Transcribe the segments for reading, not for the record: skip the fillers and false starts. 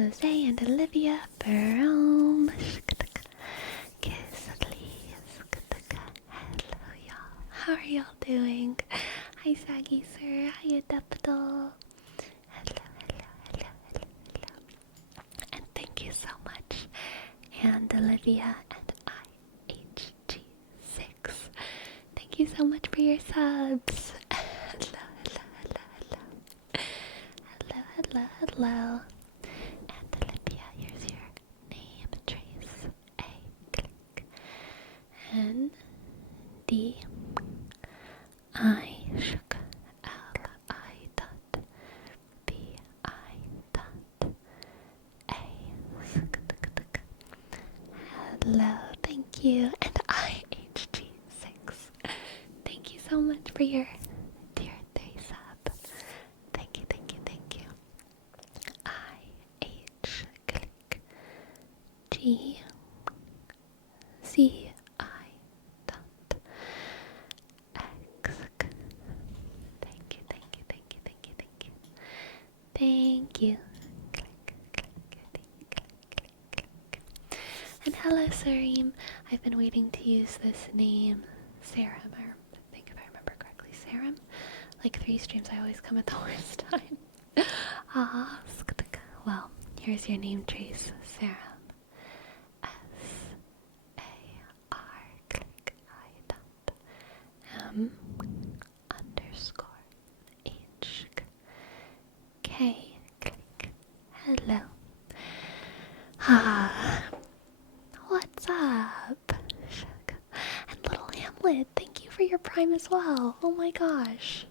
Jose and Olivia Barome. Hello, y'all. How are y'all doing? Hi, Saggy Sir. Hi, Adeptal. Hello. And thank you so much. And Olivia and IHG6. Thank you so much for your subs. Hello. And Olivia, here's your name, Trace. A, click. N, D, I, shook. L, I, dot. B, I, dot. A, hello, thank you. And IHG6. Thank you so much for your dear day sub. Thank you. I-H, click, G, C, I, dot, X, thank you. Thank you. Click. And hello, Sareem. I've been waiting to use this name, Sarum, I think if I remember correctly, Sarum. Like 3 streams, I always come at the worst time. Well, here's your name, Trace. Sarum. S-A-R, click, I, dot, M, underscore, H, K, click, hello. What's up? And Little Hamlet, thank you for your prime as well. Oh my gosh.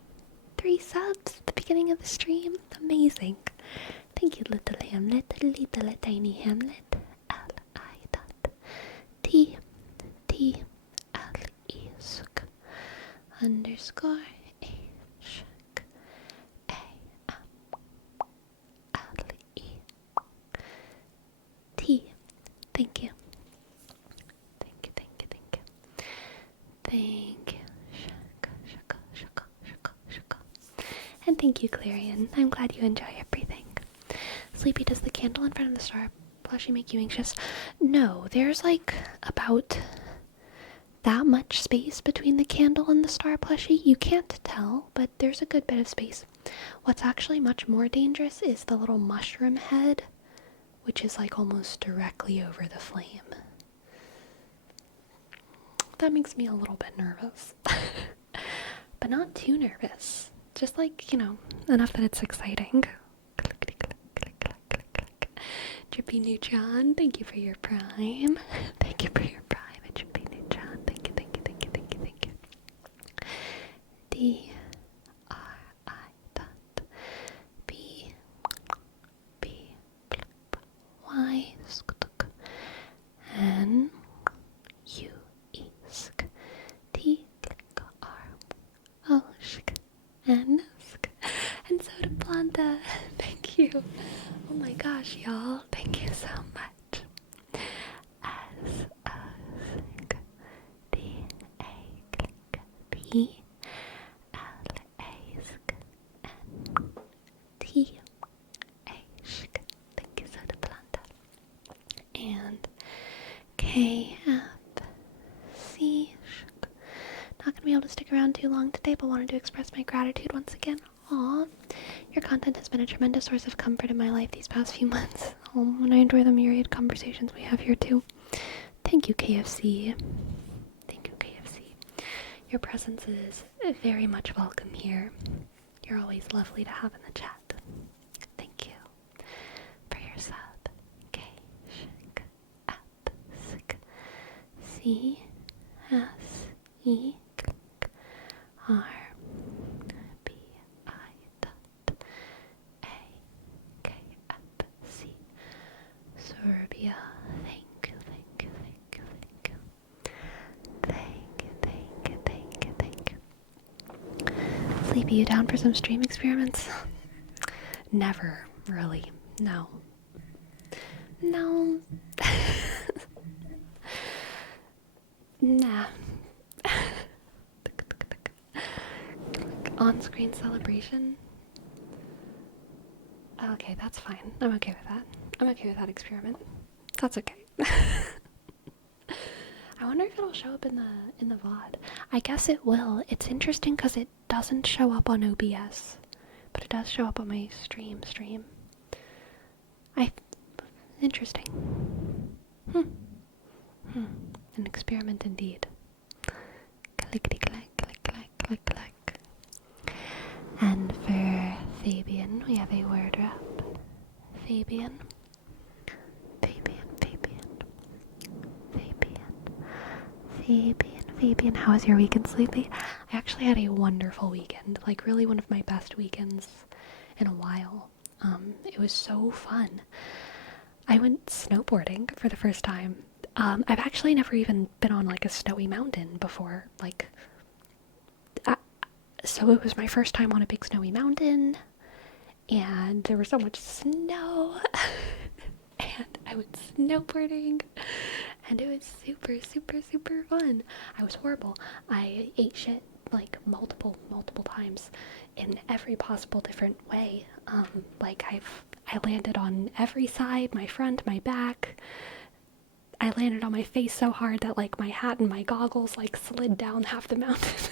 3 subs at the beginning of the stream. Amazing. Thank you, Little Hamlet. Little tiny Hamlet. L-I dot T L-E underscore H A-M-L-E T. Thank you. Shaka. And thank you, Clarion. I'm glad you enjoy everything. Sleepy, does the candle in front of the star plushie make you anxious? No, there's like about that much space between the candle and the star plushie. You can't tell, but there's a good bit of space. What's actually much more dangerous is the little mushroom head, which is like almost directly over the flame. That makes me a little bit nervous. But not too nervous. Just like, enough that it's exciting. Drippy Neutron, thank you for your prime. Thank you for your prime, Drippy Neutron. Thank you. D-R-I dot B-Y N U Esk T R O N and Soda Planta. Thank you. Oh my gosh, y'all. Thank you so much. S O D A P L A N T A. Thank you, Soda Planta. And K F C. Not gonna be able to stick around too long today, but wanted to express my gratitude once again. Aw, your content has been a tremendous source of comfort in my life these past few months. And I enjoy the myriad conversations we have here too. Thank you, KFC. Your presence is very much welcome here. You're always lovely to have in the chat. Thank you for your sub. K, Shik, F, Sik, C, S, E, R, B, I, dot, A, K, F, C, Serbia. Thank you. Sleepy, you down for some stream experiments? Never, really. No. Nah. On-screen celebration? Okay, that's fine. I'm okay with that. I'm okay with that experiment. That's okay. I wonder if it'll show up in the VOD. I guess it will. It's interesting because it doesn't show up on OBS, but it does show up on my stream. Interesting. An experiment indeed. Clickety clack, click clack, click clack. And for Fabian, we have a word wrap. Fabian. Fabian, how was your weekend, Sleepy? I actually had a wonderful weekend, like really one of my best weekends in a while. It was so fun. I went snowboarding for the first time. I've actually never even been on like a snowy mountain before, so it was my first time on a big snowy mountain, and there was so much snow, and I went snowboarding, and it was super fun. I was horrible. I ate shit like multiple times in every possible different way. I landed on every side, my front, my back. I landed on my face so hard that like my hat and my goggles like slid down half the mountain.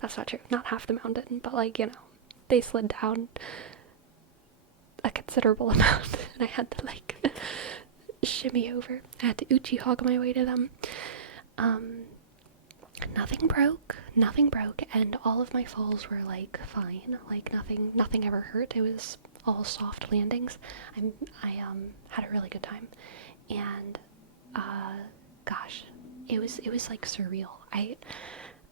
That's not true, not half the mountain, but like, you know, they slid down a considerable amount, and I had to like shimmy over. I had to Uchi hog my way to them. Nothing broke, and all of my falls were like fine. Like nothing ever hurt. It was all soft landings. I had a really good time, and gosh, it was like surreal. I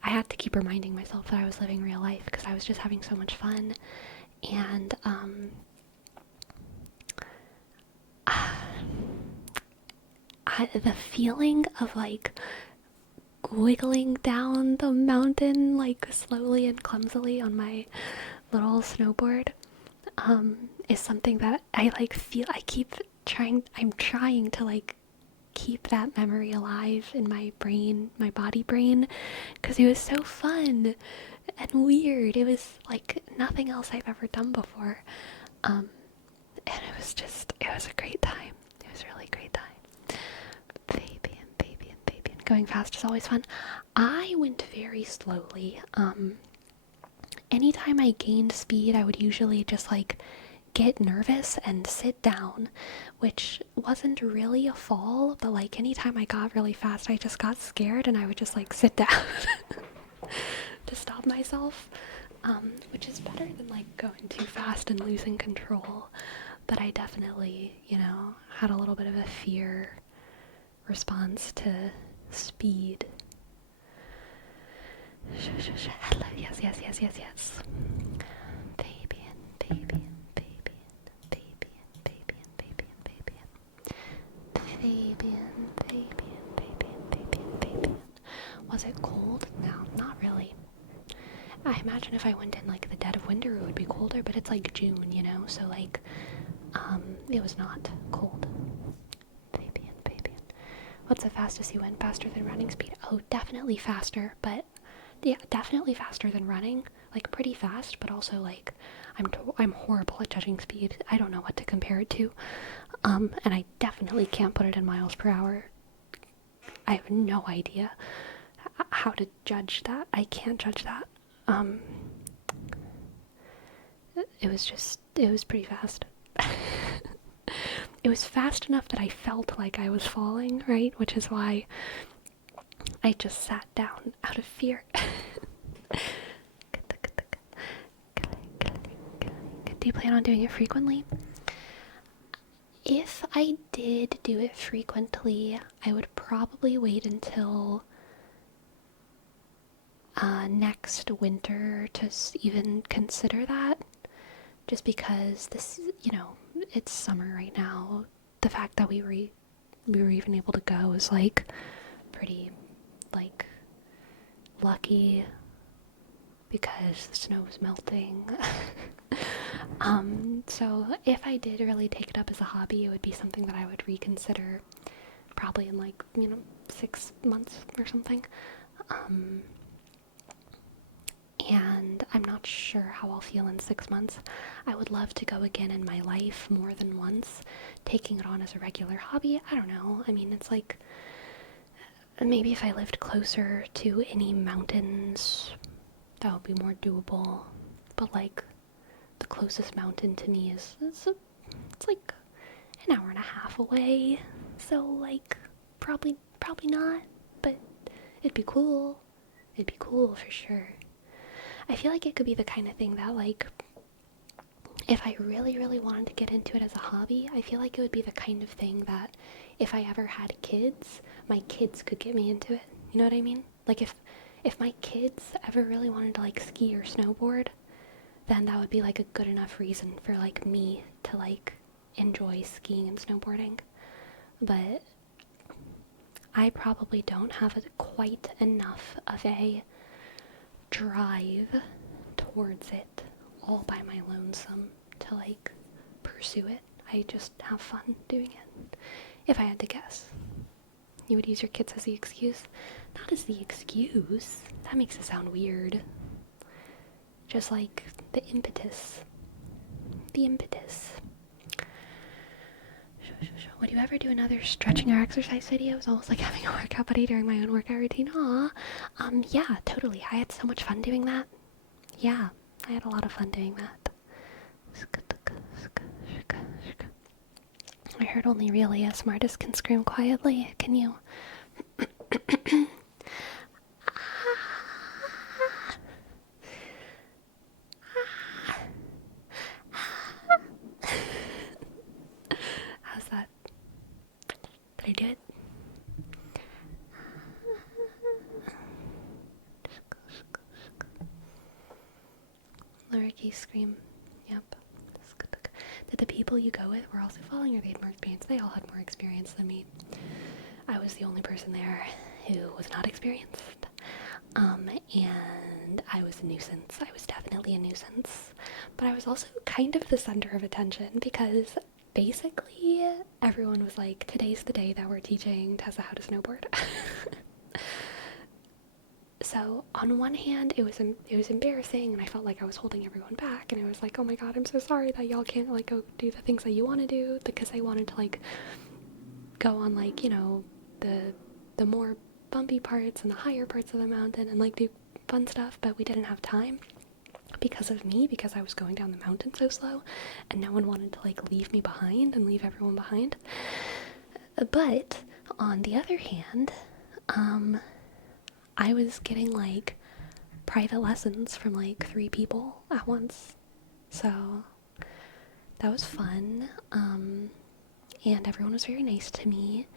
had to keep reminding myself that I was living real life because I was just having so much fun, and the feeling of like wiggling down the mountain like slowly and clumsily on my little snowboard is something that I like feel. I'm trying to like keep that memory alive in my brain, my body brain, because it was so fun and weird. It was like nothing else I've ever done before, and it was a great time. It was a really great time. Fabian. Going fast is always fun. I went very slowly. Anytime I gained speed, I would usually just like get nervous and sit down, which wasn't really a fall, but like anytime I got really fast, I just got scared and I would just like sit down to stop myself, which is better than like going too fast and losing control. But I definitely, you know, had a little bit of a fear response to speed. Hello, yes. Fabian. Was it cold? No, not really. I imagine if I went in like the dead of winter it would be colder, but it's like June, you know, so like it was not cold. Fabian. What's the fastest you went? Faster than running speed? Oh, definitely faster, but yeah, definitely faster than running. Like pretty fast, but also like I'm horrible at judging speed. I don't know what to compare it to. And I definitely can't put it in miles per hour. I have no idea how to judge that. I can't judge that. It was pretty fast. It was fast enough that I felt like I was falling, right? Which is why I just sat down out of fear. Do you plan on doing it frequently? If I did do it frequently, I would probably wait until next winter to even consider that. Just because this, you know, it's summer right now. The fact that we were even able to go is like pretty like lucky because the snow was melting. So if I did really take it up as a hobby, it would be something that I would reconsider probably in like, you know, 6 months or something. and I'm not sure how I'll feel in 6 months. I would love to go again in my life more than once, taking it on as a regular hobby. I don't know. I mean, it's like maybe if I lived closer to any mountains, that would be more doable. But like the closest mountain to me is it's like an hour and a half away. So like probably not, but it'd be cool. It'd be cool for sure. I feel like it could be the kind of thing that, like, if I really, really wanted to get into it as a hobby, I feel like it would be the kind of thing that if I ever had kids, my kids could get me into it. You know what I mean? Like, if my kids ever really wanted to, like, ski or snowboard, then that would be, like, a good enough reason for, like, me to, like, enjoy skiing and snowboarding. But I probably don't have quite enough of a drive towards it all by my lonesome to like pursue it. I just have fun doing it. If I had to guess, you would use your kids as the excuse? Not as the excuse. That makes it sound weird. Just like the impetus. The impetus. Would you ever do another stretching or exercise video? It's almost like having a workout buddy during my own workout routine. Aw. Yeah, totally. I had so much fun doing that. Yeah, I had a lot of fun doing that. I heard only real ASMR artists can scream quietly. Can you? How's that? Did I do it? Lowercase scream. Yep. Did the people you go with were also following, or they had more experience? They all had more experience than me. I was the only person there who was not experienced. And I was a nuisance. I was definitely a nuisance. But I was also kind of the center of attention because basically everyone was like, today's the day that we're teaching Tessa how to snowboard. So on one hand, it was embarrassing, and I felt like I was holding everyone back, and it was like, oh my god, I'm so sorry that y'all can't like go do the things that you want to do, because I wanted to like go on like, you know, the more bumpy parts and the higher parts of the mountain and like do fun stuff, but we didn't have time because of me, because I was going down the mountain so slow, and no one wanted to like leave me behind and leave everyone behind. But on the other hand, I was getting like private lessons from like 3 people at once, so that was fun. And everyone was very nice to me,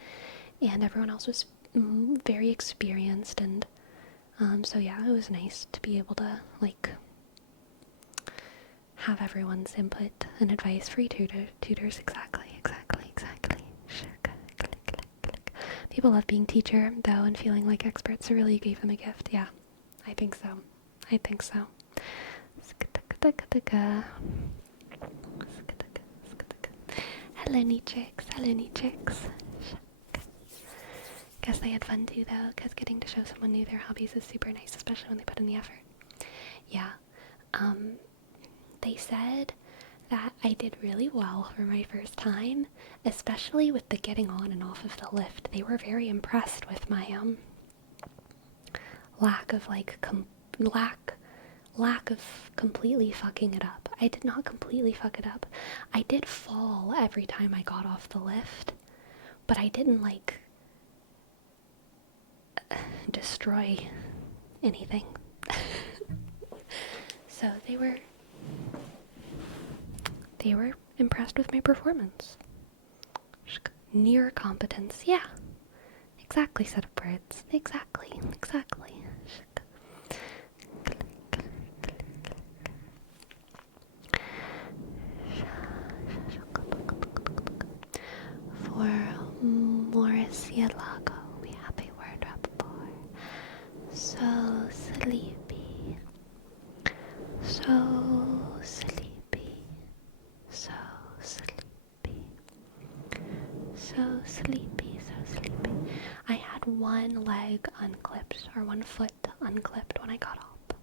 and everyone else was very experienced, and so yeah, it was nice to be able to like have everyone's input and advice. Free tutors, exactly. People love being teacher, though, and feeling like experts, so really you gave them a gift. Yeah, I think so. Hello, Nichix. Guess they had fun too, though, because getting to show someone new their hobbies is super nice, especially when they put in the effort. Yeah, they said that I did really well for my first time, especially with the getting on and off of the lift. They were very impressed with my lack of like lack of completely fucking it up. I did not completely fuck it up. I did fall every time I got off the lift, but I didn't like destroy anything. So they were impressed with my performance. Near competence, yeah. Exactly, set of birds. Exactly. For Murcielago, we have a word rapport. So sleepy. I had one leg unclipped, or one foot unclipped when I got up.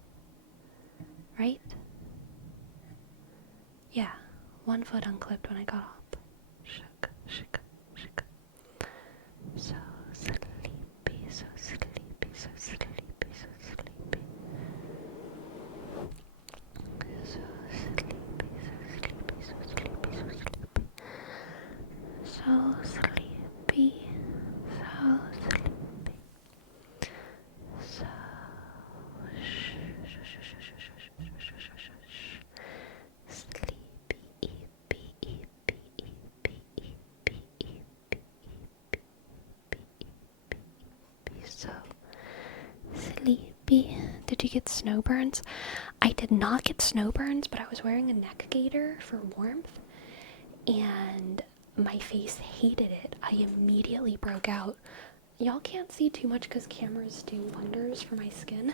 right? Yeah, one foot unclipped when I got up. Shook, shook, shook. So sleepy, so sleepy, so sleepy, so sleepy. So sleepy, so sleepy, so sleepy, so sleepy. So sleepy, so sleepy. So sleepy, eepy, eepy, eepy, eepy, eepy, eepy, so sleepy. Did you get snow burns? I did not get snow burns, but I was wearing a neck gaiter for warmth, and my face hated it. I immediately broke out. Y'all can't see too much because cameras do wonders for my skin,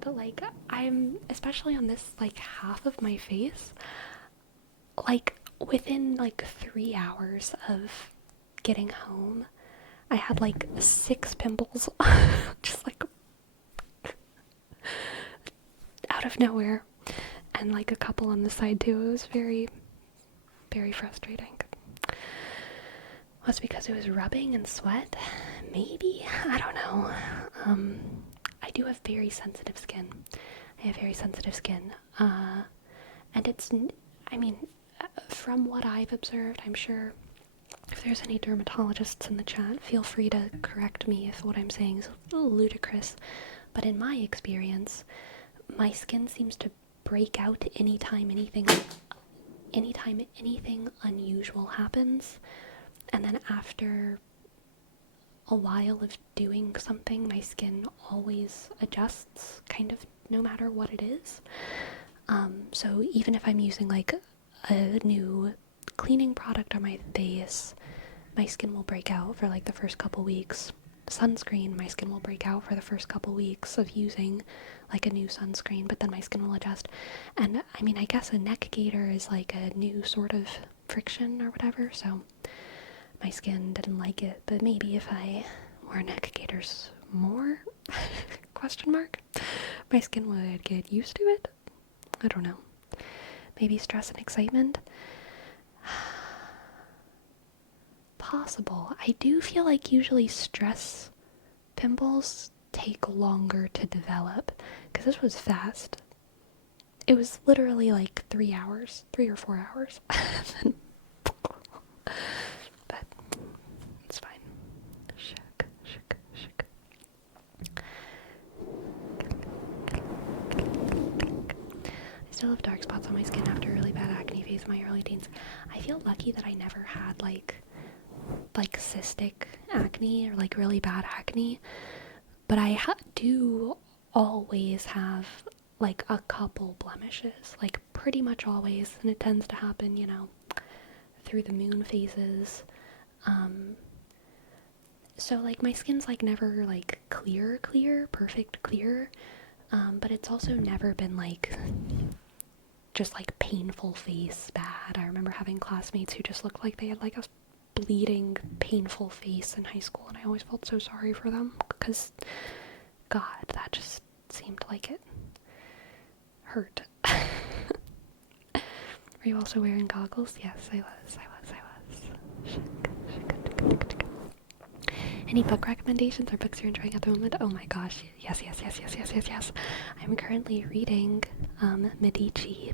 but like I'm, especially on this like half of my face, like within like 3 hours of getting home, I had like 6 pimples just like out of nowhere, and like a couple on the side too. It was very, very frustrating. Was because it was rubbing and sweat? Maybe? I don't know. I do have very sensitive skin. I have very sensitive skin. And it's, I mean, from what I've observed, I'm sure if there's any dermatologists in the chat, feel free to correct me if what I'm saying is a little ludicrous. But in my experience, my skin seems to break out anytime anything unusual happens. And then after a while of doing something, my skin always adjusts, kind of, no matter what it is. So even if I'm using like a new cleaning product on my face, my skin will break out for like the first couple weeks. Sunscreen, my skin will break out for the first couple weeks of using like a new sunscreen, but then my skin will adjust. And I mean, I guess a neck gaiter is like a new sort of friction or whatever, so my skin didn't like it. But maybe if I wore neck gaiters more, question mark, my skin would get used to it. I don't know. Maybe stress and excitement? Possible. I do feel like usually stress pimples take longer to develop, because this was fast. It was literally like 3 hours, 3 or 4 hours. But it's fine. Shook, shook, shook. I still have dark spots on my skin after a really bad acne phase in my early teens. I feel lucky that I never had like cystic acne or like really bad acne, but I do always have like a couple blemishes, like pretty much always, and it tends to happen, you know, through the moon phases. So like my skin's like never like clear, perfect clear, but it's also never been like just like painful face bad. I remember having classmates who just looked like they had like a bleeding, painful face in high school, and I always felt so sorry for them, because God, that just seemed like it hurt. Were you also wearing goggles? Yes, I was. Any book recommendations or books you're enjoying at the moment? Oh my gosh, yes. I'm currently reading Medici,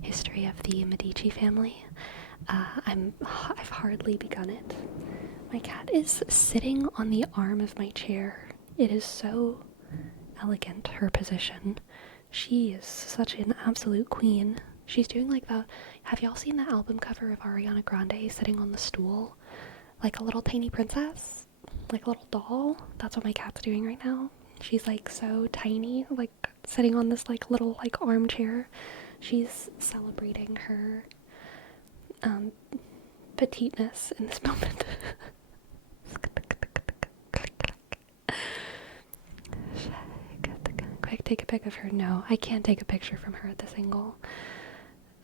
History of the Medici Family. I've hardly begun it. My cat is sitting on the arm of my chair. It is so elegant, her position. She is such an absolute queen. She's doing like have y'all seen the album cover of Ariana Grande sitting on the stool? Like a little tiny princess? Like a little doll? That's what my cat's doing right now. She's like so tiny, like sitting on this like little like armchair. She's celebrating her petiteness in this moment. Quick, take a pic of her. No, I can't take a picture from her at this angle.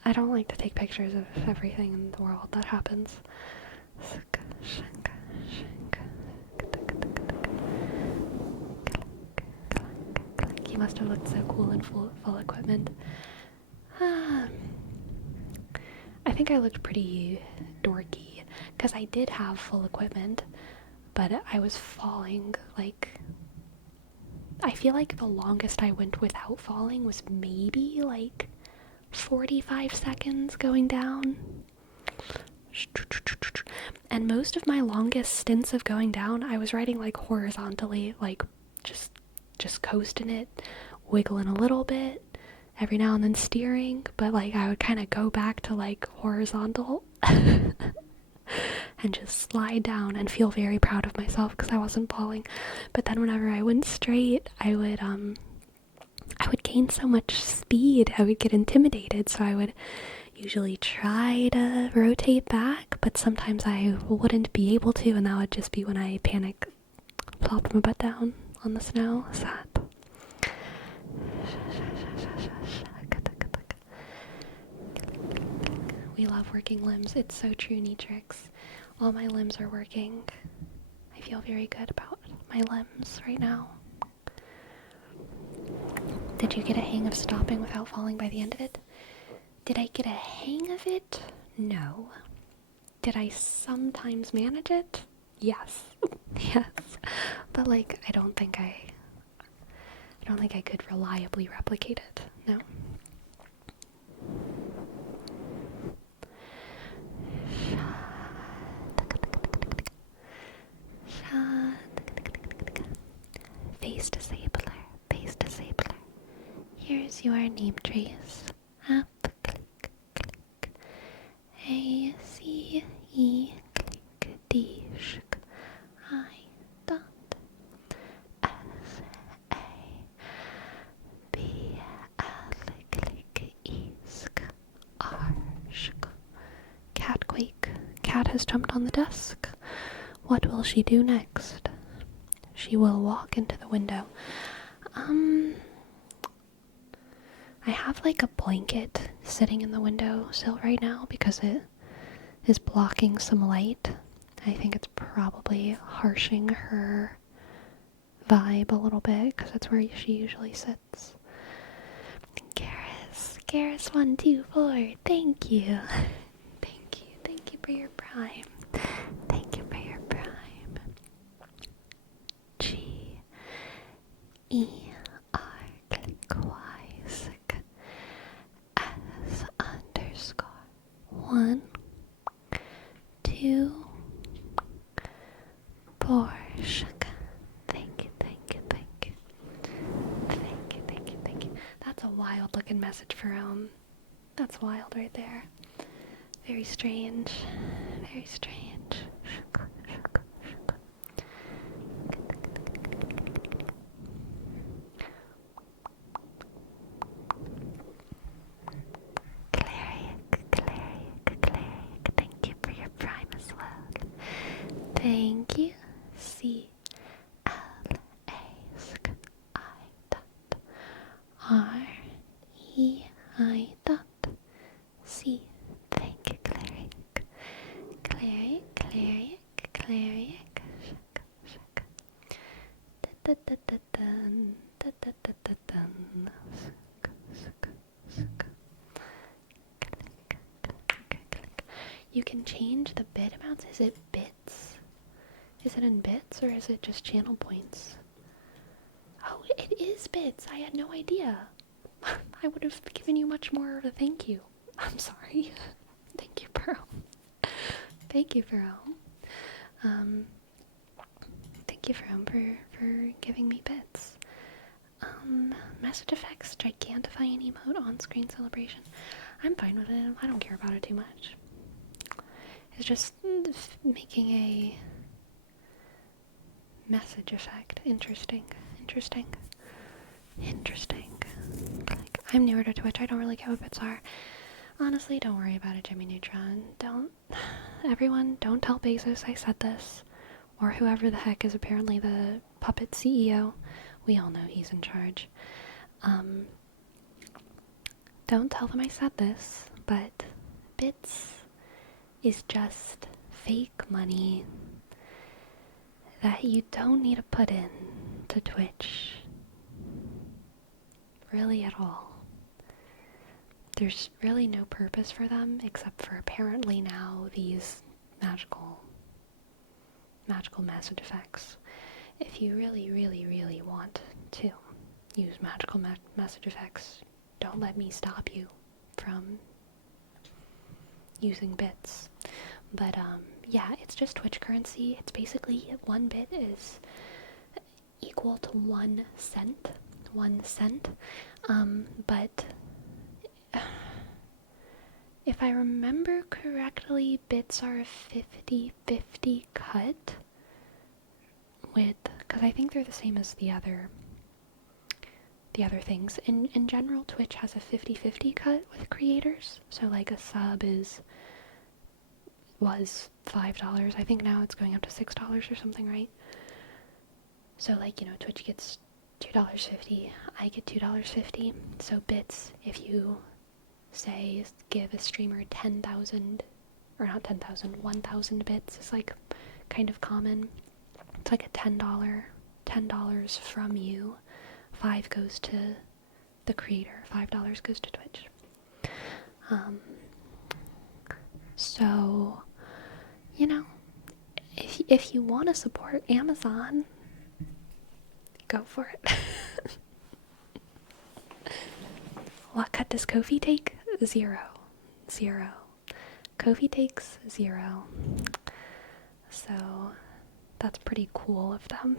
I don't like to take pictures of everything in the world that happens. must have looked so cool in full equipment. I think I looked pretty dorky, because I did have full equipment, but I was falling, like, I feel like the longest I went without falling was maybe, like, 45 seconds going down. And most of my longest stints of going down, I was riding, like, horizontally, like, just coasting it, wiggling a little bit, every now and then steering, but, like, I would kind of go back to, like, horizontal and just slide down and feel very proud of myself because I wasn't falling. But then whenever I went straight, I would gain so much speed, I would get intimidated, so I would usually try to rotate back, but sometimes I wouldn't be able to, and that would just be when I panic, plopped my butt down on the snow. Sad. We love working limbs. It's so true, Neatrix. All my limbs are working. I feel very good about my limbs right now. Did you get a hang of stopping without falling by the end of it? Did I get a hang of it? No. Did I sometimes manage it? Yes. Yes. But, like, I don't think I could reliably replicate it. No. Face disabler, face disabler. Here's your name trace. Up, click, click. A, C, E, click, D, sh, I, dot, S, A, B, L, click, E, sk, R, sh, Catquake. Cat has jumped on the desk. What will she do next? She will walk into the window. I have like a blanket sitting in the windowsill right now because it is blocking some light. I think it's probably harshing her vibe a little bit because that's where she usually sits. Garrus124, thank you. Thank you for your prime. Thank you for your prime. G E R click Y sick S underscore 1 2 4 shaka. Thank you. That's a wild looking message for that's wild right there. Very strange. Very strange. Cleric, thank you for your prime as well. Thank you. C L A S K I dot R E I dot C. Thank you, Cleric. Cleric. Shaka. Da-da-da-da-dun. You can change the bit amounts. Is it bits? Is it in bits or is it just channel points? Oh, it is bits. I had no idea. I would have given you much more of a thank you. I'm sorry. Thank you, Pearl. Thank you, Pearl. Thank you, Pearl, for giving me bits. Message effects, gigantifying emote, on-screen celebration. I'm fine with it. I don't care about it too much. It's just making a message effect interesting. Like, I'm newer to Twitch. I don't really get what bits are. Honestly, don't worry about it, Jimmy Neutron. Everyone, don't tell Bezos I said this. Or whoever the heck is apparently the puppet CEO. We all know he's in charge. Don't tell them I said this, but bits is just fake money that you don't need to put in to Twitch. really at all. There's really no purpose for them except for apparently now these magical message effects. If you really, really, really want to use magical message effects, don't let me stop you from using bits. But yeah, it's just Twitch currency. It's basically 1 bit is equal to 1 cent. 1 cent. But if I remember correctly, bits are a 50-50 cut with, because I think they're the same as the other things. In general, Twitch has a 50-50 cut with creators. So like a sub was $5. I think now it's going up to $6 or something, right? So like, Twitch gets $2.50, I get $2.50. So bits, if you say give a streamer 10,000, or not 10,000, 1,000 bits is like kind of common. It's like a $10 from you. 5 goes to the creator, $5 goes to Twitch. So, if you want to support Amazon, go for it. What cut does Kofi take? 0. Kofi takes 0. So, that's pretty cool of them.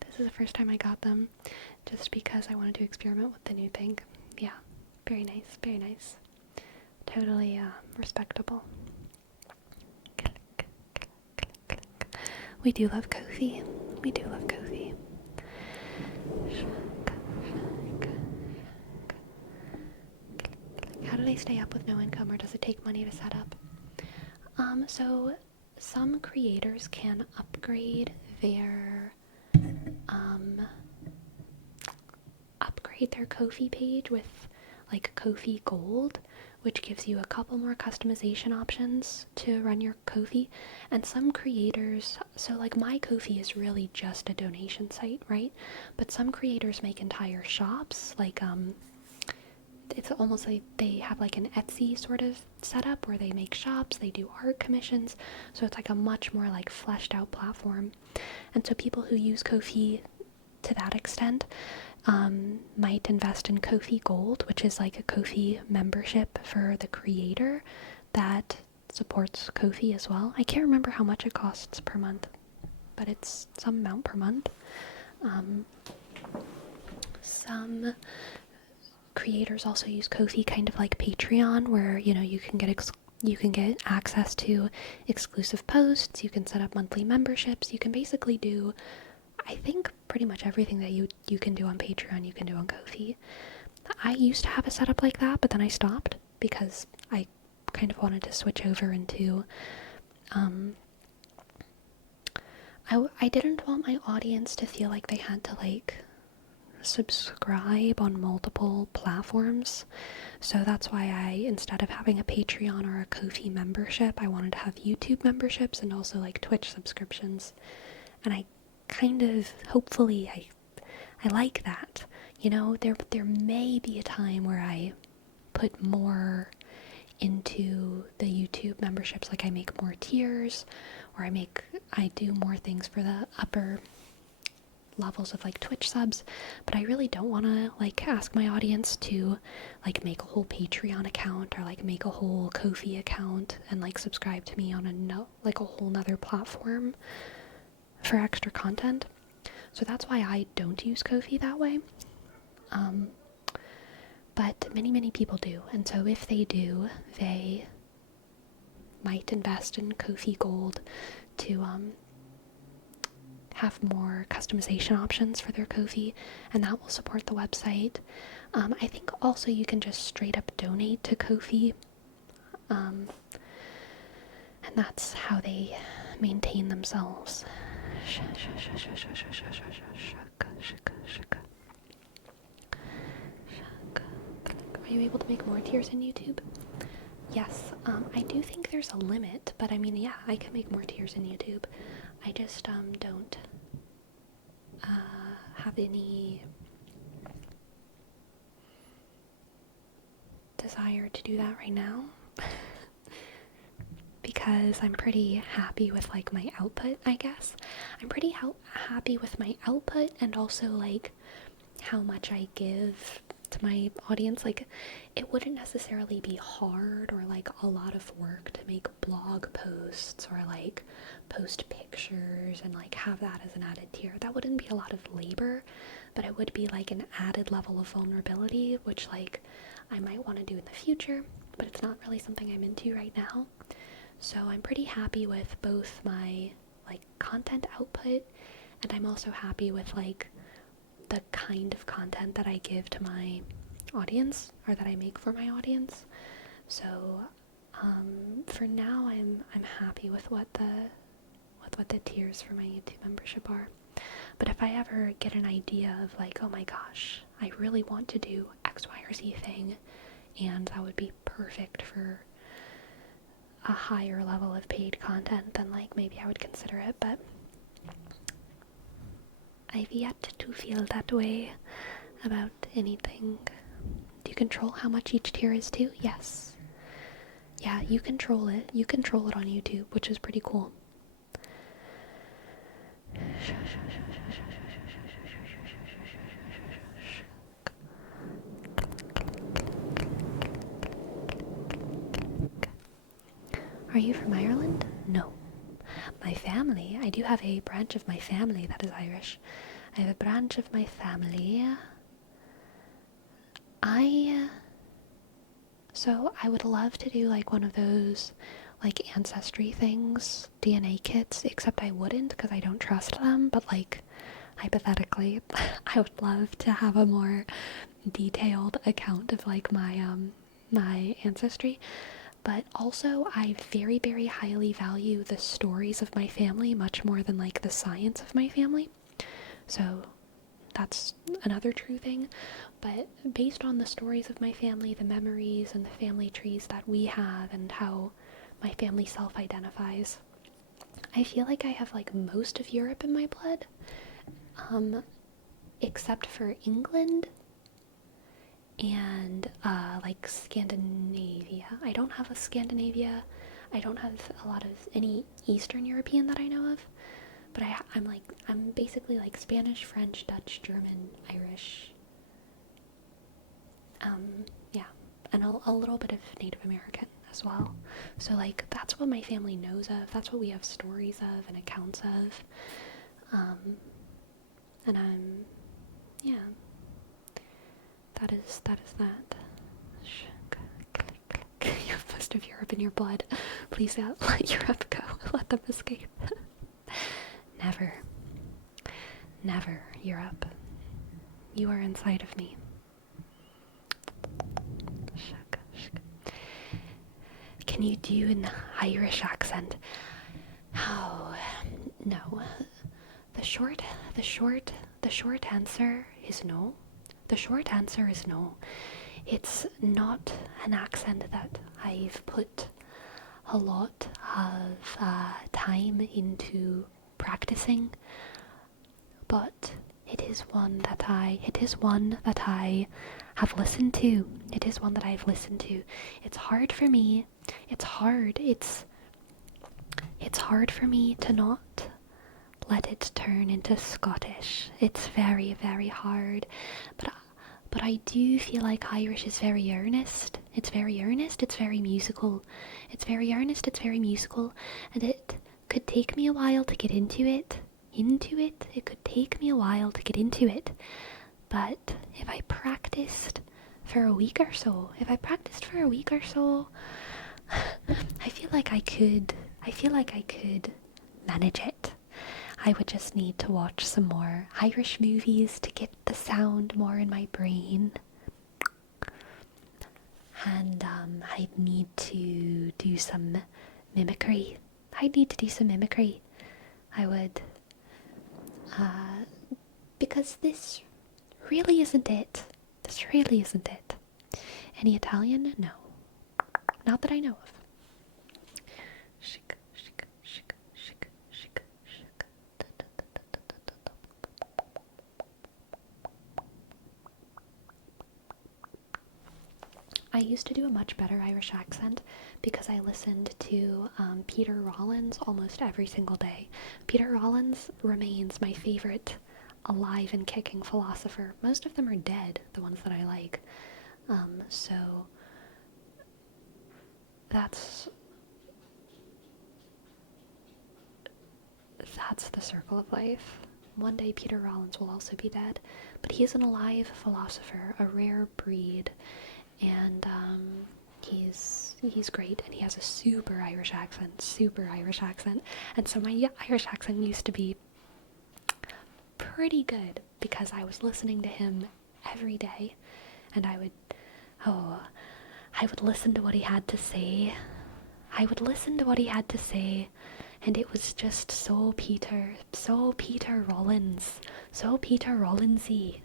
This is the first time I got them, just because I wanted to experiment with the new thing. Yeah, very nice, very nice. Totally respectable. We do love Kofi. We do love Kofi. How do they stay up with no income, or does it take money to set up? So some creators can upgrade their Kofi page with like Kofi Gold, which gives you a couple more customization options to run your Kofi. And some creators, so like my Kofi is really just a donation site, right? But some creators make entire shops, like it's almost like they have like an Etsy sort of setup where they make shops, they do art commissions, so it's like a much more like fleshed out platform. And so people who use Kofi to that extent might invest in Kofi Gold, which is like a Kofi membership for the creator that supports Kofi as well. I can't remember how much it costs per month, but it's some amount per month. Some creators also use Kofi kind of like Patreon, where you can get access to exclusive posts, you can set up monthly memberships, you can basically do, I think, pretty much everything that you can do on Patreon, you can do on Kofi. I used to have a setup like that, but then I stopped because I kind of wanted to switch over into I didn't want my audience to feel like they had to like subscribe on multiple platforms. So that's why instead of having a Patreon or a Kofi membership, I wanted to have YouTube memberships and also like Twitch subscriptions. And I kind of, hopefully, I like that. There may be a time where I put more into the YouTube memberships, like I make more tiers, or I do more things for the upper levels of like Twitch subs, but I really don't want to like ask my audience to like make a whole Patreon account or like make a whole Kofi account and like subscribe to me on a whole nother platform for extra content. So that's why I don't use Kofi that way. But many people do, and so if they do, they might invest in Kofi Gold to have more customization options for their Kofi, and that will support the website. I think also you can just straight up donate to Kofi, and that's how they maintain themselves. Are you able to make more tiers in YouTube? Yes, I do think there's a limit, but I mean, yeah, I can make more tiers in YouTube. I just don't have any desire to do that right now. Because I'm pretty happy with like my output, I guess. I'm pretty happy with my output, and also like how much I give to my audience. Like, it wouldn't necessarily be hard or like a lot of work to make blog posts or like post pictures and like have that as an added tier. That wouldn't be a lot of labor, but it would be like an added level of vulnerability, which like I might want to do in the future, but it's not really something I'm into right now. So I'm pretty happy with both my like content output, and I'm also happy with like the kind of content that I give to my audience, or that I make for my audience. So for now I'm happy with what the tiers for my YouTube membership are. But if I ever get an idea of like, oh my gosh, I really want to do X, Y, or Z thing, and that would be perfect for a higher level of paid content, then like maybe I would consider it. But I've yet to feel that way about anything. Do you control how much each tier is too? Yes. Yeah, you control it. You control it on YouTube, which is pretty cool. Are you from Ireland? No. My family, I do have a branch of my family that is Irish. I have a branch of my family. So I would love to do like one of those like Ancestry things, DNA kits, except I wouldn't because I don't trust them, but like hypothetically, I would love to have a more detailed account of like my ancestry. But also I very, very highly value the stories of my family much more than like the science of my family. So that's another true thing. But based on the stories of my family, the memories and the family trees that we have, and how my family self-identifies, I feel like I have like most of Europe in my blood, except for England and like Scandinavia. I don't have a Scandinavia. I don't have a lot of any Eastern European that I know of. But I'm basically like Spanish, French, Dutch, German, Irish. Yeah, and a little bit of Native American as well. So like that's what my family knows of. That's what we have stories of and accounts of. And yeah, that is that. You have most of Europe in your blood. Please let Europe go. Let them escape. Never. Never, Europe. You are inside of me. Can you do an Irish accent? Oh, no. The short answer is no. The short answer is no. It's not an accent that I've put a lot of time into practicing, but it is one that I have listened to. It is one that I've listened to. It's hard for me. It's hard for me to not let it turn into Scottish. It's very, very hard. But I do feel like Irish is very earnest. It's very earnest, it's very musical. It's very earnest, it's very musical, and it could take me a while to get into it. It could take me a while to get into it. But if I practiced for a week or so, I feel like I could manage it. I would just need to watch some more Irish movies to get the sound more in my brain. And I'd need to do some mimicry. I would, because this really isn't it. Any Italian? No. Not that I know of. I used to do a much better Irish accent because I listened to Peter Rollins almost every single day. Peter Rollins remains my favorite alive and kicking philosopher. Most of them are dead, the ones that I like. So that's the circle of life. One day Peter Rollins will also be dead, but he is an alive philosopher, a rare breed, and he's great, and he has a super Irish accent, and so my Irish accent used to be pretty good because I was listening to him every day, and I would listen to what he had to say. And it was just so Peter Rollins, so Peter Rollinsy.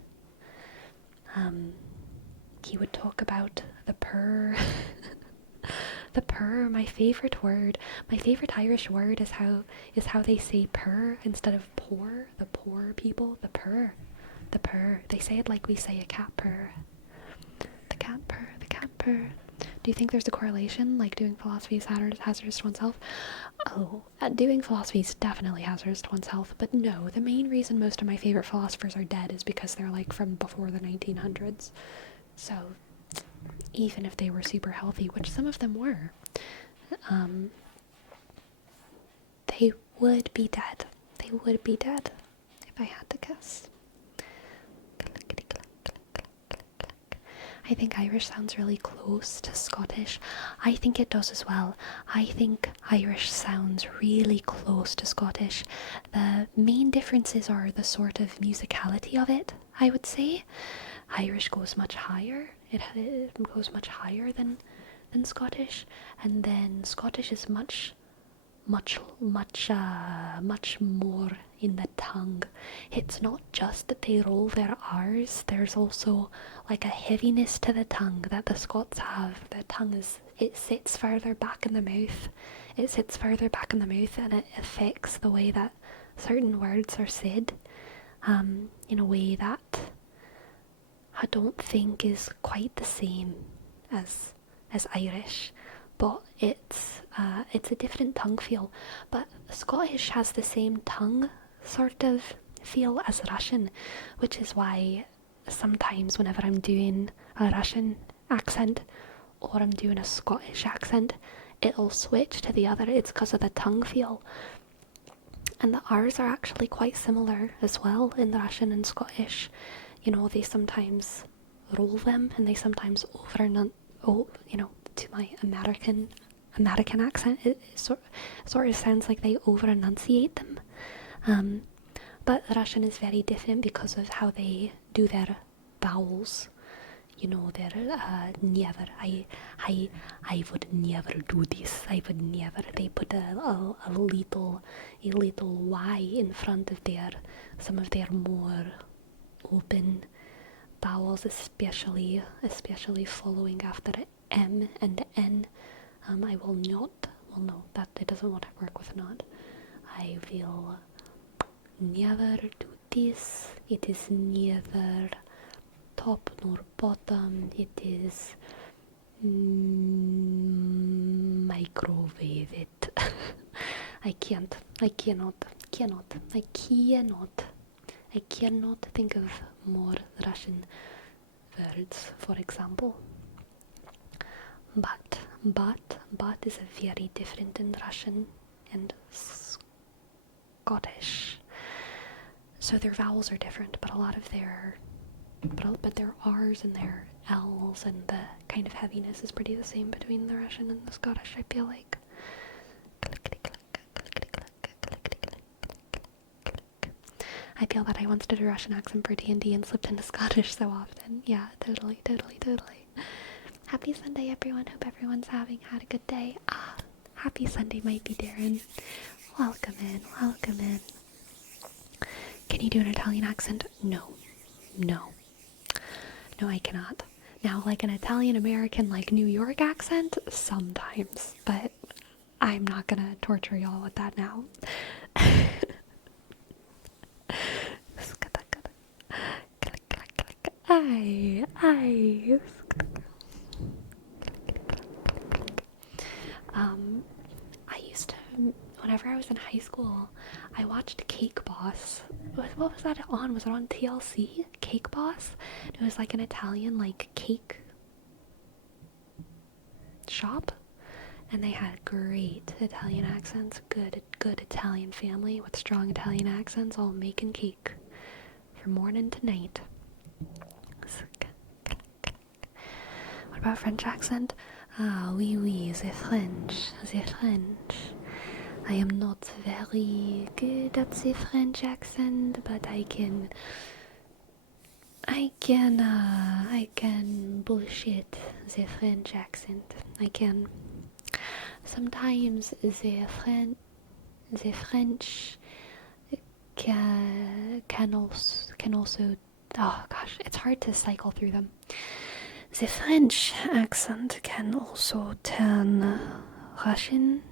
He would talk about the purr. The purr, my favorite word. My favorite Irish word is how they say purr instead of poor. The poor people, the purr. The purr. They say it like we say a cat purr. The cat purr, the cat purr. Do you think there's a correlation, like doing philosophy is hazardous to one's health? Oh, doing philosophy is definitely hazardous to one's health, but no, the main reason most of my favorite philosophers are dead is because they're like from before the 1900s. So, even if they were super healthy, which some of them were, they would be dead. They would be dead, if I had to guess. I think Irish sounds really close to Scottish. I think it does as well. I think Irish sounds really close to Scottish. The main differences are the sort of musicality of it, I would say. Irish goes much higher. It goes much higher than Scottish, and then Scottish is much more in the tongue. It's not just that they roll their R's, there's also like a heaviness to the tongue that the Scots have. The tongue it sits further back in the mouth. And it affects the way that certain words are said, in a way that I don't think is quite the same as Irish, but it's a different tongue feel. But Scottish has the same tongue sort of feel as Russian, which is why sometimes whenever I'm doing a Russian accent or I'm doing a Scottish accent, it'll switch to the other. It's because of the tongue feel. And the R's are actually quite similar as well in the Russian and Scottish. You know, they sometimes roll them and they sometimes to my American accent, it sort of sounds like they over enunciate them. But Russian is very different because of how they do their vowels. You know, they're never. I would never do this. I would never. They put a little Y in front of some of their more open vowels, especially following after M and N. I will not. Well, no, that it doesn't want to work with not. I will never do this. It is neither top nor bottom. It is microwave it. I cannot think of more Russian words, for example. But is a very different in Russian and Scottish. So their vowels are different, but a lot of their R's and their L's and the kind of heaviness is pretty the same between the Russian and the Scottish, I feel like. I feel that I once did a Russian accent for D&D and slipped into Scottish so often. Yeah, totally. Happy Sunday, everyone. Hope everyone's had a good day. Happy Sunday, mighty Darren. Welcome in. Can you do an Italian accent? No, I cannot. Now, like an Italian-American, like New York accent, sometimes, but I'm not gonna torture y'all with that now. Aye. I used to, whenever I was in high school, I watched Cake Boss. What was that on? Was it on TLC? Cake Boss? It was like an Italian, like, cake shop. And they had great Italian accents. Good Italian family with strong Italian accents, all making cake from morning to night. What about French accent? Ah, oui, oui, the French, the French. I am not very good at the French accent, but I can bullshit the French accent. I can. Sometimes the French can also. Oh gosh, it's hard to cycle through them. The French accent can also turn Russian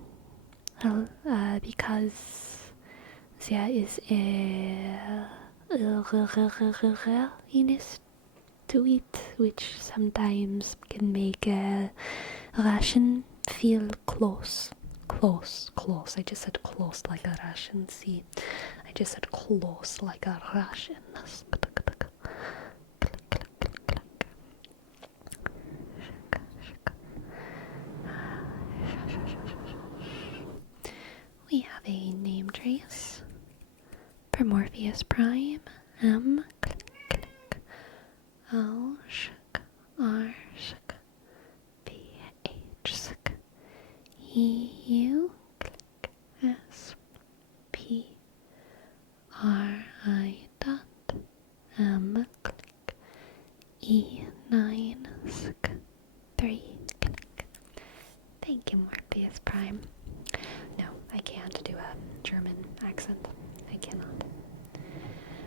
because there is a rariness to it, which sometimes can make a Russian feel close. I just said close like a Russian. See, I just said close like a Russian. We have a name trace for Morpheus Prime. M click O R B H E U click S P R I dot M click E9 3 click. Thank you, Morpheus Prime. No, I can't do a German accent. I cannot.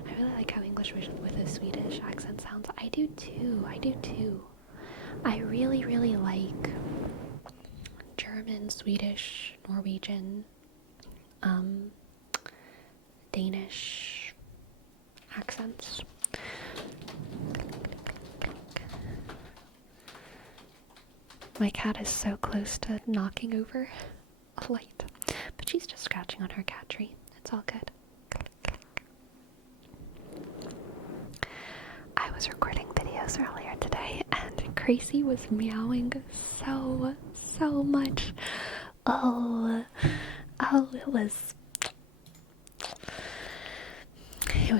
I really like how English with a Swedish accent sounds. I do too. I really, really like German, Swedish, Norwegian, Danish accents. My cat is so close to knocking over a light, but she's just scratching on her cat tree. It's all good. I was recording videos earlier today and Gracie was meowing so much. Oh, it was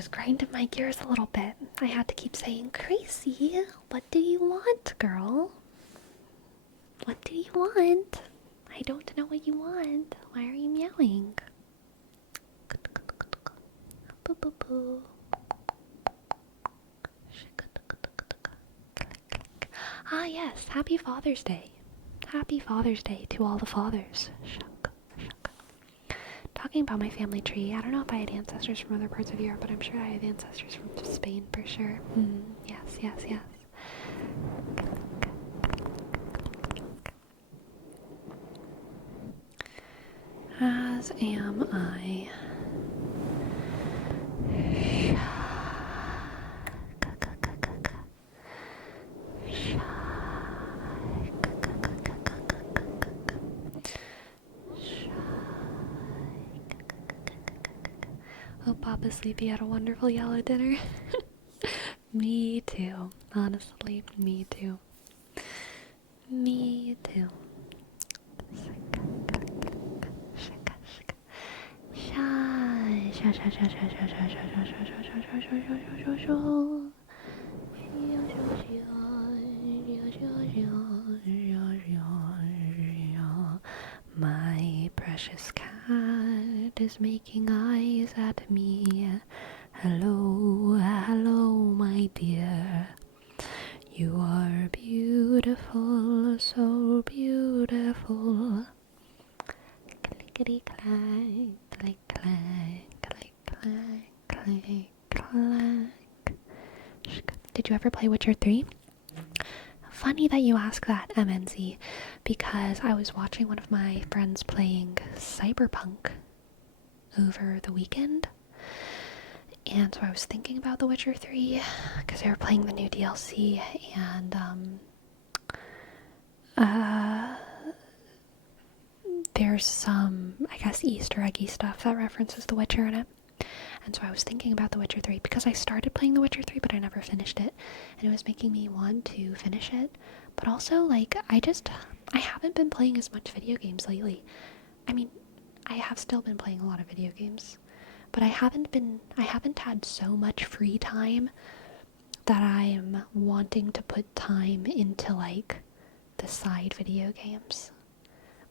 grinding my gears a little bit. I had to keep saying, Gracie, what do you want, girl? What do you want? I don't know what you want. Why are you meowing? Boo boo boo. Ah yes, happy Father's Day. Happy Father's Day to all the fathers. Talking about my family tree, I don't know if I had ancestors from other parts of Europe, but I'm sure I have ancestors from Spain for sure. Yes. As am I. Oh, Papa's sleepy at a wonderful yellow dinner. Me too. Honestly, me too. Me too. My precious cat is making eyes at me. Hello, my dear. You are beautiful, so beautiful. Clickety clack, click clack, click clack, click clack. Did you ever play Witcher 3? Funny that you ask that, MNZ, because I was watching one of my friends playing Cyberpunk over the weekend, and so I was thinking about The Witcher 3, because they were playing the new DLC, and, there's some, I guess, Easter eggy stuff that references The Witcher in it. And so I was thinking about The Witcher 3 because I started playing The Witcher 3, but I never finished it. And it was making me want to finish it. But also, like, I haven't been playing as much video games lately. I mean, I have still been playing a lot of video games, but I haven't had so much free time that I'm wanting to put time into, like, the side video games.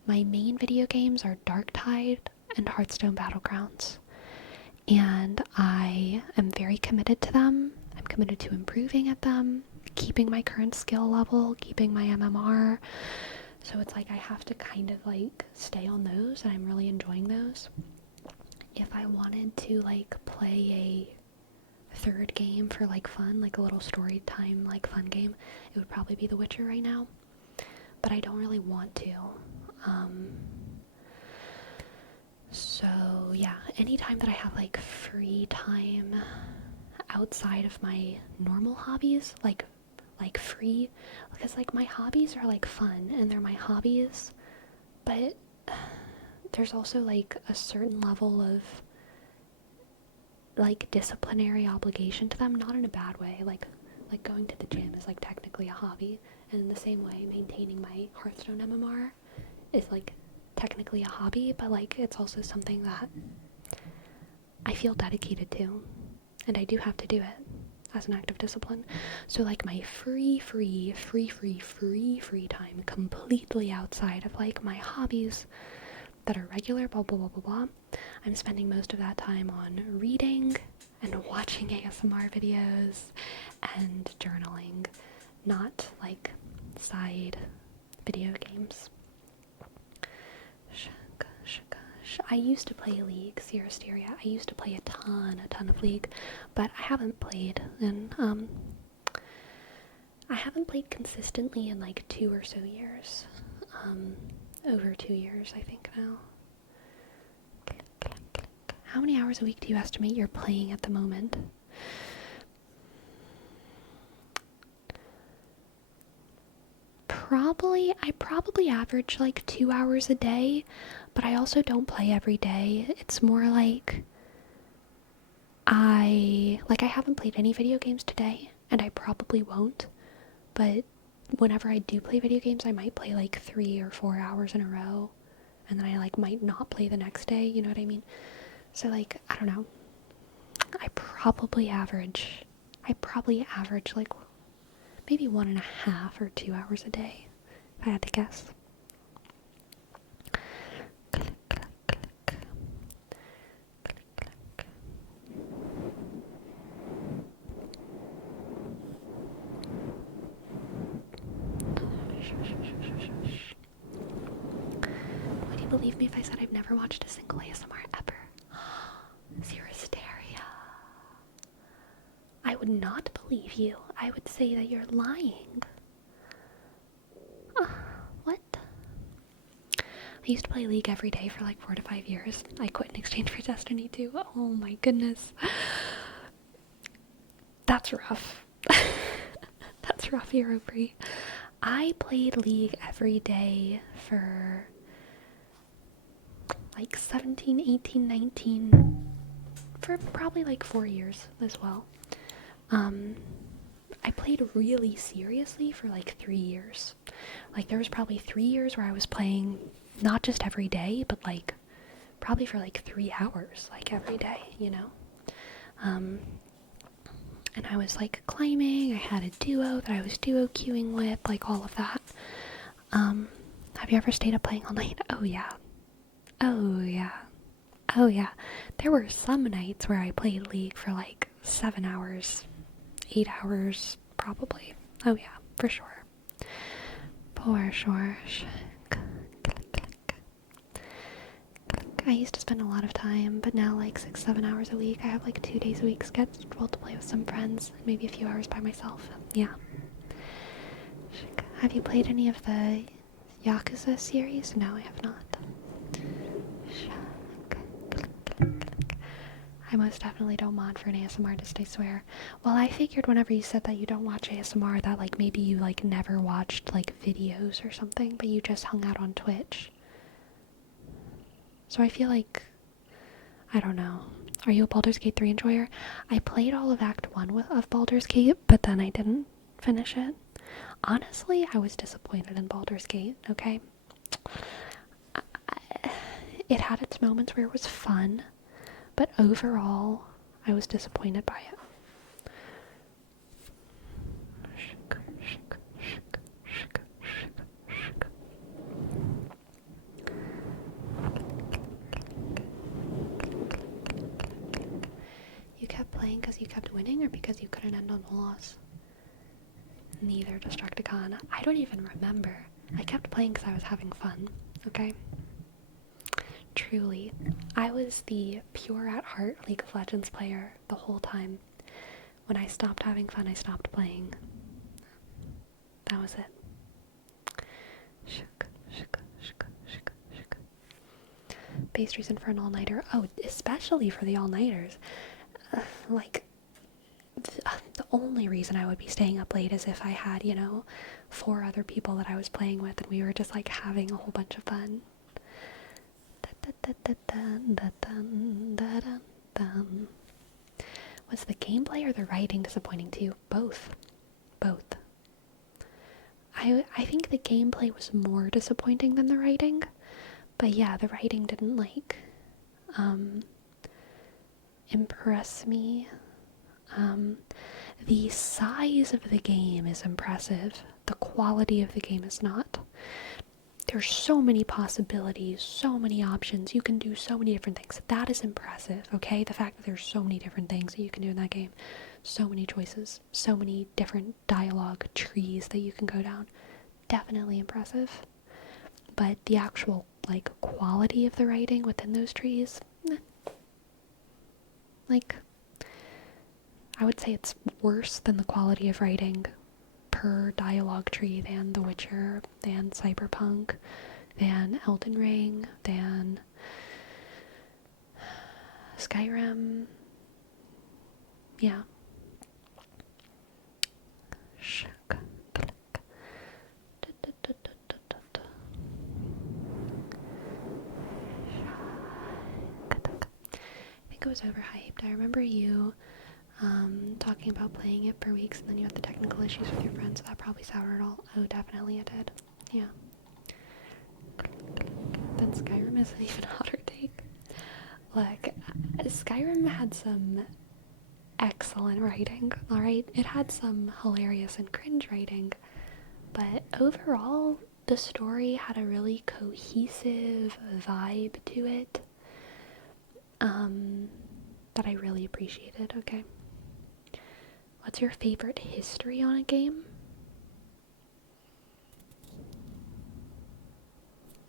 My main video games are Darktide and Hearthstone Battlegrounds, and I am very committed to them. I'm committed to improving at them, keeping my current skill level, keeping my MMR. So it's like I have to kind of like stay on those, and I'm really enjoying those. If I wanted to like play a third game for like fun, like a little story time like fun game, it would probably be The Witcher right now. But I don't really want to. So yeah, anytime that I have like free time outside of my normal hobbies, like free, because like my hobbies are like fun and they're my hobbies, but there's also like a certain level of like disciplinary obligation to them, not in a bad way. Like going to the gym is like technically a hobby, and in the same way maintaining my Hearthstone MMR is like technically a hobby, but like it's also something that I feel dedicated to, and I do have to do it as an act of discipline. So like my free time completely outside of like my hobbies that are regular, blah blah blah blah blah, I'm spending most of that time on reading and watching ASMR videos and journaling, not like side video games. I used to play League, Siristeria. I used to play a ton of League, but I haven't played, and I haven't played consistently in like 2 or so years. Over 2 years, I think now. How many hours a week do you estimate you're playing at the moment? I probably average like 2 hours a day, but I also don't play every day. It's more like I haven't played any video games today, and I probably won't, but whenever I do play video games, I might play like 3 or 4 hours in a row, and then I like might not play the next day, you know what I mean? So like, I don't know, I probably average like maybe 1.5 or 2 hours a day, if I had to guess. Would you believe me if I said I've never watched a single ASMR ever? Zero hysteria. I would not believe you. I would say that you're lying. What? I used to play League every day for like 4 to 5 years. I quit in exchange for Destiny 2. Oh my goodness. That's rough. That's rough, Eurobrie. I played League every day for like 17, 18, 19, for probably like 4 years as well. I played really seriously for like 3 years. Like there was probably 3 years where I was playing not just every day, but like probably for like 3 hours, like every day, you know? And I was like climbing, I had a duo that I was duo queuing with, like all of that. Have you ever stayed up playing all night? Oh yeah. Oh yeah. Oh yeah. There were some nights where I played League for like 7 hours, 8 hours, probably. Oh yeah, for sure. For sure. I used to spend a lot of time, but now like 6-7 hours a week. I have like 2 days a week scheduled to play with some friends, and maybe a few hours by myself. Yeah. Have you played any of the Yakuza series? No, I have not. I most definitely don't mod for an ASMR artist, I swear. Well, I figured whenever you said that you don't watch ASMR, that like maybe you like never watched like videos or something, but you just hung out on Twitch. So I feel like, I don't know. Are you a Baldur's Gate 3 enjoyer? I played all of Act 1 of Baldur's Gate, but then I didn't finish it. Honestly, I was disappointed in Baldur's Gate, okay? It had its moments where it was fun, but overall, I was disappointed by it. You kept playing because you kept winning or because you couldn't end on a loss? Neither, Destructicon. I don't even remember. I kept playing because I was having fun, okay? Truly. I was the pure at heart League of Legends player the whole time. When I stopped having fun, I stopped playing. That was it. Base reason for an all-nighter. Oh, especially for the all-nighters. Like, the only reason I would be staying up late is if I had, 4 other people that I was playing with and we were just like having a whole bunch of fun. Was the gameplay or the writing disappointing to you? Both. I think the gameplay was more disappointing than the writing, but yeah, the writing didn't impress me. The size of the game is impressive. The quality of the game is not. There's so many possibilities, so many options. You can do so many different things. That is impressive, okay? The fact that there's so many different things that you can do in that game. So many choices. So many different dialogue trees that you can go down. Definitely impressive. But the actual, quality of the writing within those trees, I would say it's worse than the quality of writing per dialogue tree than The Witcher, than Cyberpunk, than Elden Ring, than Skyrim. Yeah. I think it was overhyped. I remember you talking about playing it for weeks and then you had the technical issues with your friends, so that probably soured it all. Oh, definitely it did. Yeah. Then Skyrim is an even hotter take. Look, Skyrim had some excellent writing, alright? It had some hilarious and cringe writing, but overall, the story had a really cohesive vibe to it, that I really appreciated, okay? What's your favorite history on a game?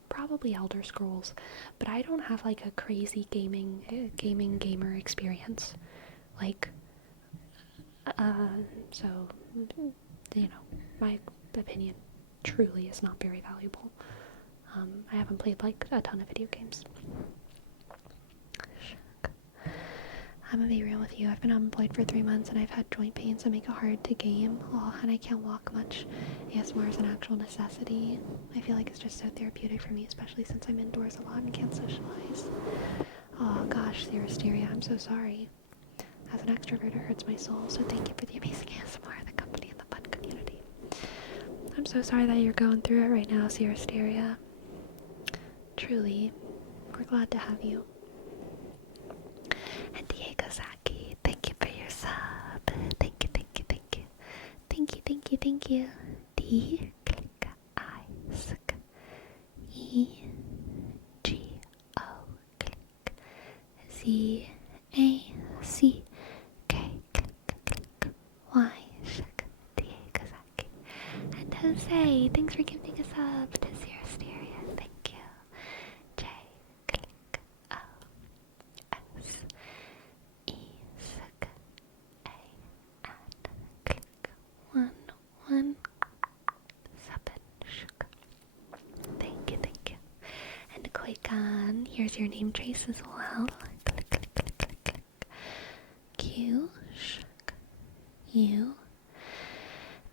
Probably Elder Scrolls, but I don't have a crazy gamer experience. So, my opinion truly is not very valuable. I haven't played a ton of video games. I'm gonna be real with you. I've been unemployed for 3 months and I've had joint pains that make it hard to game. Oh, and I can't walk much. ASMR is an actual necessity. I feel like it's just so therapeutic for me, especially since I'm indoors a lot and can't socialize. Oh gosh, Theoristeria, I'm so sorry. As an extrovert, it hurts my soul, so thank you for the amazing ASMR, the company, and the fun community. I'm so sorry that you're going through it right now, Theoristeria. Truly, we're glad to have you. And Diego Zaki, thank you for your sub. Thank you. D click I sk E G O click Z A C K click Y shk Diego Zaki. And Jose, thanks for giving a sub to Xerosteria. Thank you. J click O S E sk A and click 1 1 7 shk. Thank you. And Koikan, here's your name trace as well. Click. Q shk U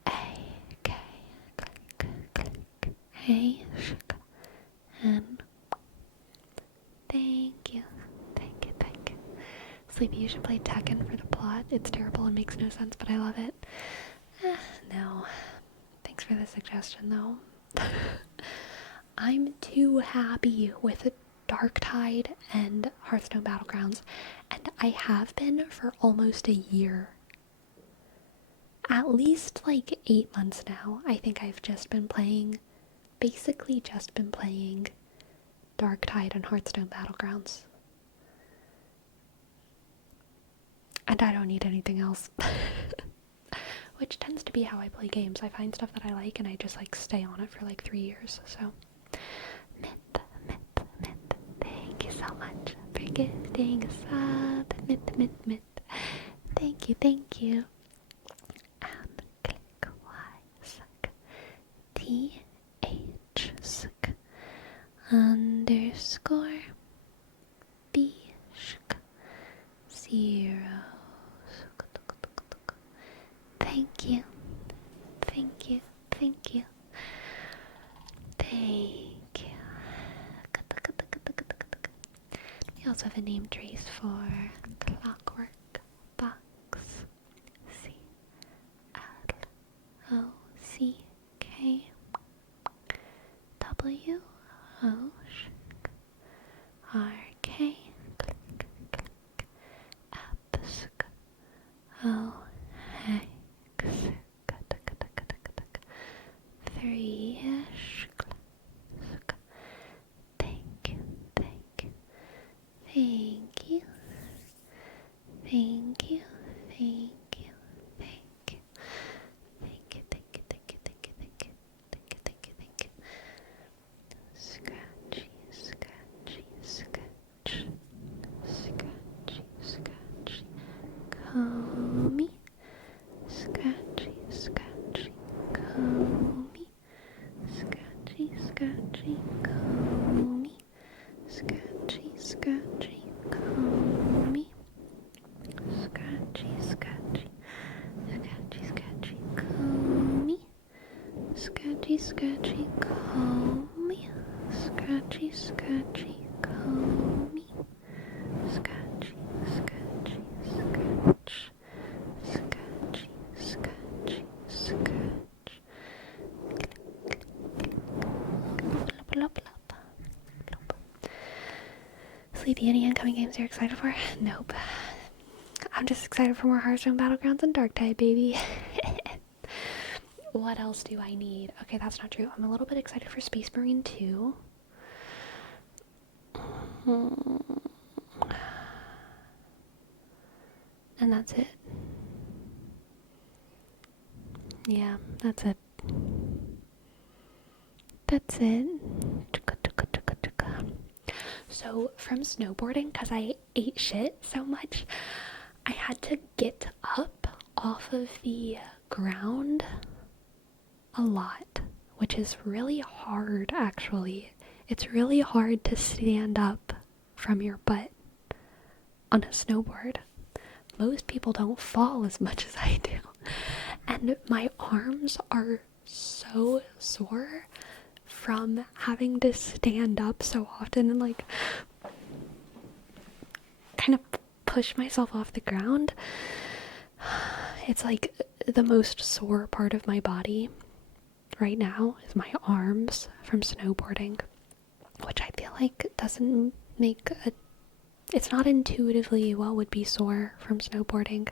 A K click A shk N. Sleepy, you should play Tekken for the plot. It's terrible and makes no sense, but I love it. No. Thanks for the suggestion, though. I'm too happy with Darktide and Hearthstone Battlegrounds, and I have been for almost a year. At least like 8 months now. I think I've basically just been playing Darktide and Hearthstone Battlegrounds. And I don't need anything else. Which tends to be how I play games. I find stuff that I like and I just like stay on it for like 3 years. So, Myth. Thank you so much for gifting a sub. Myth. Thank you. Click Y, suck. TH, suck. Underscore B, suck. 0. Thank you. We also have a name trace for Clockwork Box. CLOCKWORK. Oh, hex. 3-ish. Thank you. Scratchy. Comey. Scratchy. Comey. Scratchy. Comey. Scratchy. Comey. Scratchy, comb me. Scratchy, comb me. Scratch. Blop. Sleepy, any incoming games you're excited for? Nope. I'm just excited for more Hearthstone Battlegrounds and Darktide, baby. What else do I need? Okay, that's not true. I'm a little bit excited for Space Marine 2. And that's it. Yeah, that's it. So, from snowboarding, because I ate shit so much, I had to get up off of the ground a lot, which is really hard, actually. It's really hard to stand up from your butt on a snowboard. Most people don't fall as much as I do. And my arms are so sore from having to stand up so often and like kind of push myself off the ground. It's like the most sore part of my body right now is my arms from snowboarding, which I feel like doesn't make it's not intuitively what would be sore from snowboarding,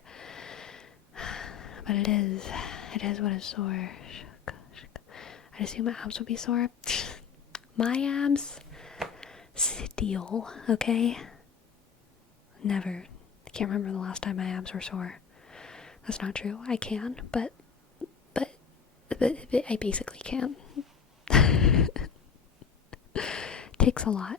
but it is what is sore. I'd assume my abs would be sore. My abs, steel, okay? Never. I can't remember the last time my abs were sore. That's not true. I can, but I basically can. Takes a lot.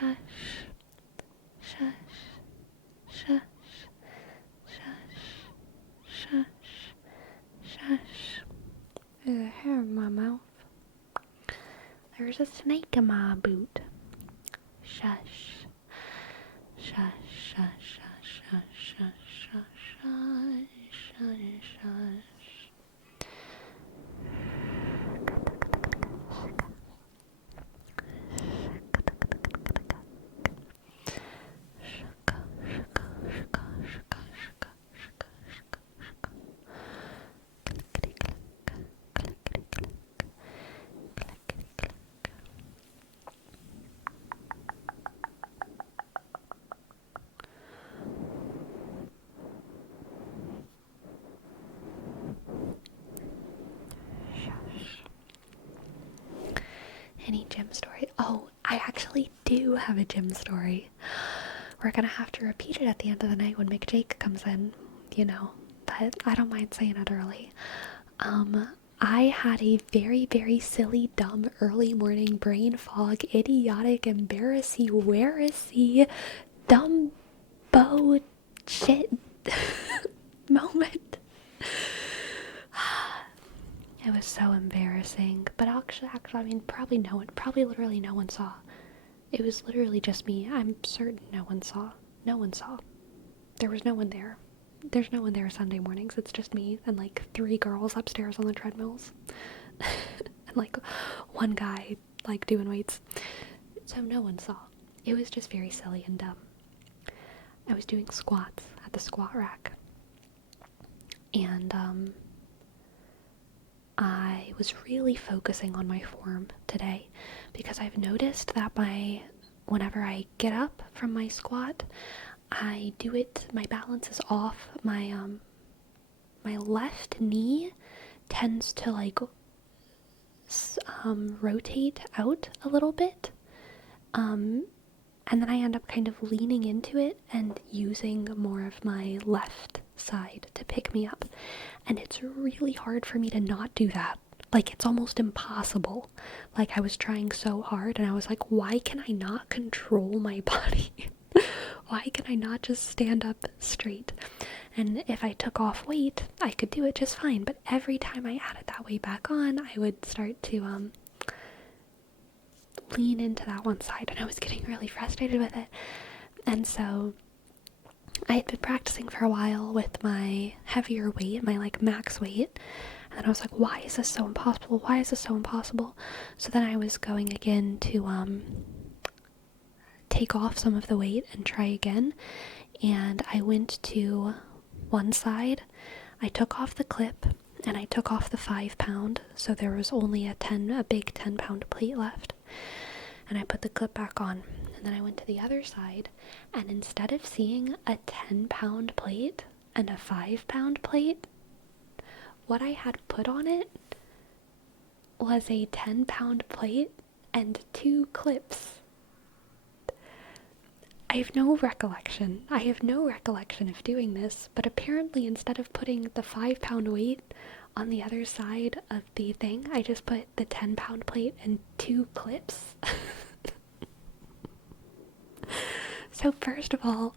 shush, shush, shush, shush, shush, shush. There's a hair in my mouth. There's a snake in my boot. Shush, shush, shush, shush, shush, shush, shush, shush, shush, shush. Any gym story? Oh, I actually do have a gym story. We're gonna have to repeat it at the end of the night when McJake comes in, but I don't mind saying it early. I had a very, very silly, dumb, early morning brain fog, idiotic, embarrassing, wheresy, dumbo shit moment. It was so embarrassing, but actually, I mean, probably literally no one saw. It was literally just me. I'm certain no one saw. No one saw. There was no one there. There's no one there Sunday mornings. It's just me and like 3 girls upstairs on the treadmills. And like one guy like doing weights. So no one saw. It was just very silly and dumb. I was doing squats at the squat rack. And I was really focusing on my form today because I've noticed that whenever I get up from my squat, I do it, my balance is off, my left knee tends to like rotate out a little bit, and then I end up kind of leaning into it and using more of my left side to pick me up, and it's really hard for me to not do that. Like, it's almost impossible. Like, I was trying so hard and I was like, why can I not control my body? Why can I not just stand up straight? And if I took off weight, I could do it just fine, but every time I added that weight back on, I would start to lean into that one side, and I was getting really frustrated with it. And so I had been practicing for a while with my heavier weight, my like max weight, and I was like, why is this so impossible? Why is this so impossible? So then I was going again to take off some of the weight and try again, and I went to one side, I took off the clip, and I took off the 5 pound, so there was only a big 10 pound plate left, and I put the clip back on. And then I went to the other side, and instead of seeing a 10 pound plate and a 5 pound plate, what I had put on it was a 10 pound plate and 2 clips. I have no recollection of doing this, but apparently instead of putting the 5 pound weight on the other side of the thing, I just put the 10 pound plate and 2 clips. So first of all,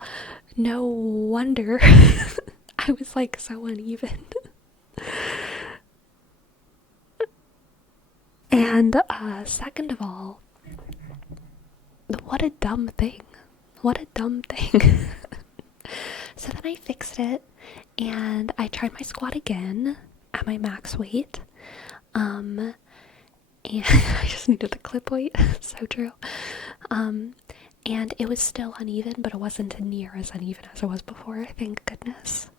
no wonder I was like so uneven. And second of all, what a dumb thing. So then I fixed it, and I tried my squat again at my max weight, and I just needed the clip weight. So true. And it was still uneven, but it wasn't near as uneven as it was before. Thank goodness.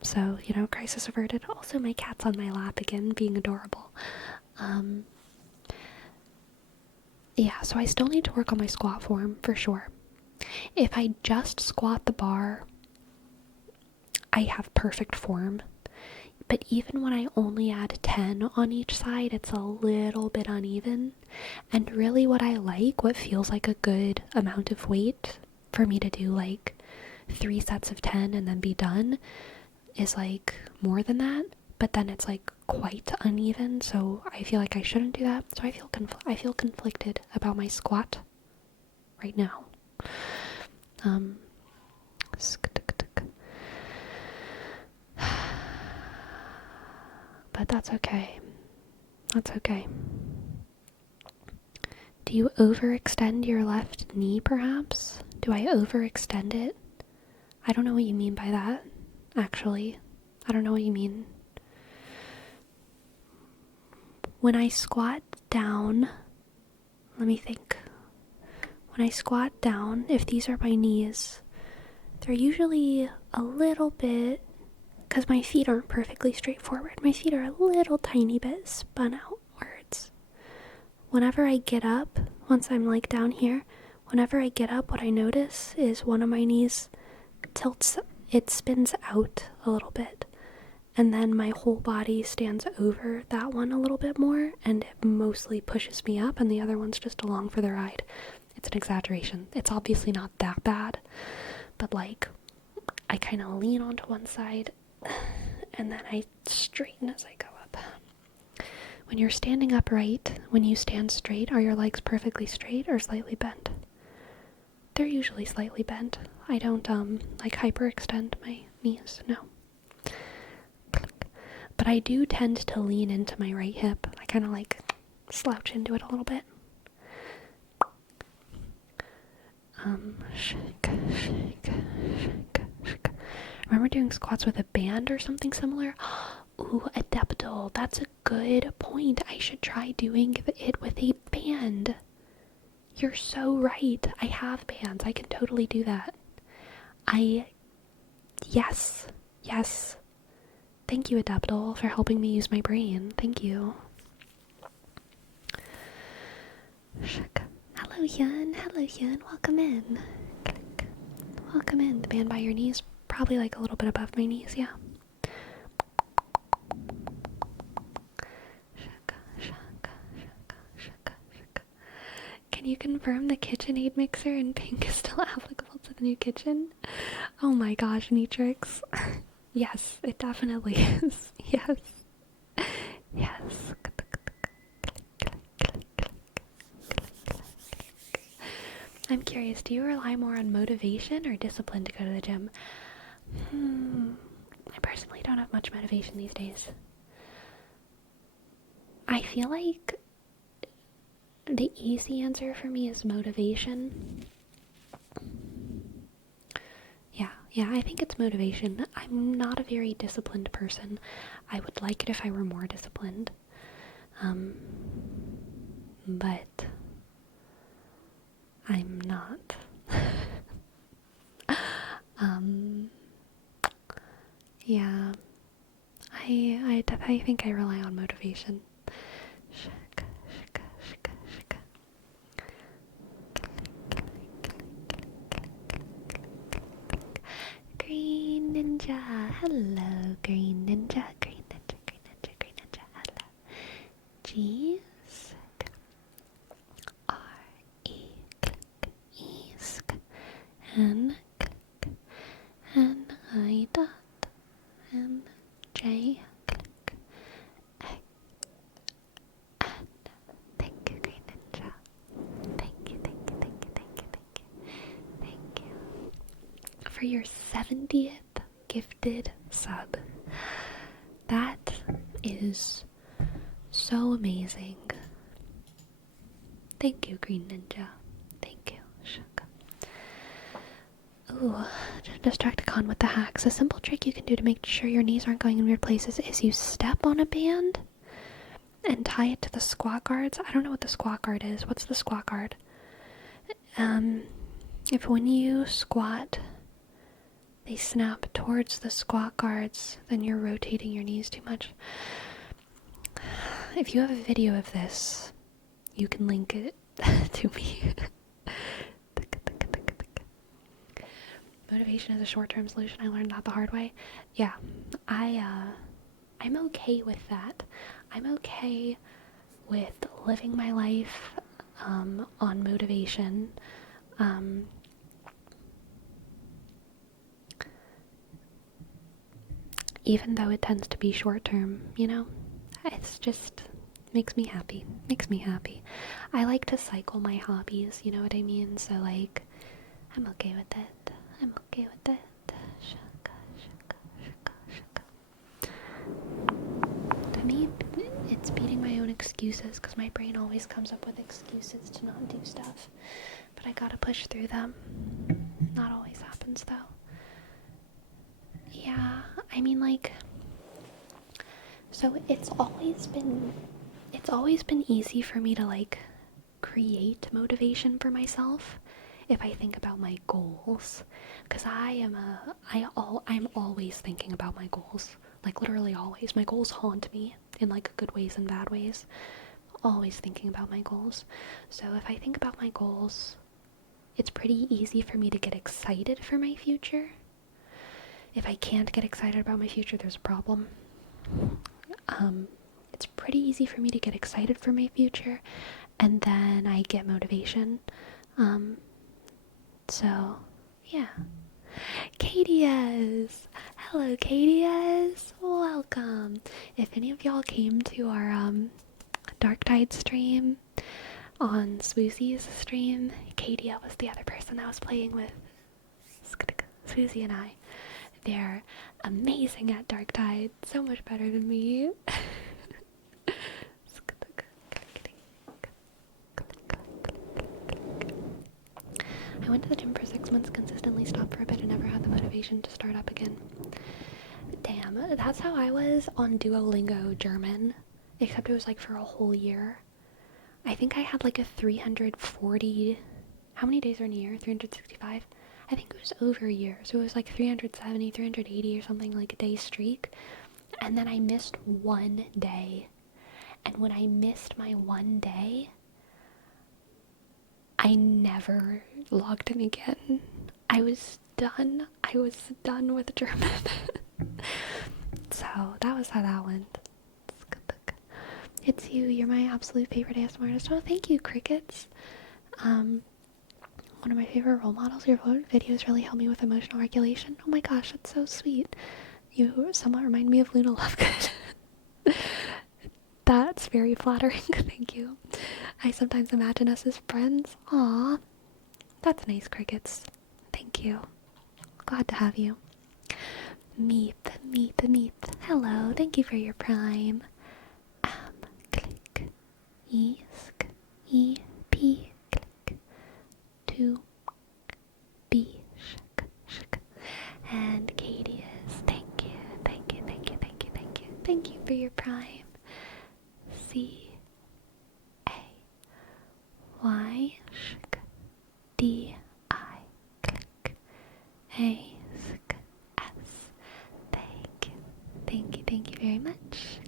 So, crisis averted. Also, my cat's on my lap again, being adorable. Yeah, so I still need to work on my squat form, for sure. If I just squat the bar, I have perfect form. But even when I only add 10 on each side, it's a little bit uneven. And really what feels like a good amount of weight for me to do like 3 sets of 10 and then be done, is like more than that. but then it's like quite uneven, so I feel like I shouldn't do that. So I feel conflicted about my squat right now. But that's okay. That's okay. Do you overextend your left knee, perhaps? Do I overextend it? I don't know what you mean by that, actually. I don't know what you mean. When I squat down, let me think. When I squat down, if these are my knees, they're usually a little bit, because my feet aren't perfectly straightforward. My feet are a little tiny bit spun outwards. Whenever I get up, once I'm like down here, whenever I get up, what I notice is one of my knees tilts, it spins out a little bit. And then my whole body stands over that one a little bit more, and it mostly pushes me up, and the other one's just along for the ride. It's an exaggeration. It's obviously not that bad, but like, I kind of lean onto one side, and then I straighten as I go up. When you're standing upright, when you stand straight, are your legs perfectly straight or slightly bent? They're usually slightly bent. I don't, like hyperextend my knees, no. But I do tend to lean into my right hip. I kind of like slouch into it a little bit. Shake. Remember doing squats with a band or something similar? Ooh, adaptable. That's a good point. I should try doing it with a band. You're so right. I have bands. I can totally do that. Yes. Thank you, Adaptable, for helping me use my brain. Thank you. Hello, Hyun. Welcome in. Welcome in. The band by your knees, probably like a little bit above my knees, yeah. Can you confirm the KitchenAid mixer in pink is still applicable to the new kitchen? Oh my gosh, Neatrix. Yes, it definitely is. Yes. I'm curious, do you rely more on motivation or discipline to go to the gym? I personally don't have much motivation these days. I feel like the easy answer for me is motivation. Yeah, I think it's motivation. I'm not a very disciplined person. I would like it if I were more disciplined. But I'm not. Yeah. I think I rely on motivation. Green Ninja, hello, Green Ninja, hello. G, R, E, N, N, I, dot, N, J, N. Thank you, Green Ninja. Thank you. For your 70th gifted sub. That is so amazing. Thank you, Green Ninja. Thank you. Ooh, Distracticon with the hacks. A simple trick you can do to make sure your knees aren't going in weird places is you step on a band and tie it to the squat guards. I don't know what the squat guard is. What's the squat guard? If when you squat, they snap towards the squat guards, then you're rotating your knees too much. If you have a video of this, you can link it to me. Motivation is a short-term solution. I learned that the hard way. Yeah, I'm okay with that. I'm okay with living my life on motivation. even though it tends to be short term, you know? It's just makes me happy. Makes me happy. I like to cycle my hobbies, you know what I mean? So like, I'm okay with it. I'm okay with it. Shaka, shaka, shaka, shaka. To me, it's beating my own excuses because my brain always comes up with excuses to not do stuff. But I gotta push through them. Not always happens though. Yeah, I mean like, so it's always been easy for me to like create motivation for myself if I think about my goals, because I'm always thinking about my goals, like literally always. My goals haunt me in like good ways and bad ways. Always thinking about my goals. So if I think about my goals, it's pretty easy for me to get excited for my future. If I can't get excited about my future, there's a problem. It's pretty easy for me to get excited for my future, and then I get motivation. So, yeah. Kadias! Hello, Kadias! Welcome! If any of y'all came to our Dark Tide stream on Swoosie's stream, Kadia was the other person I was playing with. Swoosie and I. They're amazing at Dark Tide, so much better than me. I went to the gym for 6 months, consistently stopped for a bit, and never had the motivation to start up again. Damn, that's how I was on Duolingo German, except it was like for a whole year. I think I had like a 340, how many days are in a year? 365? I think it was over a year, so it was like 370, 380 or something, like a day streak. And then I missed one day. And when I missed my one day, I never logged in again. I was done. I was done with German. So that was how that went. It's you. You're my absolute favorite ASMR artist. Oh, thank you, Crickets. One of my favorite role models. Your videos really help me with emotional regulation. Oh my gosh, that's so sweet. You somewhat remind me of Luna Lovegood. That's very flattering. Thank you. I sometimes imagine us as friends. Aw, that's nice, Crickets. Thank you. Glad to have you. Meep. Hello, thank you for your prime. Click. Esk. E-P. Click. To. B. Shk. And Katie is. Thank you. Thank you for your prime. C-A-Y. Shk. D-I. Click. A-S. Thank you very much.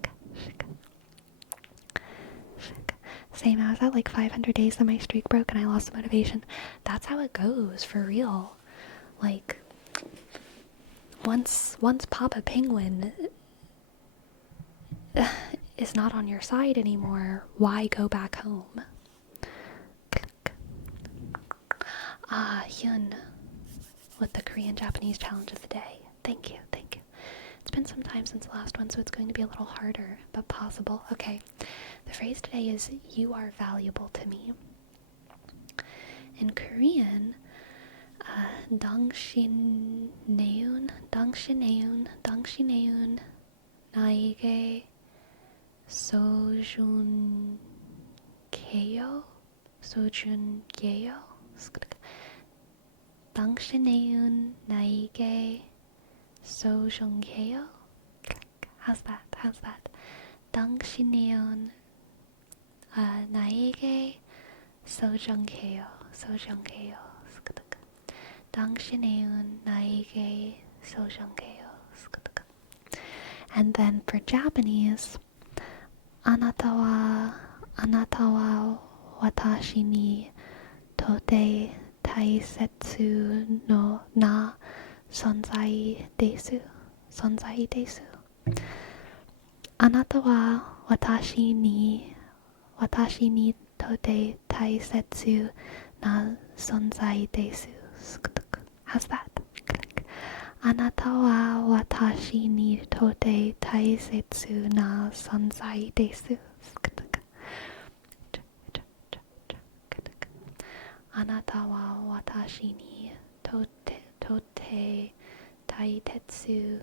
Same, I was at like 500 days that my streak broke and I lost the motivation. That's how it goes, for real. Like, once Papa Penguin is not on your side anymore, why go back home? Click. Hyun with the Korean Japanese challenge of the day. Thank you. It's been some time since the last one, so it's going to be a little harder, but possible. Okay, the phrase today is, you are valuable to me. In Korean, 당신네운, 나에게 소중해요. 당신네운 나에게 소중해요. How's that? 당신네운 나에게 소중해요. 당신네운 나에게 소중해요. And then for Japanese, あなたは私にとて大切な存在です。あなたは私にとて大切な存在です。How's that? Anata wa watashi ni tote taisetsu na sonzai desu. Anata wa watashi ni tote taisetsu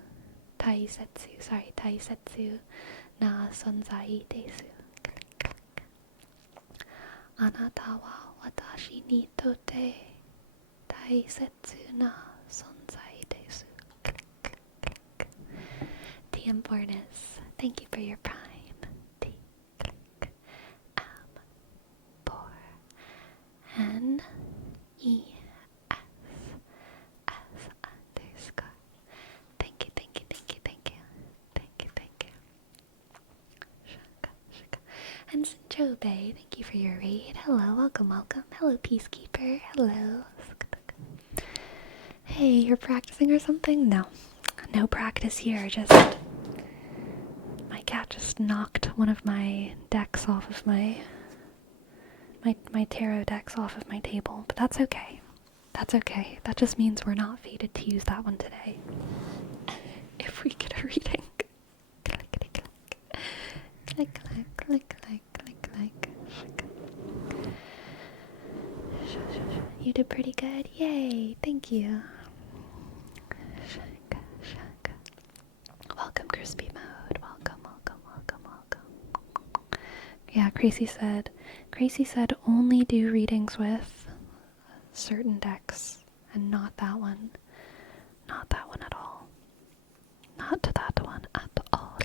na sonzai desu. Anata wa watashi ni tote taisetsu na sonzai desu. TM Bornis, thank you for your prime. T click M for N E S S underscore. Thank you. Shaka. And Sinchobe, thank you for your raid. Hello, welcome. Hello, Peacekeeper. Hello. Hey, you're practicing or something? No practice here. Just my cat just knocked one of my decks off of my tarot decks off of my table, but that's okay. That just means we're not fated to use that one today. If we get a reading. Click. You did pretty good. Yay, thank you. Shaka. Welcome, Crispy Mode. Welcome. Yeah, Gracie said only do readings with certain decks and not that one. Not that one at all. Not to that one at all.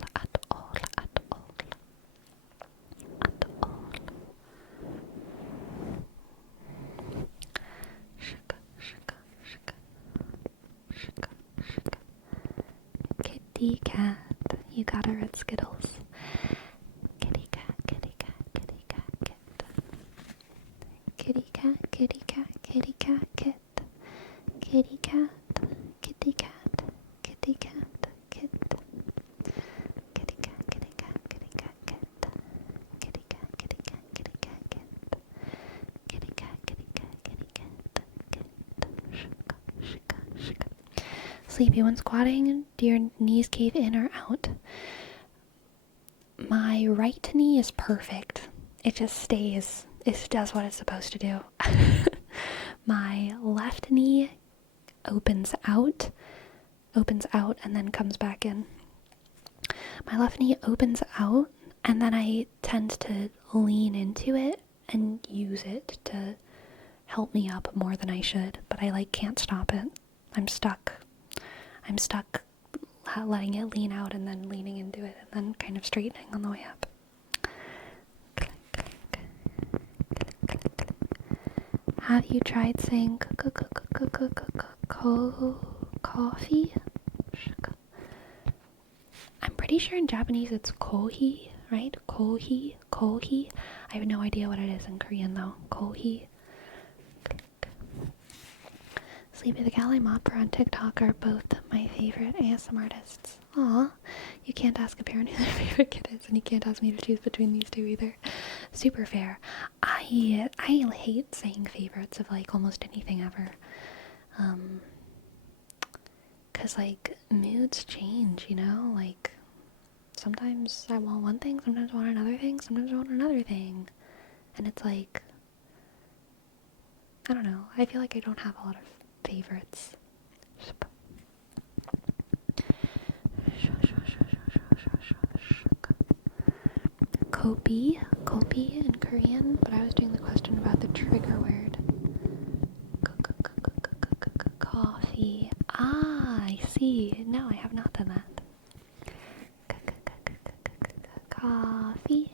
Shaka. Kitty cat, you got a red Skittles. Kitty cat. Kitty cat, kit. Kitty cat, kit. Kitty cat, kit. Kitty cat, kit. Kitty cat, kit. Shaka. Sleepy when squatting, do your knees cave in or out? My right knee is perfect. It just stays. It does what it's supposed to do. My left knee opens out and then comes back in. My left knee opens out and then I tend to lean into it and use it to help me up more than I should, but I can't stop it. I'm stuck letting it lean out and then leaning into it and then kind of straightening on the way up. Have you tried saying coffee? I'm pretty sure in Japanese it's kohi, right? Kohi. I have no idea what it is in Korean though. Kohi. Sleepy the Galley Mopper on TikTok are both my favorite ASMR artists. Aw, you can't ask a parent who their favorite kid is, and you can't ask me to choose between these two either. Super fair. I hate saying favorites of almost anything ever. 'Cause moods change, you know? Sometimes I want one thing, sometimes I want another thing, sometimes I want another thing. And it's I don't know. I feel like I don't have a lot of favorites. Kopi in Korean, but I was doing the question about the trigger word. Coffee. Ah, I see. No, I have not done that. Coffee.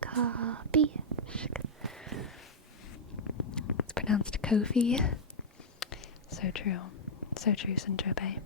Coffee. It's pronounced Kofi. So true, Sinjobe.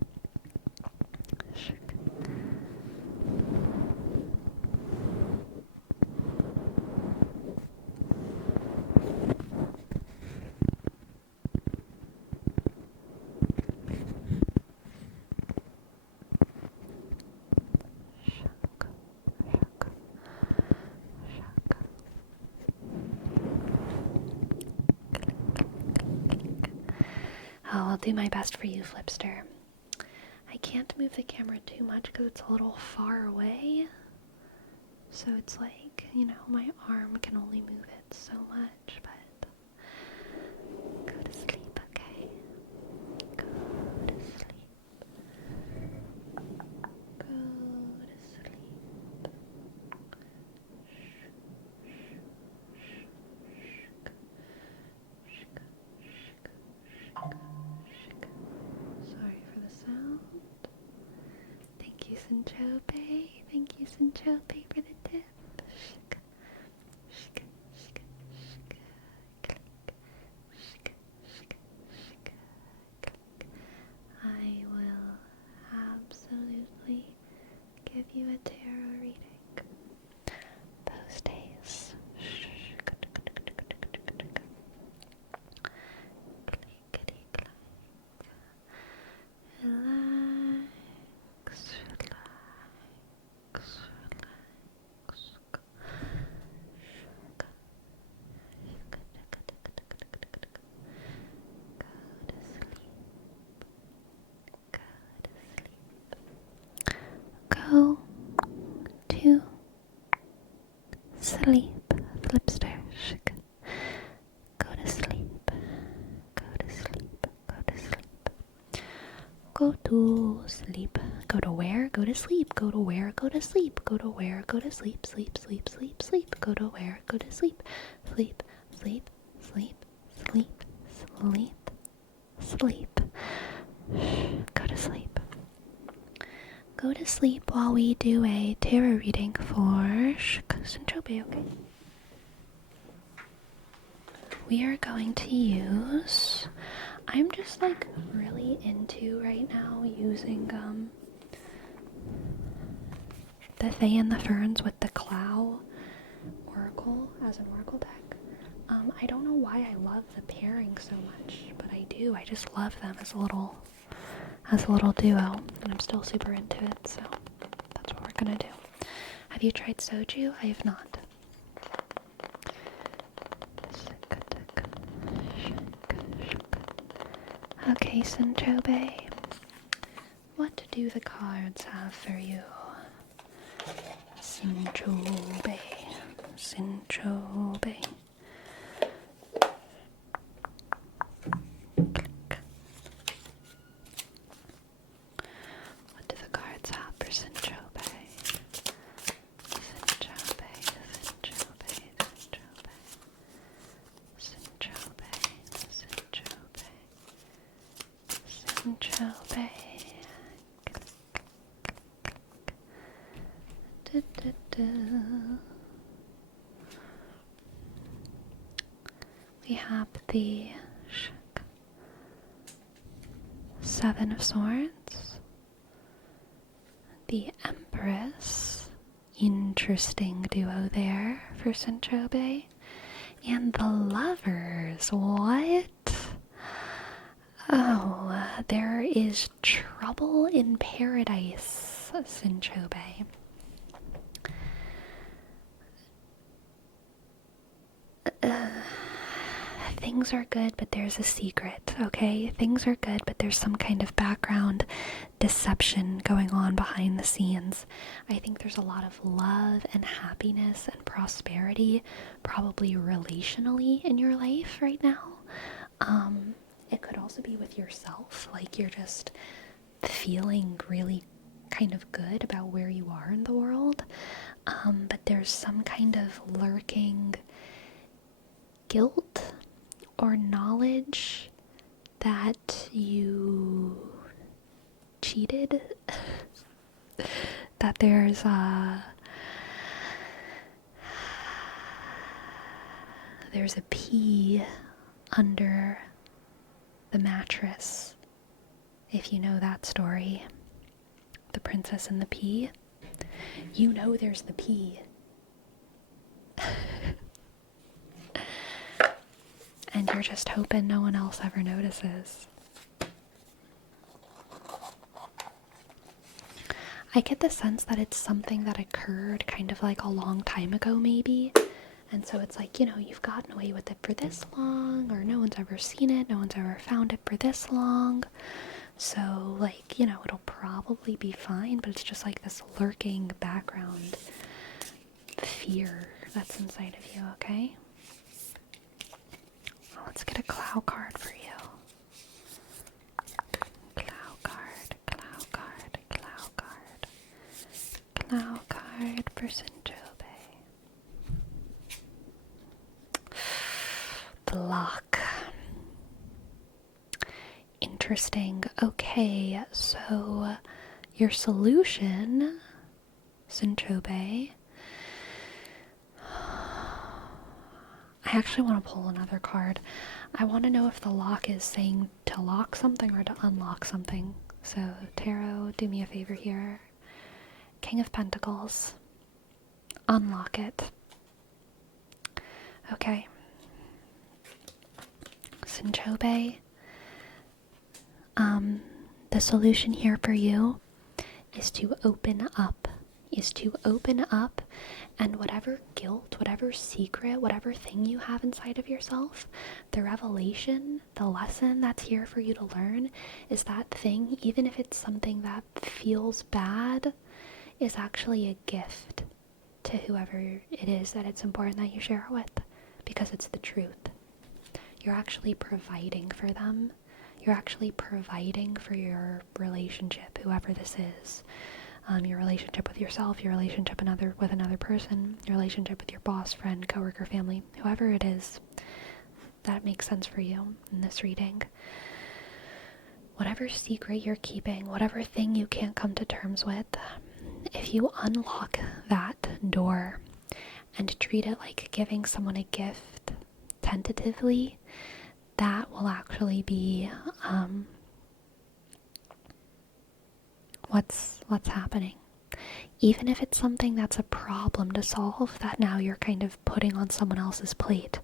Oh, I'll do my best for you, Flipster. I can't move the camera too much because it's a little far away. So it's like, you know, my arm can only move it so much, but go to sleep, okay? Go to sleep. Go to sleep. Sorry for the sound. Thank you, Sinchope. Thank you, Sinchope, for the tip. I will absolutely give you a tarot reading. Those days. Relax, relax, relax. Go to sleep, Flipster. Go to sleep. Go to sleep. Go to sleep. Go to sleep. Go to where? Go to sleep. Go to where? Go to sleep. Go to where? Go to sleep. Sleep, sleep, sleep, sleep. Go to where? Go to sleep. Sleep, sleep, sleep, sleep, sleep, sleep. Go to sleep. Go to sleep while we do a tarot reading for Centrobe, okay? We are going to use, I'm just like really into right now using the Fae and the Ferns with the Clow Oracle as an Oracle deck. I don't know why I love the pairing so much, but I do. I just love them as a little duo, and I'm still super into it, so that's what we're gonna do. Have you tried soju? I have not. Okay, Centobe. What do the cards have for you? Centobe. Centobe. What do the cards have for Centobe? Centobe, Centobe, Centobe. Centobe, Centobe. Centobe. We have the Seven of Swords, the Empress, interesting duo there for Centobe, and the Lovers. What? Oh, there is trouble in paradise, Centobe. Things are good, but there's a secret, okay? Things are good, but there's some kind of background deception going on behind the scenes. I think there's a lot of love and happiness and prosperity, probably relationally, in your life right now. It could also be with yourself, like you're just feeling really kind of good about where you are in the world. But there's some kind of lurking guilt or knowledge that you cheated, that there's a pea under the mattress, if you know that story. The Princess and the Pea. You know there's the pea. And you're just hoping no one else ever notices. I get the sense that it's something that occurred kind of like a long time ago maybe, and And so it's like, you've gotten away with it for this long, or no one's ever seen it, no one's ever found it for this long. So, like, it'll probably be fine, but it's just like this lurking background fear that's inside of you, okay? Well, let's get a cloud card for you. Cloud card, cloud card, cloud card. Cloud card for Sinjobe. The lock. Interesting. Okay, so your solution, Sinjobe. I actually want to pull another card. I want to know if the lock is saying to lock something or to unlock something. So, Tarot, do me a favor here. King of Pentacles. Unlock it. Okay. Sinjobe. The solution here for you is to open up. And whatever guilt, whatever secret, whatever thing you have inside of yourself, the revelation, the lesson that's here for you to learn is that thing, even if it's something that feels bad, is actually a gift to whoever it is that it's important that you share it with, because it's the truth. You're actually providing for them. You're actually providing for your relationship, whoever this is. Your relationship with yourself, your relationship with another person, your relationship with your boss, friend, coworker, family, whoever it is that makes sense for you in this reading. Whatever secret you're keeping, whatever thing you can't come to terms with, if you unlock that door and treat it like giving someone a gift tentatively, that will actually be what's happening. Even if it's something that's a problem to solve that now you're kind of putting on someone else's plate,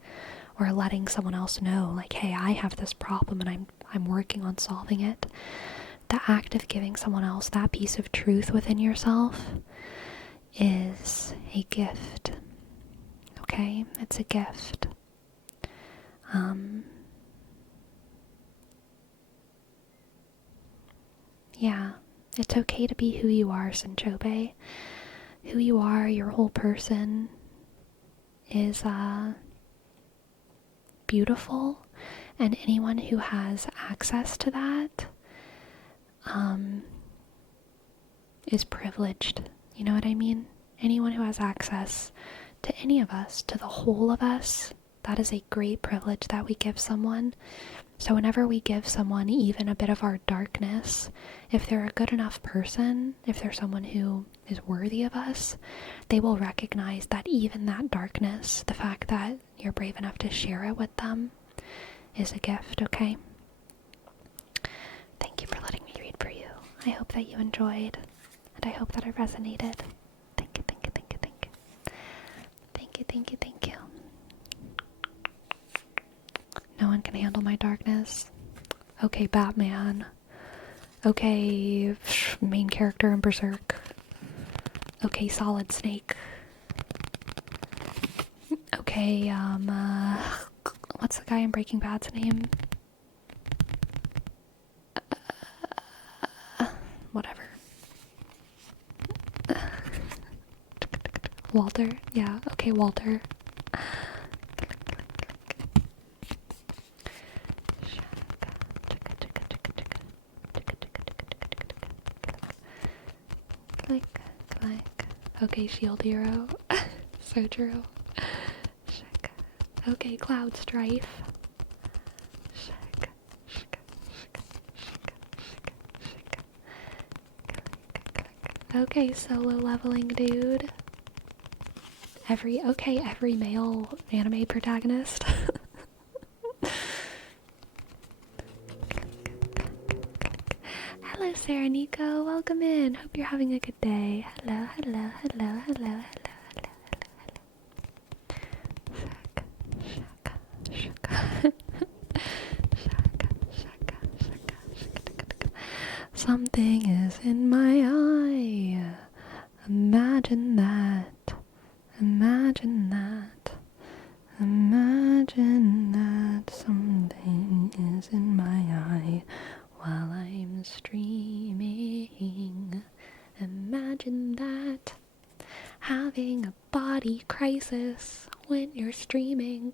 or letting someone else know, like, hey, I have this problem and I'm working on solving it. The act of giving someone else that piece of truth within yourself is a gift. Okay? It's a gift. Yeah. It's okay to be who you are, Sinjobe. Who you are, your whole person, is beautiful, and anyone who has access to that is privileged. You know what I mean? Anyone who has access to any of us, to the whole of us, that is a great privilege that we give someone. So whenever we give someone even a bit of our darkness, if they're a good enough person, if they're someone who is worthy of us, they will recognize that even that darkness, the fact that you're brave enough to share it with them, is a gift, okay? Thank you for letting me read for you. I hope that you enjoyed, and I hope that it resonated. Thank you, thank you, thank you, thank you. Thank you, thank you, thank you. No one can handle my darkness. Okay, Batman. Okay, main character in Berserk. Okay, Solid Snake. Okay, what's the guy in Breaking Bad's name? Whatever. Walter? Yeah, okay, Walter. Click, click. Okay, Shield Hero. So true. Okay, Cloud Strife. Okay, solo leveling dude. Every male anime protagonist. Hello, Sarah Nico. Welcome in. Hope you're having a good day. Hello, hello, hello, hello, hello, hello, hello. Shaka. Something is in my eye. Imagine that. Imagine that. crisis when you're streaming.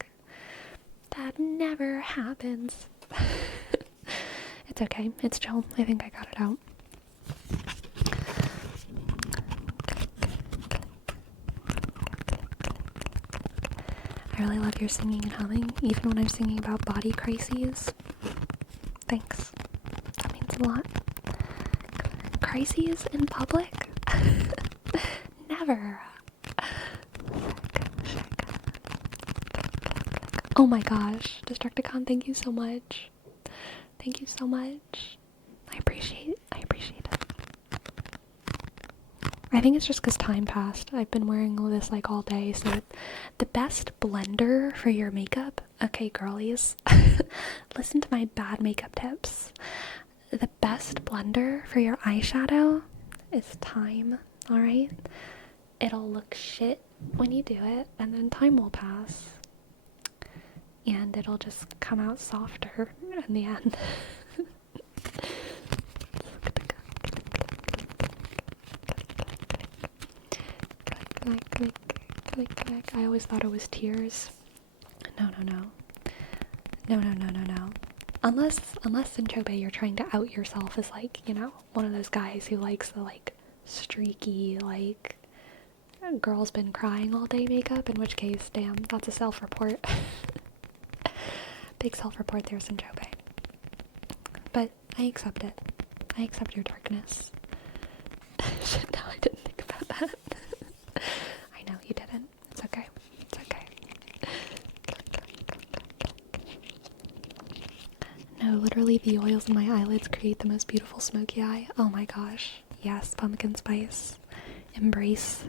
That never happens. It's okay. It's chill. I think I got it out. I really love your singing and humming, even when I'm singing about body crises. Thanks. That means a lot. Crises in public? Never. Oh my gosh. Destructicon, thank you so much. Thank you so much. I appreciate it. I think it's just because time passed. I've been wearing all this like all day, so the best blender for your makeup, okay girlies, listen to my bad makeup tips. The best blender for your eyeshadow is time, alright? It'll look shit when you do it, and then time will pass. And it'll just come out softer in the end. Click. I always thought it was tears. No. Unless Sinchobe, you're trying to out yourself as like, you know, one of those guys who likes the like streaky, like girl's been crying all day makeup, in which case, damn, that's a self-report. Big self-report there, Sinchobe. But I accept it. I accept your darkness. Shit, no, I didn't think about that. I know you didn't. It's okay. It's okay. No, literally the oils in my eyelids create the most beautiful smoky eye. Oh my gosh. Yes, pumpkin spice. Embrace.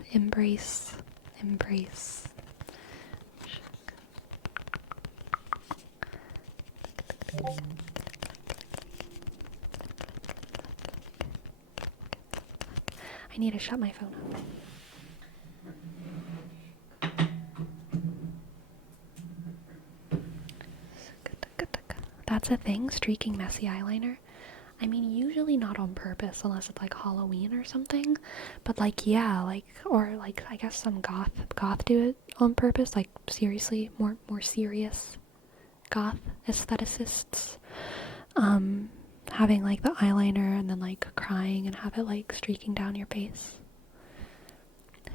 I need to shut my phone up. That's a thing, streaking messy eyeliner. I mean, usually not on purpose unless it's like Halloween or something. But like, yeah, like, or like, I guess some goth do it on purpose. Like, seriously, more serious goth aestheticists. Having like the eyeliner and then like crying and have it like streaking down your face.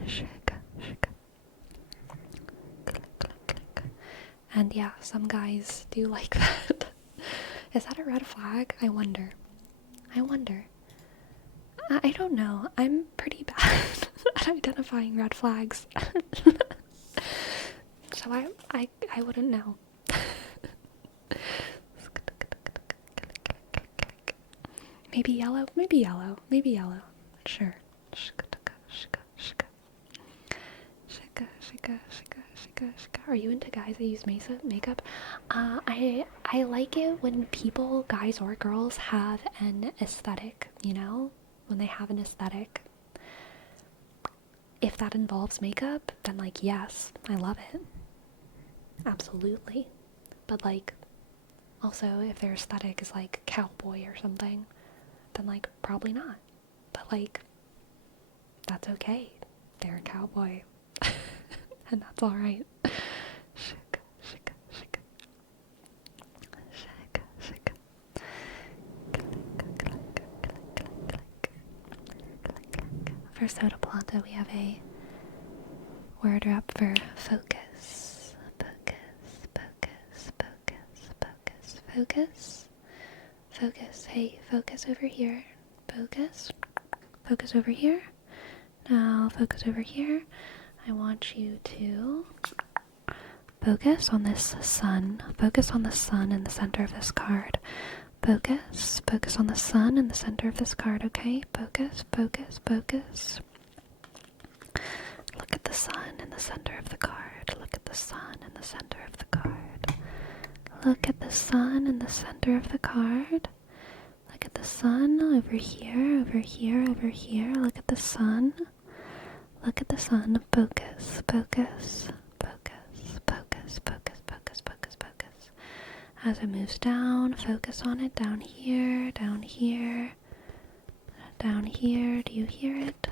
Shake. And yeah, some guys do like that. Is that a red flag? I wonder. I don't know. I'm pretty bad at identifying red flags. So I wouldn't know. Maybe yellow. Sure. Are you into guys that use makeup? I like it when people, guys or girls, have an aesthetic, you know? When they have an aesthetic. If that involves makeup, then like, yes, I love it. Absolutely. But like, also, if their aesthetic is like cowboy or something, then like, probably not. But like, that's okay. They're a cowboy. And that's alright. For Soda Planta, we have a word rep for focus. Focus. Hey, focus over here. Focus over here. Now focus over here. I want you to focus on this sun. Focus on the sun in the center of this card. Focus on the sun in the center of this card, okay? Focus. Look at the sun in the center of the card. Look at the sun in the center of the card. Look at the sun in the center of the card. Look at the sun over here. Look at the sun. Focus. As it moves down, focus on it. Down here. Do you hear it?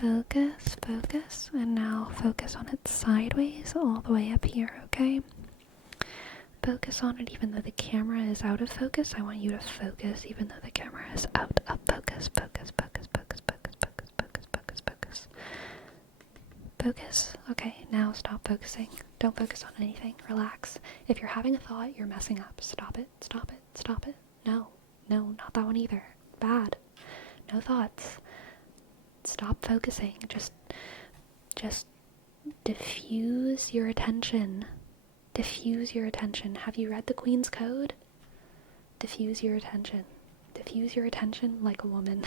Focus, focus, and now focus on it sideways all the way up here, okay? Focus on it even though the camera is out of focus. I want you to focus even though the camera is out of focus. Focus, focus, focus, focus, focus, focus, focus, focus. Focus. Okay, now stop focusing. Don't focus on anything. Relax. If you're having a thought, you're messing up. Stop it, stop it, stop it. No, no, not that one either. Bad. No thoughts. Stop focusing. Just diffuse your attention. Diffuse your attention. Have you read the Queen's Code? Diffuse your attention. Diffuse your attention like a woman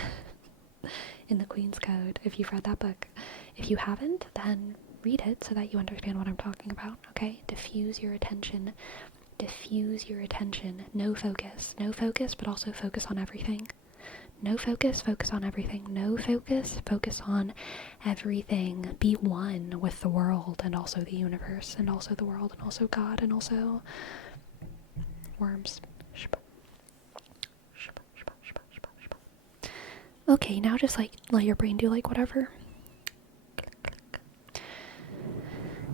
in the Queen's Code, if you've read that book. If you haven't, then read it so that you understand what I'm talking about, okay? Diffuse your attention. Diffuse your attention. No focus. No focus, but also focus on everything. No focus, focus on everything. No focus, focus on everything. Be one with the world and also the universe and also the world and also God and also worms. Okay, now just like let your brain do like whatever.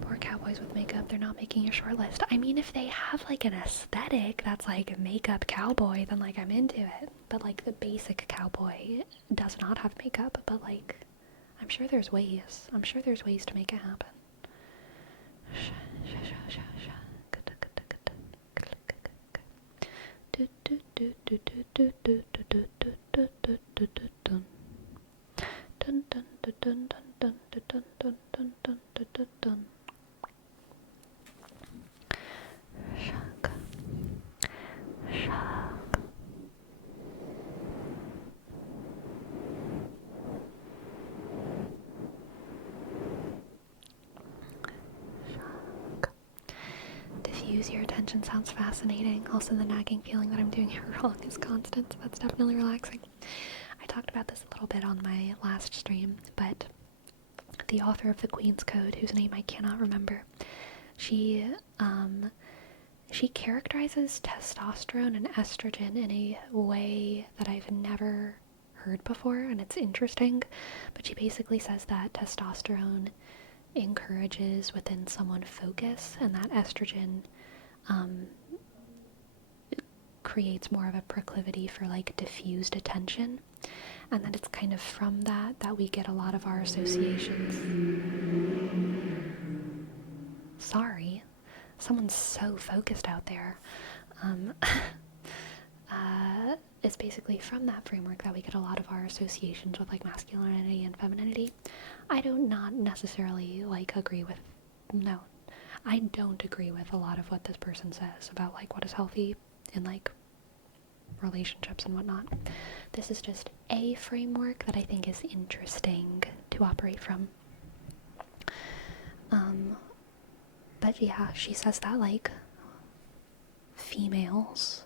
Poor cowboys with makeup, they're not making your short list. I mean, if they have like an aesthetic that's like makeup cowboy, then like I'm into it. But like the basic cowboy does not have makeup, but like I'm sure there's ways. I'm sure there's ways to make it happen. Diffuse your attention sounds fascinating. Also, the nagging feeling that I'm doing it wrong is constant, so that's definitely relaxing. I talked about this a little bit on my last stream, but the author of the Queen's Code, whose name I cannot remember, she characterizes testosterone and estrogen in a way that I've never heard before, and it's interesting, but she basically says that testosterone encourages within someone focus, and that estrogen creates more of a proclivity for like diffused attention, and that it's kind of from that we get a lot of our associations. Sorry, someone's so focused out there. It's basically from that framework that we get a lot of our associations with like masculinity and femininity. I do not necessarily I don't agree with a lot of what this person says about like what is healthy in like relationships and whatnot. This is just a framework that I think is interesting to operate from. But yeah, she says that like females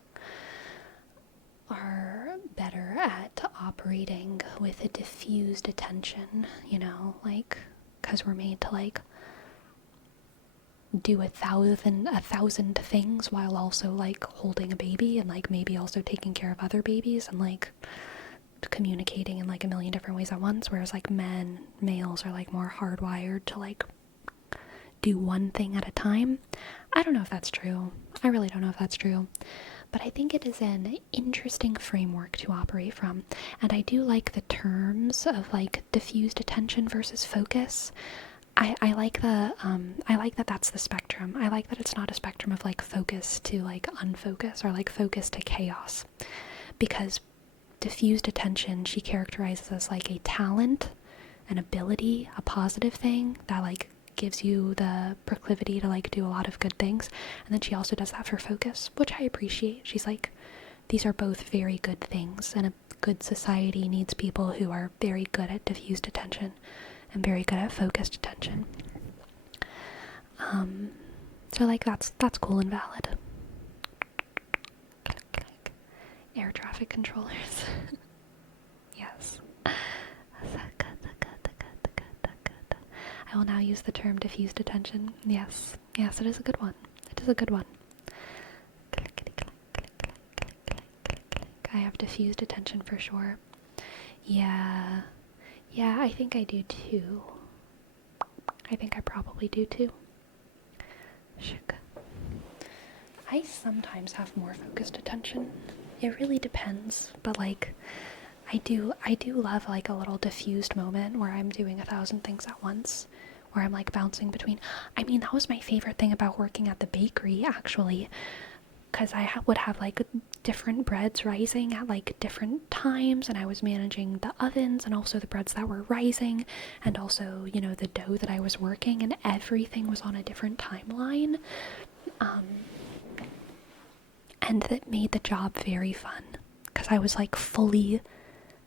are better at operating with a diffused attention, you know, like, because we're made to like do a thousand things while also like holding a baby and like maybe also taking care of other babies and like communicating in like a million different ways at once, whereas like males are like more hardwired to like do one thing at a time. I don't know if that's true. I really don't know if that's true. But I think it is an interesting framework to operate from. And I do like the terms of like diffused attention versus focus. I like that that's the spectrum. I like that it's not a spectrum of like focus to like unfocus or like focus to chaos. Because diffused attention she characterizes as like a talent, an ability, a positive thing that like gives you the proclivity to like do a lot of good things. And then she also does that for focus, which I appreciate. She's like, these are both very good things, and a good society needs people who are very good at diffused attention and very good at focused attention. So like that's cool and valid. Air traffic controllers. Yes. I will now use the term diffused attention. Yes, it is a good one. It is a good one. I have diffused attention for sure. Yeah, Yeah, I think I do too. I think I probably do too. I sometimes have more focused attention. It really depends, but like I do love like a little diffused moment where I'm doing 1,000 things at once, where I'm like bouncing between. I mean, that was my favorite thing about working at the bakery actually, because would have like different breads rising at like different times, and I was managing the ovens and also the breads that were rising, and also, you know, the dough that I was working, and everything was on a different timeline. And that made the job very fun because I was like fully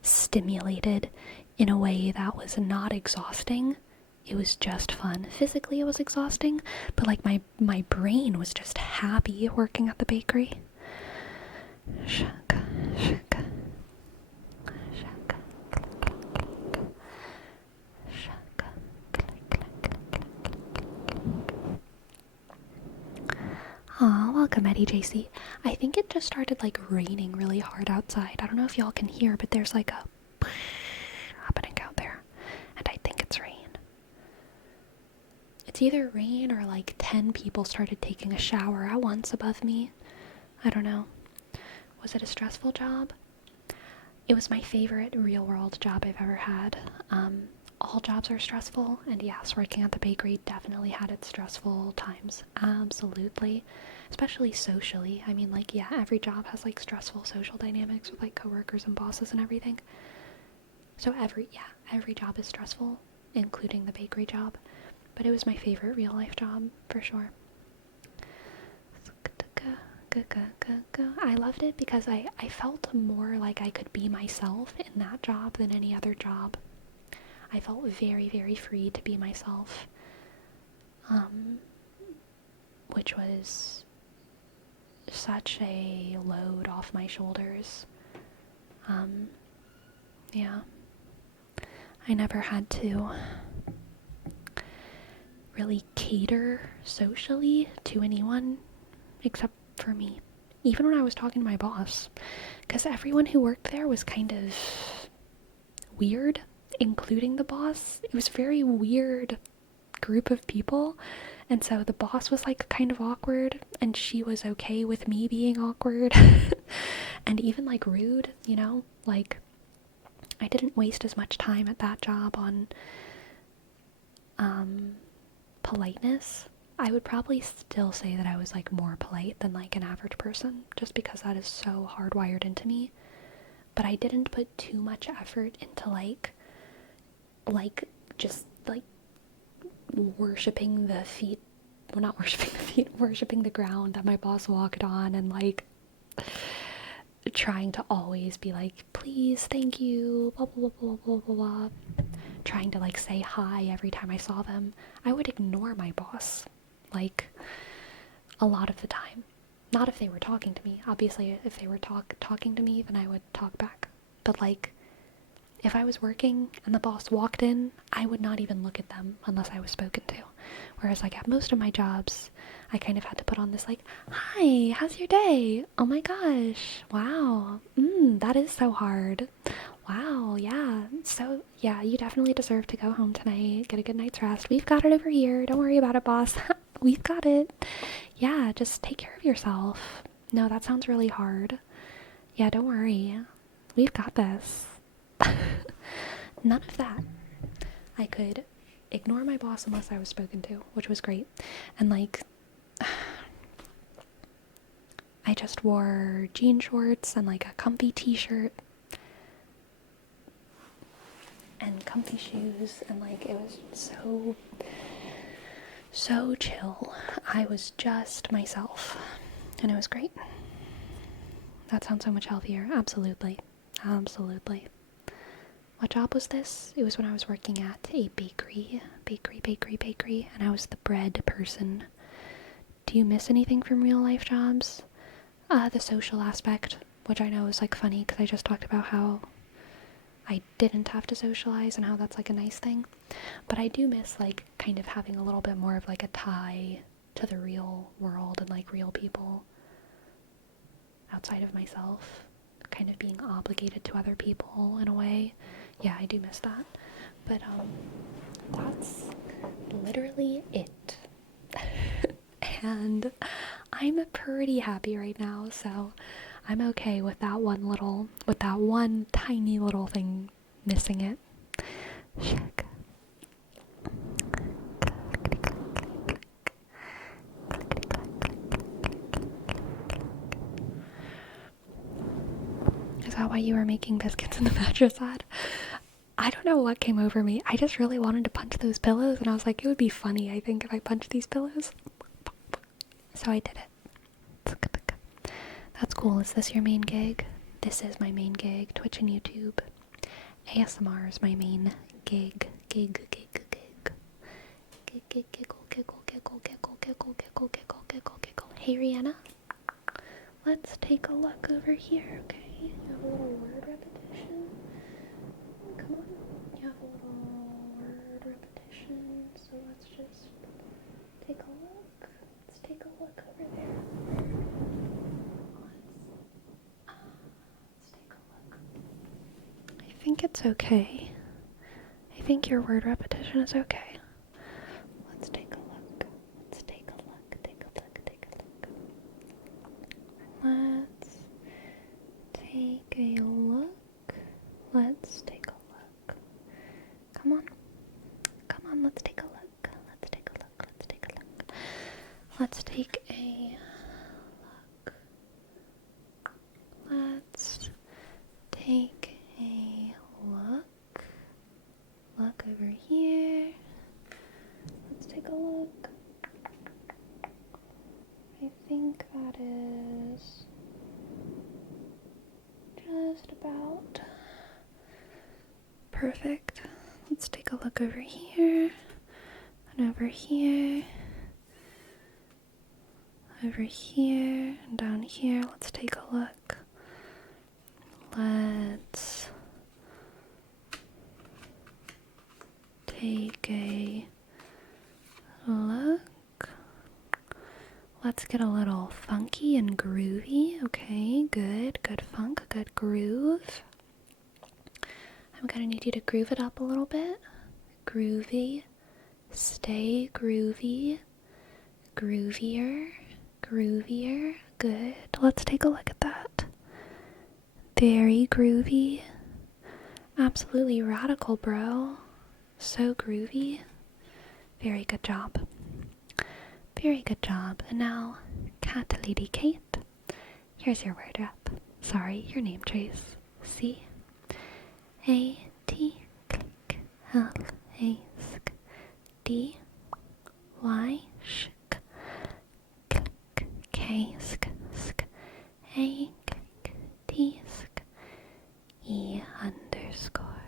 stimulated in a way that was not exhausting. It was just fun. Physically it was exhausting, but like my brain was just happy working at the bakery. Shaka, shaka, shaka, shaka, click, click, click. Aw, welcome Eddie JC. I think it just started like raining really hard outside. I don't know if y'all can hear, but there's like a happening out there, and I think it's rain. It's either rain or like 10 people started taking a shower at once above me. I don't know. Was it a stressful job? It was my favorite real world job I've ever had. All jobs are stressful, and yes, working at the bakery definitely had its stressful times. Absolutely. Especially socially. I mean, like, yeah, every job has like stressful social dynamics with like coworkers and bosses and everything. So every job is stressful, including the bakery job. But it was my favorite real life job, for sure. I loved it because I felt more like I could be myself in that job than any other job. I felt very, very free to be myself, which was such a load off my shoulders. Yeah. I never had to really cater socially to anyone except for me. Even when I was talking to my boss, because everyone who worked there was kind of weird, including the boss. It was a very weird group of people, and so the boss was like kind of awkward, and she was okay with me being awkward and even like rude, you know? Like, I didn't waste as much time at that job on politeness. I would probably still say that I was like more polite than like an average person, just because that is so hardwired into me. But I didn't put too much effort into like just like worshipping the feet, well, not worshipping the feet, worshipping the ground that my boss walked on, and like trying to always be like, please, thank you, blah blah blah blah blah blah, trying to like say hi every time I saw them. I would ignore my boss, like, a lot of the time. Not if they were talking to me. Obviously, if they were talking to me, then I would talk back. But like, if I was working and the boss walked in, I would not even look at them unless I was spoken to. Whereas like at most of my jobs, I kind of had to put on this like, hi, how's your day? Oh my gosh, wow, that is so hard. Wow, yeah, so yeah, you definitely deserve to go home tonight, get a good night's rest. We've got it over here, don't worry about it, boss. We've got it. Yeah, just take care of yourself. No, that sounds really hard. Yeah, don't worry. We've got this. None of that. I could ignore my boss unless I was spoken to, which was great. And like, I just wore jean shorts and like a comfy t-shirt and comfy shoes, and like it was so chill. I was just myself, and it was great. That sounds so much healthier. Absolutely. What job was this? It was when I was working at a bakery, and I was the bread person. Do you miss anything from real life jobs? The social aspect, which I know is like funny because I just talked about how I didn't have to socialize and how that's like a nice thing. But I do miss like kind of having a little bit more of like a tie to the real world and like real people outside of myself, kind of being obligated to other people in a way. Yeah, I do miss that. But that's literally it. And I'm pretty happy right now, so I'm okay with that one tiny little thing missing it. Check. Is that why you were making biscuits in the mattress ad? I don't know what came over me. I just really wanted to punch those pillows, and I was like, it would be funny, I think, if I punched these pillows. So I did it. That's cool. Is this your main gig? This is my main gig. Twitch and YouTube. ASMR is my main gig. Giggle, giggle, giggle, giggle, giggle, giggle, giggle, giggle, giggle, giggle. Hey, Rihanna. Let's take a look over here, okay? You have a little word repetition. Come on. You have a little word repetition. So let's just take a look. Let's take a look over there. Let's take a look. I think it's okay. I think your word repetition is okay. Let's take a look. Let's take a look. Take a look. Take a look. Let's take a look. Let's take a look. Come on. Come on, let's take a look. Let's take a look. Let's take a look. Let's take a look. Let's take a look. Look over here. Let's take a look. I think that is just about perfect. Let's take a look over here and over here. Over here and down here. Let's take a look. Let's take a look. Let's get a little funky and groovy. Okay, good. Good funk, good groove. I'm gonna need you to groove it up a little bit. Groovy. Stay groovy. Groovier. Groovier. Good. Let's take a look at that. Very groovy. Absolutely radical, bro. So groovy. Very good job. Very good job. And now, Cat Lady Kate. Here's your word rep. Sorry, your name trace. C A T click L A S K D Y sh k click K sk sk A click T sk E underscore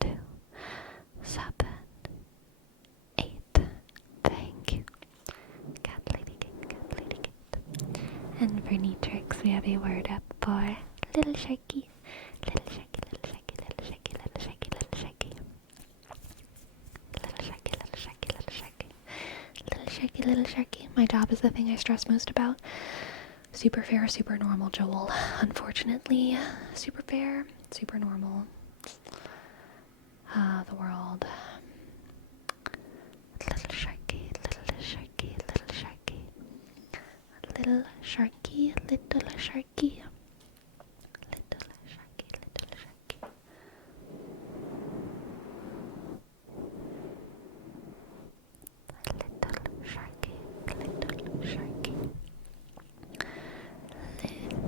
2 7 8. Thank you. Cat Lady Kate, Cat Lady Kate. And for Neatrix, we have a word up for Little Sharky. Little Sharky, Little Sharky, Little Sharky, Little Sharky, Little Sharky. Little Sharky, Little Sharky, Little Sharky. Little Sharky, Little Sharky. My job is the thing I stress most about. Super fair, super normal, Joel. Unfortunately, super fair, super normal. The world. Little Sharky, Little Sharky, Little Sharky. Little Sharky, Little Sharky. Little Sharky, Little Sharky. Little Sharky, Little Sharky.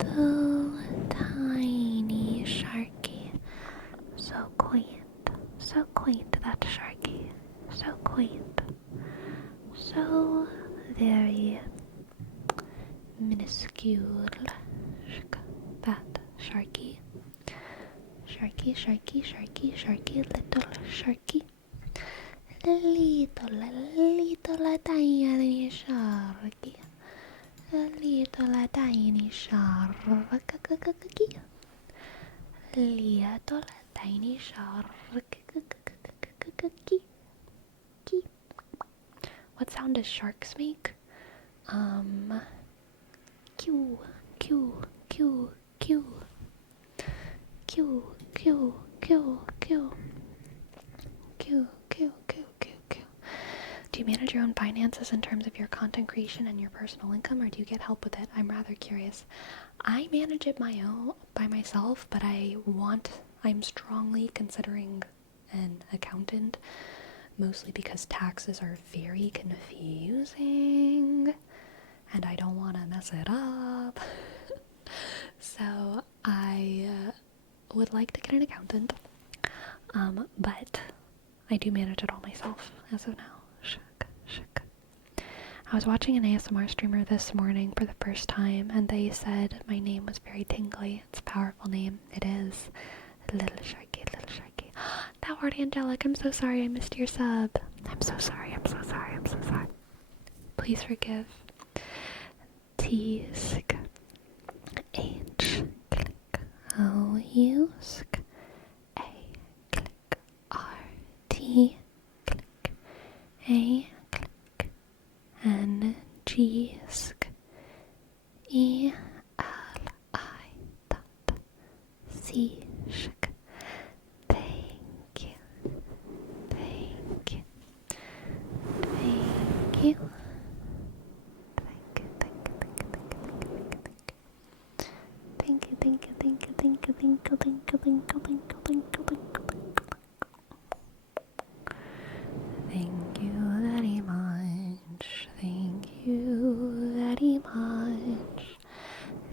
Little tiny Sharky. So quaint, that Sharky. So quaint. So very minuscule. That Sharky. Sharky, Sharky, Sharky, Sharky, little Sharky. Little tiny Sharky. Little tiny Sharky. Little tiny Sharky. What sound does sharks make? Q, Q, Q, Q. Q, Q, Q, Q. Cute, cute, cute, cute, cute. Do you manage your own finances in terms of your content creation and your personal income, or do you get help with it? I'm rather curious. I manage it by myself, but I'm strongly considering an accountant, mostly because taxes are very confusing, and I don't want to mess it up. So I would like to get an accountant, but I do manage it all myself as of now. Shook. I was watching an ASMR streamer this morning for the first time, and they said my name was very tingly. It's a powerful name. It is. Little Sharky, Little Sharky. That word, Angelic, I'm so sorry I missed your sub. I'm so sorry. Please forgive. T-sk. H. Click. O-U. Sk. A. Click. R-T. Click. A. Click. N-G. Sk. E-L-I. Dot. C. Shk. Thank you. Thank you. Thank you. Thank you very much. Thank you very much.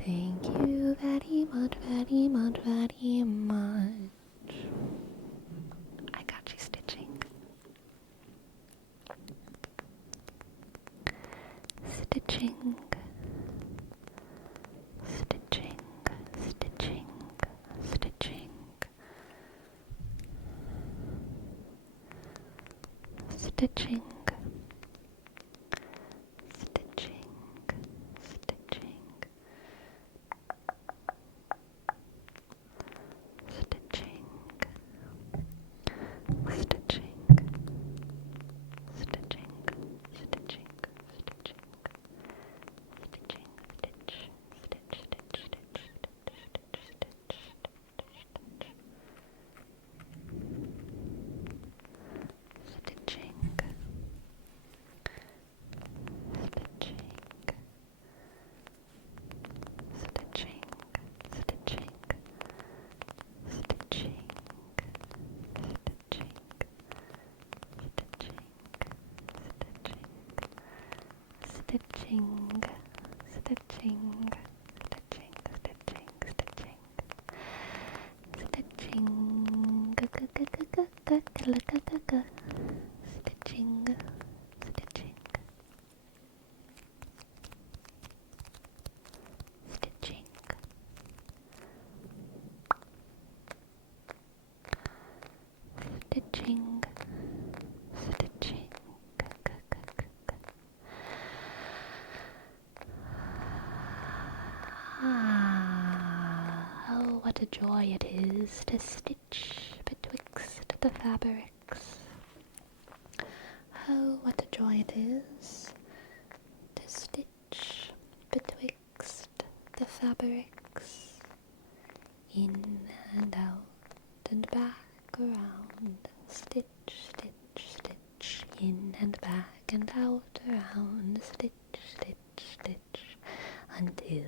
Thank you very much, very much, very much. I got you stitching. Stitching. Stitching. Stitching. Stitching. Stitching. Stitching. Stitching. Stitching. Stitching. Stitching. Stitching. Stitching. Stitching. Stitch. Stitch. Stitch. Stitch. Stitch. Stitch. Stitching. Oh, what a joy it is to stitch betwixt the fabrics. Oh, what a joy it is to stitch betwixt the fabrics, in and out and back around, stitch, stitch, stitch, in and back and out around, stitch, stitch, stitch, until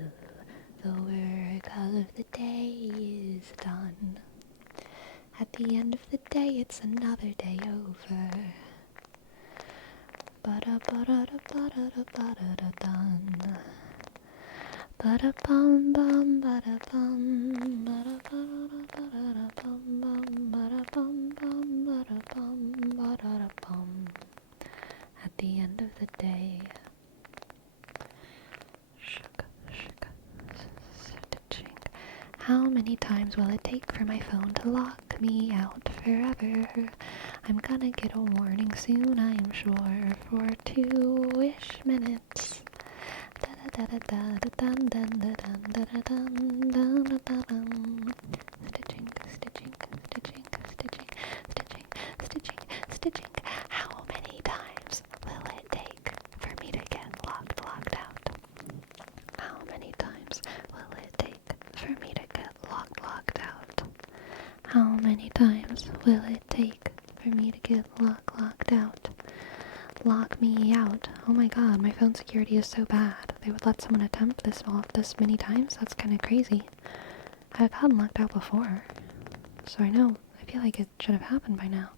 the work of the day is done. At the end of the day, it's another day over. Ba-da-ba-da-da-ba-da-da-ba-da-da-done. Ba-da-bum bum ba-da-bum ba-da-ba-da-da-ba-da-da-bum bum ba-da-bum bum ba-da-bum ba-da-da-bum. At the end of the day, stitching. How many times will it take for my phone to lock me out forever? I'm gonna get a warning soon, I am sure, for 2-ish minutes. Stitching, stitching, stitching, stitching, stitching, stitching, stitching. How many times will it take for me to get locked out? How many times will it take for me to get locked out? How many times will it take for me to get locked out. Lock me out. Oh my god, my phone security is so bad. They would let someone attempt this many times? That's kind of crazy. I've gotten locked out before, so I know. I feel like it should have happened by now.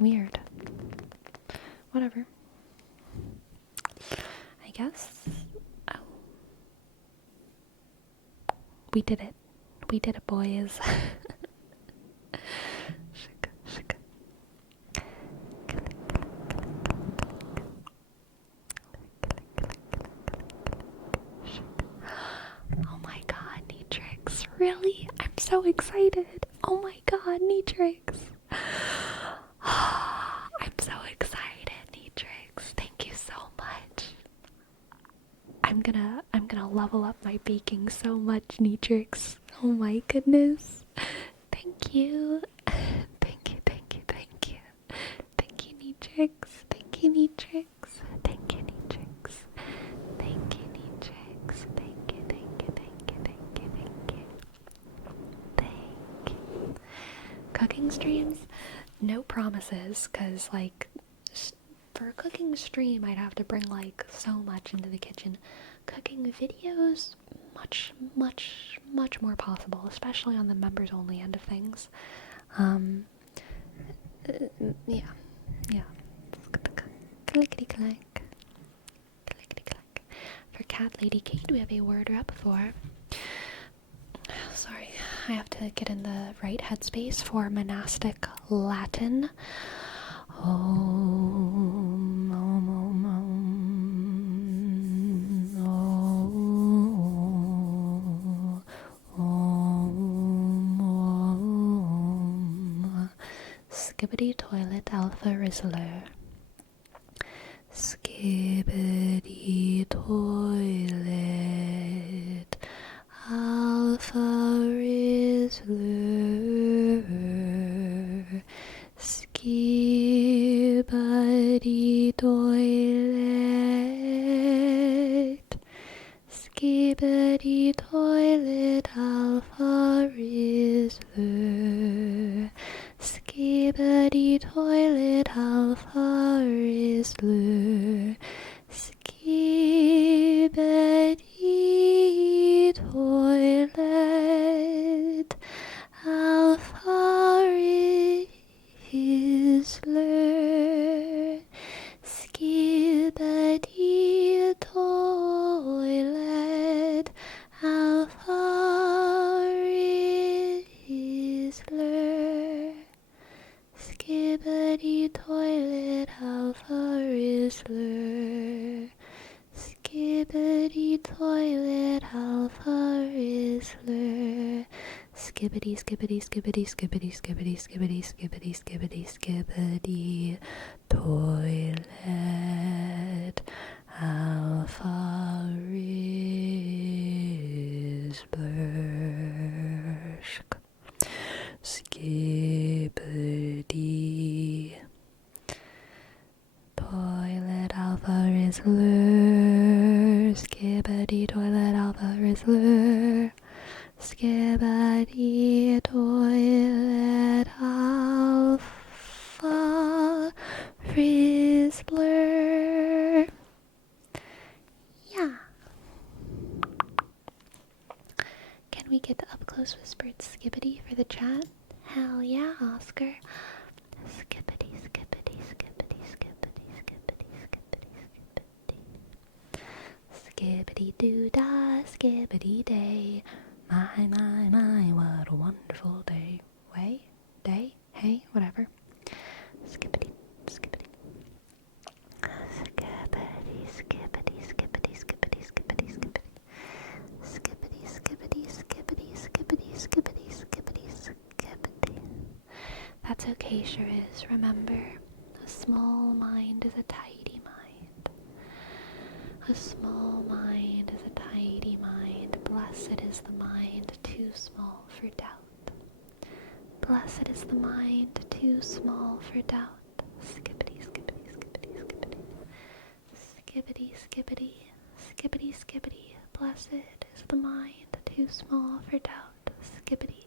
Weird. Whatever. I guess. Oh. We did it. We did it, boys. Oh my god, Neatrix. Really? I'm so excited. Oh my god, Neatrix. I'm so excited, Neatrix. Thank you so much. I'm gonna level up my baking so much, Neatrix. Oh my goodness. Thank you. Thank you, thank you, thank you. Thank you, Neatrix. Thank you, Neatrix. Thank you, Neatrix. Thank you, Neatrix. Thank you, thank you, thank you, thank you, thank you. Thank you. Cooking streams? No promises, because, like, for a cooking stream, I'd have to bring, like, so much into the kitchen. Cooking videos, much more possible, especially on the members-only end of things. Yeah. Clickety-clack. Clickety-clack. For Cat Lady Kate, we have a word rep for... Sorry, I have to get in the right headspace for monastic Latin. Skibbity toilet alpha rizzler. Skibbity toilet alpha rizzler. Skibbity toilet. Skibbity toilet alpha rizzler. Skibbity toilet alpha rizzler. Skibbity toilet alpha rizzler. Skibbity toilet alpha rizzler. Skibbity toilet alpha rizzler. Skibbity toilet alpha rizzler. Skibbity skibbity skibbity skibbity skibbity skibbity skibbity skibbity skibbity toilet alpha rizzler. Skibbity toilet alpha rizzler. Skibbity toilet alpha rizzler. Skibbity toilet alpha rizzler. Yeah. Can we get the up close whispered skibbity for the chat? Hell yeah, Oscar. Skibbity, skibbity, skibbity, skibbity, skibbity, skibbity, skibbity. Skibbity doo dah, skibbity day. My, what a wonderful day. Day, hey, whatever. Skibbity, skibbity. Skibbity, skibbity, skibbity, skibbity, skibbity, skibbity. Skibbity, skibbity, skibbity, skibbity, skibbity, skibbity, skibbity. That's okay, sure is. Remember, a small mind is a tidy mind. A small mind is a tidy mind. Blessed is the mind too small for doubt. Blessed is the mind too small for doubt. Skibbity, skibbity, skibbity, skibbity. Skibbity, skibbity, skibbity, skibbity. Blessed is the mind too small for doubt. Skibbity.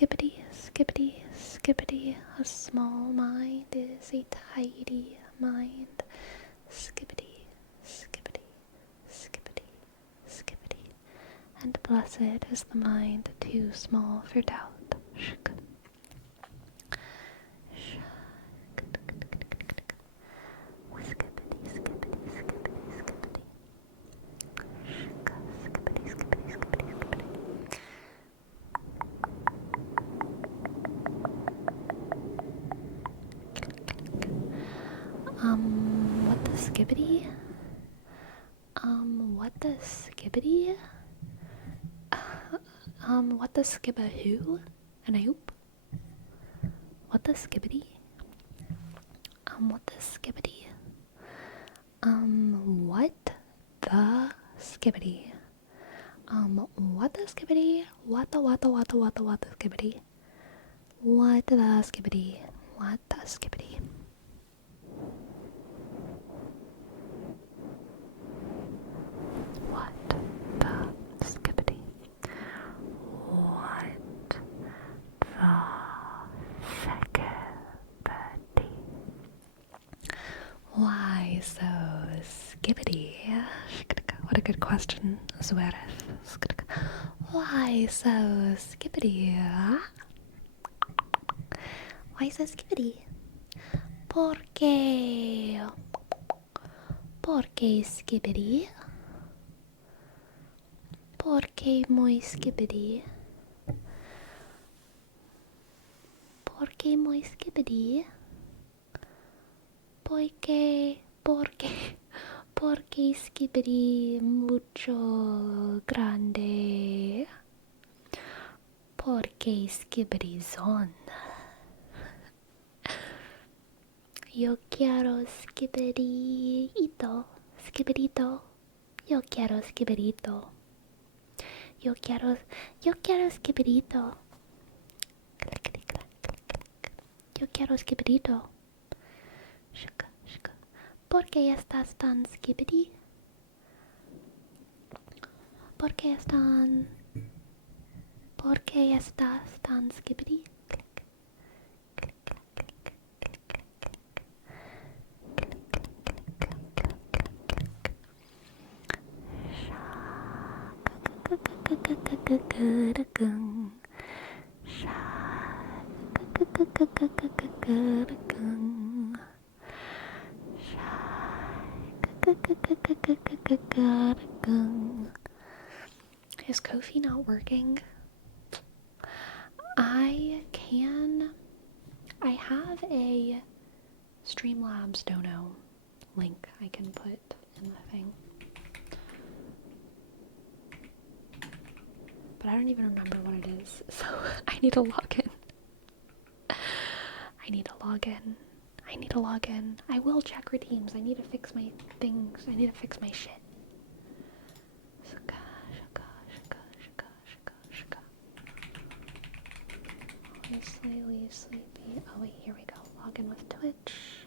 skippity, skippity, skippity. A small mind is a tidy mind. Skippity, skippity, skippity, skippity. And blessed is the mind too small for doubt. Shk. Skippity, skippity, skippity, skippity. Shk. Skippity, skippity, skippity, skippity. What the skibbity? What the skibbity? What the skibba who? And I hope. What the skibbity? What the skibbity? What the skibbity? What the skibbity? What the skibbity? What the skibbity? What the skibbity? What the skibbity? What the skibbity? Why so skibbity? What a good question, Zverev. Why so skibbity? Why so skibbity? Porque skibbity? Porque muy skibbity? Porque muy skibbity? Porque skibbity mucho grande? Porque skibbity zone? Yo quiero skibberito, skibberito. Yo quiero skibberito. Yo quiero skibberito. Yo quiero skibberito. Shka, shka. ¿Por qué estás tan skibbity? ¿Por qué estás tan skibbity? Is Kofi not working? I have a Streamlabs dono link I can put in the thing. But I don't even remember what it is, so I need to log in. I need to log in. I will check redeems. I need to fix my things. I need to fix my shit. Slightly sleepy. Oh wait, here we go. Log in with Twitch.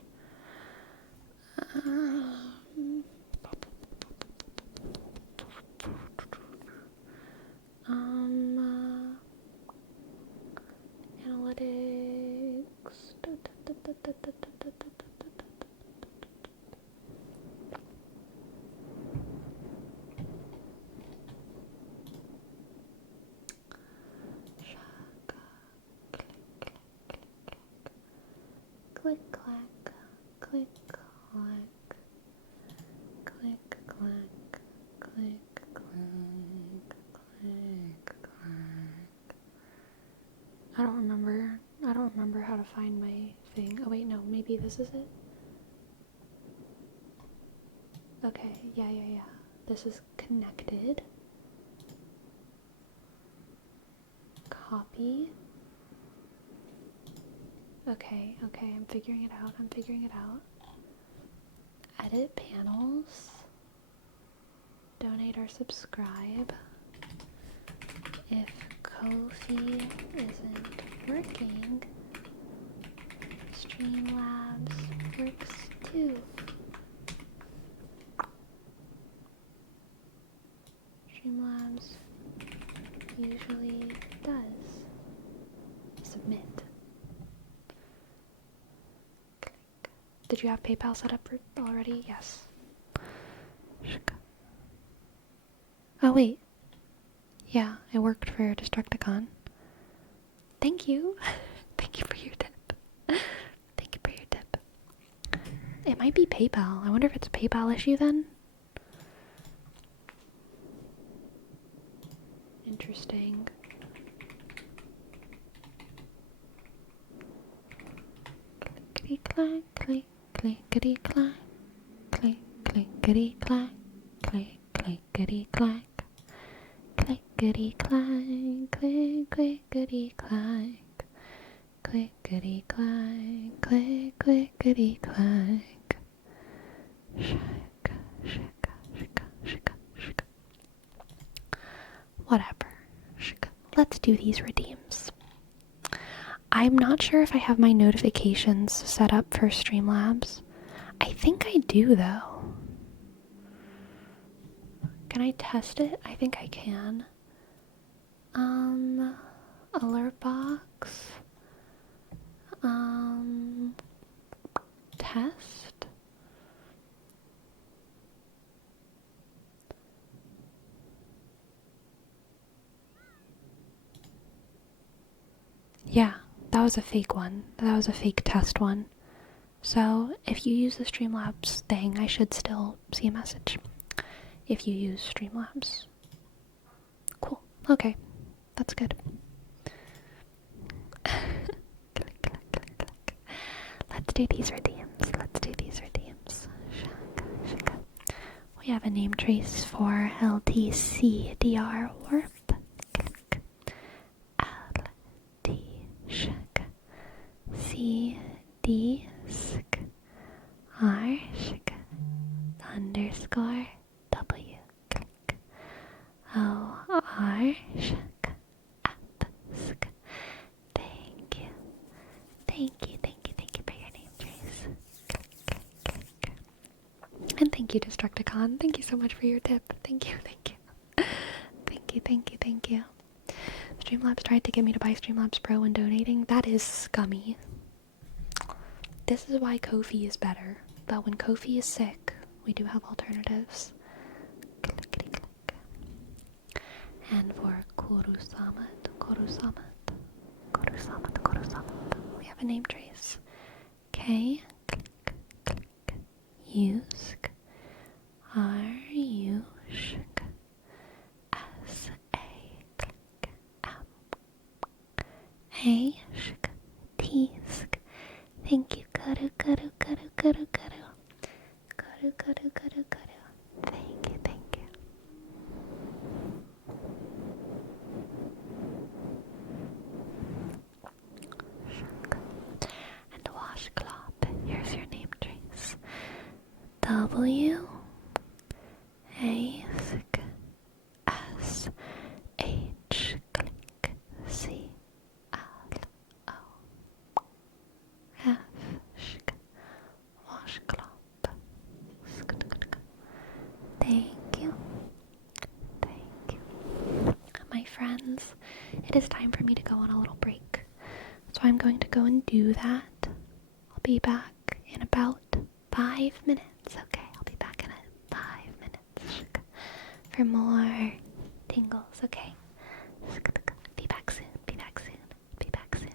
Analytics. Click clack, click clack, click clack, click clack, click clack. I don't remember how to find my thing. Oh wait, no, maybe this is it. Okay, yeah. This is connected. Copy. Okay, I'm figuring it out. Edit panels. Donate or subscribe. If Kofi isn't working, Streamlabs works too. Streamlabs usually does. Did you have PayPal set up already? Yes. Oh, wait. Yeah, it worked for Destructicon. Thank you. Thank you for your tip. Thank you for your tip. It might be PayPal. I wonder if it's a PayPal issue then? Interesting. Clickety clack, click, clickety clack, click, clickety clack, click, clickety clack, clickety clack, click, clickety clack, clickety clack, click, clickety clack. Shaka, shaka, shaka, shaka, shaka. Whatever. Shaka. Let's do these redeems. I'm not sure if I have my notifications set up for Streamlabs. I think I do though. Can I test it? I think I can. Alert box. Test. Yeah, that was a fake one. That was a fake test one. So if you use the Streamlabs thing, I should still see a message. If you use Streamlabs. Cool. Okay. That's good. Click, click, click, click. Let's do these redeems. Let's do these redeems. Shaka, shaka. We have a name trace for LTCDR warp. Click. LT shaka. CD sk. R shaka. Underscore W. Click. O R shaka. Up sk. Thank you. Thank you, thank you, thank you for your name, Trace. And thank you, Destructicon. Thank you so much for your tip. Thank you, thank you. Thank you, thank you, thank you. Streamlabs tried to get me to buy Streamlabs Pro when donating. That is scummy. This is why Kofi is better. But when Kofi is sick, we do have alternatives. Clickety click. And for Kurusamat, Kurusamat, Kurusamat, Kurusamat, we have a name trace. K, click, click, Usk, R, Usk, S, A, click, M, A, Shk, T, Sk. Thank you, Karu, Karu, Karu, Karu, Karu. Karu, Karu, Karu, Karu. Thank you, thank you. And washcloth. Here's your name trace. W A S H click C L O F shk washcloth. Thank you. Thank you. My friends, it is time for me to go on a little break. So I'm going to go and do that. I'll be back in about 5 minutes. Okay, I'll be back in 5 minutes for more tingles. Okay. Be back soon. Be back soon. Be back soon.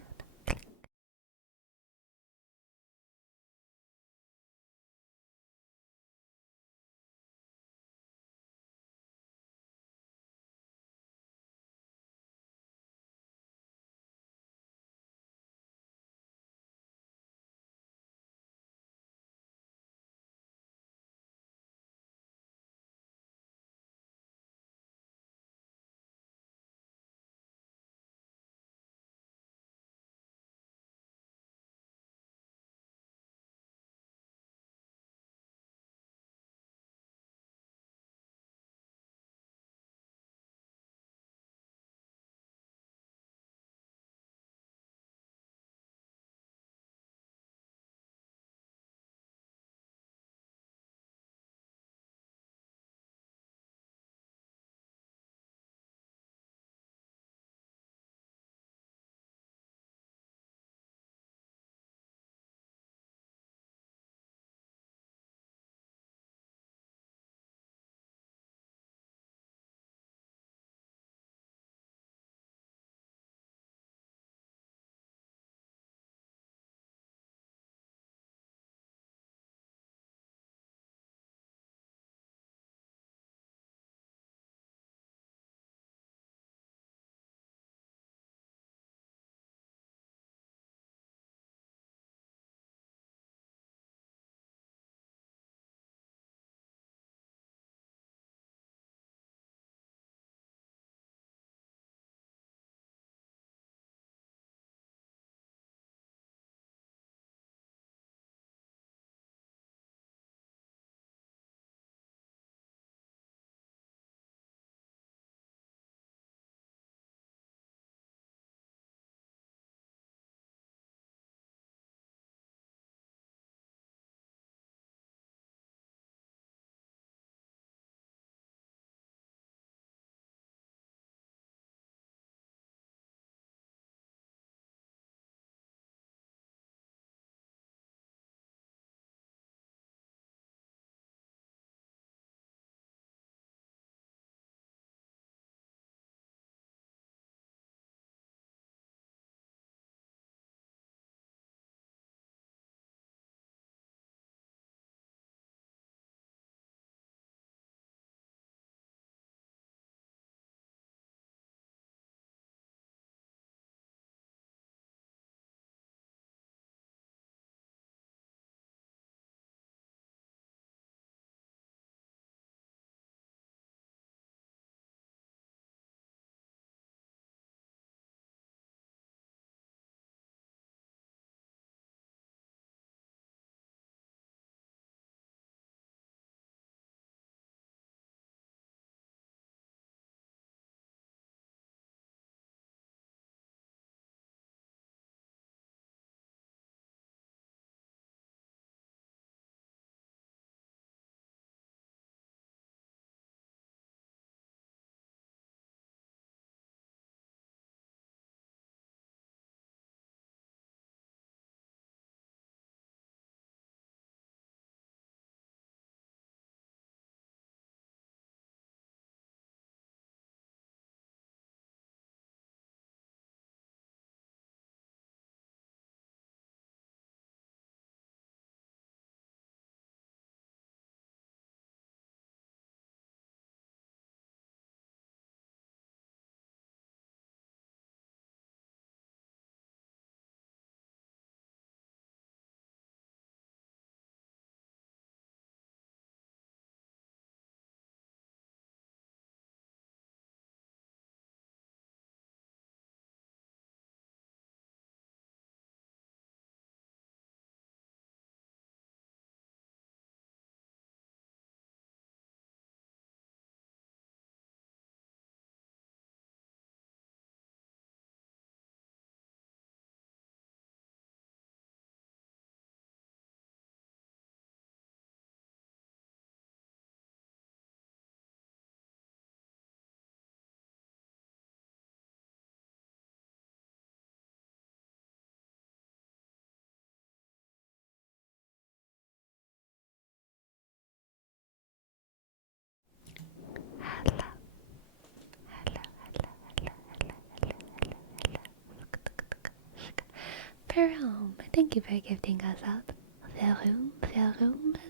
Verum, thank you for gifting us up. Verum,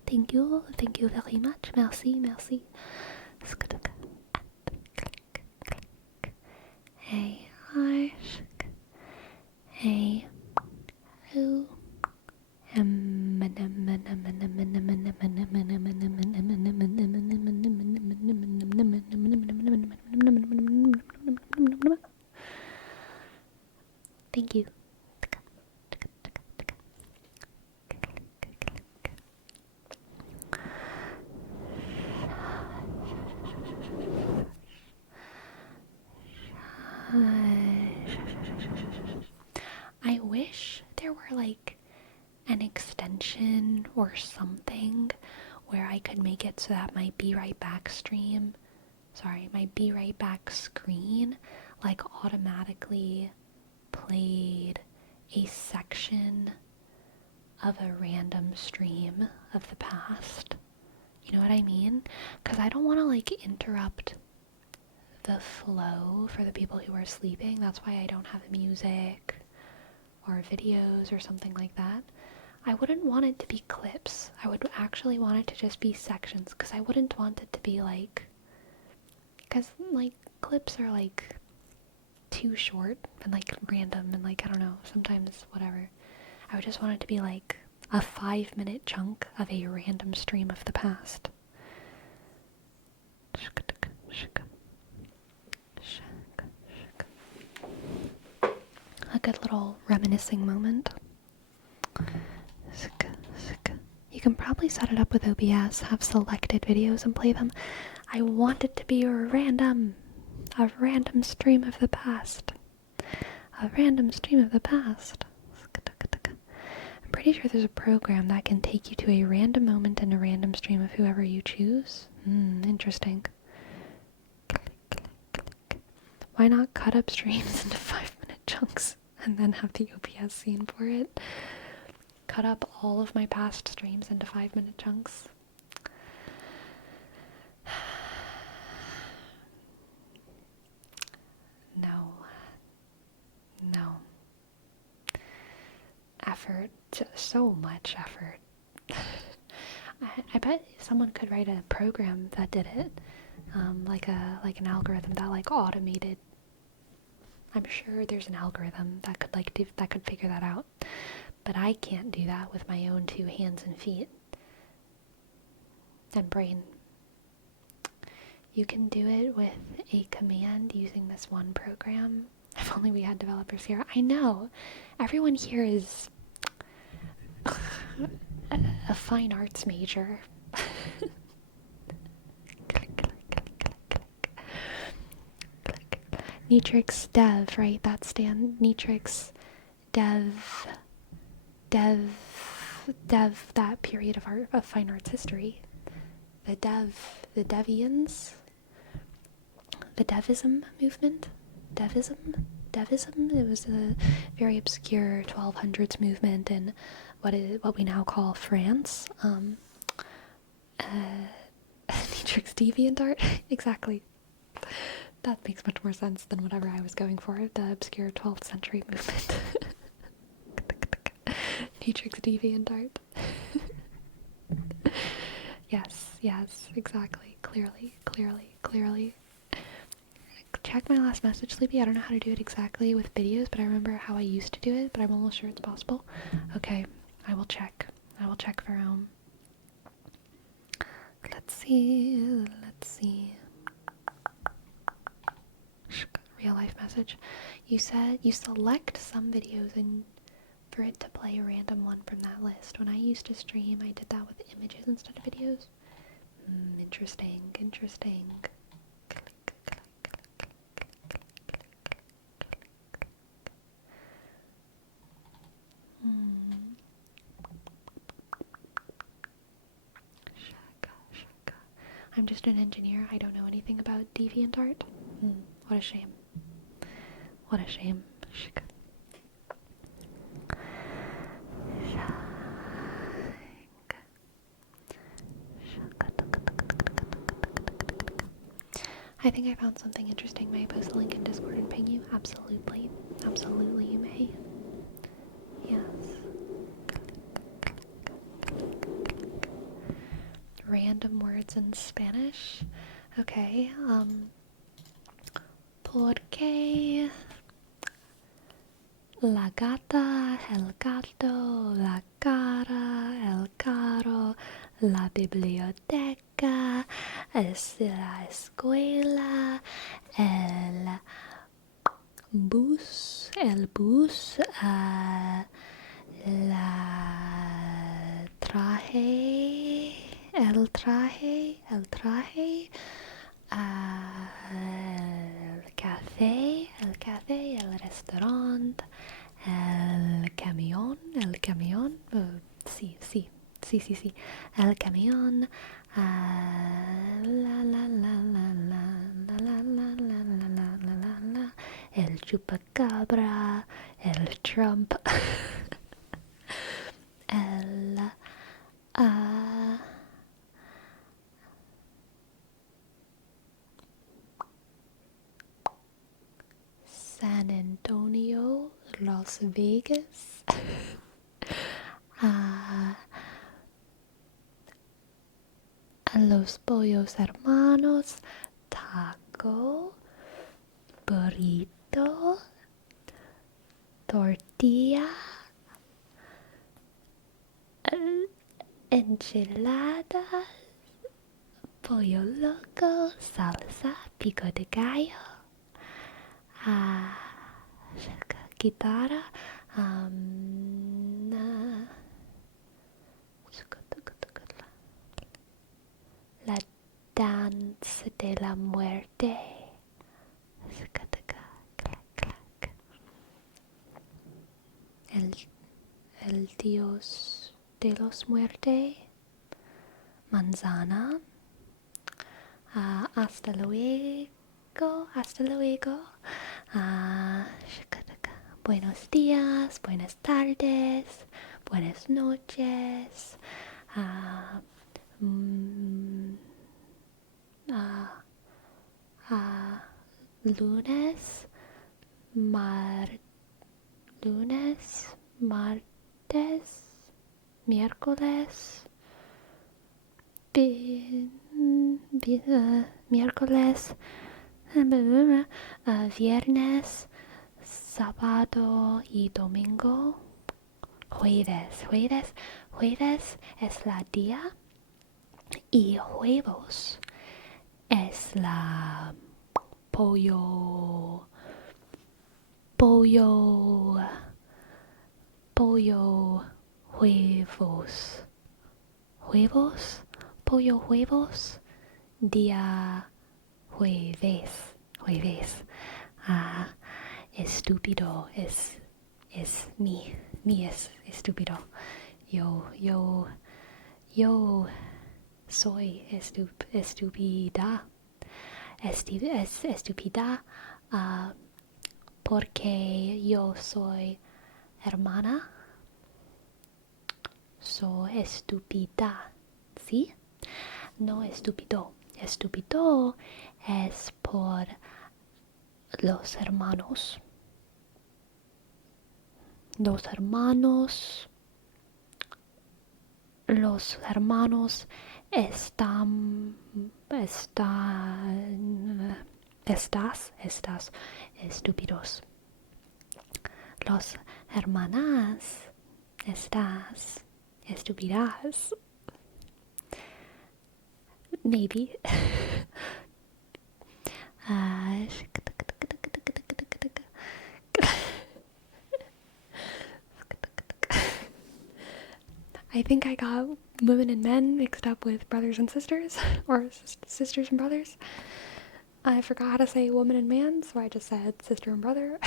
thank you very much. Merci. Hey, Harsh. Hey, who? Thank you. I wish there were like an extension or something where I could make it so that my Be Right Back screen like automatically played a section of a random stream of the past. You know what I mean? Because I don't want to like interrupt the flow for the people who are sleeping. That's why I don't have music or videos or something like that. I wouldn't want it to be clips. I would actually want it to just be sections, because I wouldn't want it to be like, because like clips are like too short and like random and like, I don't know, sometimes whatever. I would just want it to be like a 5-minute chunk of a random stream of the past. A good little reminiscing moment. You can probably set it up with OBS, have selected videos and play them. I want it to be a random stream of the past. A random stream of the past. I'm pretty sure there's a program that can take you to a random moment in a random stream of whoever you choose. Interesting. Why not cut up streams into 5-minute chunks and then have the OBS scene for it? Cut up all of my past streams into 5-minute chunks. No. Effort. So much effort. I bet someone could write a program that did it. Like an algorithm that like automated. I'm sure there's an algorithm that could that could figure that out. But I can't do that with my own 2 hands and feet and brain. You can do it with a command using this one program. If only we had developers here. I know. Everyone here is a fine arts major. Neatrix Dev, right? That's Neatrix Dev, that period of fine arts history. The Devians, the Devism movement, Devism. It was a very obscure 1200s movement in what we now call France. Neatrix DeviantArt, exactly. That makes much more sense than whatever I was going for, the obscure 12th century movement. Neatrix DeviantArt. Yes, exactly. Clearly. Check my last message, Sleepy. I don't know how to do it exactly with videos, but I remember how I used to do it, but I'm almost sure it's possible. Okay, I will check for Let's see. Real life message. You said you select some videos and for it to play a random one from that list. When I used to stream, I did that with images instead of videos. Interesting. Shaka. I'm just an engineer. I don't know anything about DeviantArt. What a shame. Shaka. I think I found something interesting. May I post a link in Discord and ping you? Absolutely, you may. Yes. random words in Spanish. Okay, porque la gata, el gato, la cara, el carro, la biblioteca, es la escuela, el bus, la traje, el traje, el café, el restaurante, el camión, sí, sí, sí, sí, sí, el camión, la, la, la, la, la, la, la, la, la, la, la, la, la, el chupacabra, el Trump, el, San Antonio, Las Vegas, a los pollos hermanos, taco, burrito, tortilla, enchiladas, pollo loco, salsa, pico de gallo, guitarra, la danza de la muerte. El dios de los muertes, manzana, hasta luego, buenos días, buenas tardes, buenas noches, lunes, martes, miércoles, miércoles, viernes, sábado y domingo, jueves es la día y juegos es la pollo, pollo huevos, día jueves, estúpido es mi es estúpido, yo soy estúpida, estúpida, porque yo soy hermana, soy estúpida, ¿sí? No estúpido. Estúpido es por los hermanos. Los hermanos estás estúpidos. Los hermanas estás estúpidas. Maybe. I think I got women and men mixed up with brothers and sisters, or sisters and brothers. I forgot how to say woman and man, so I just said sister and brother.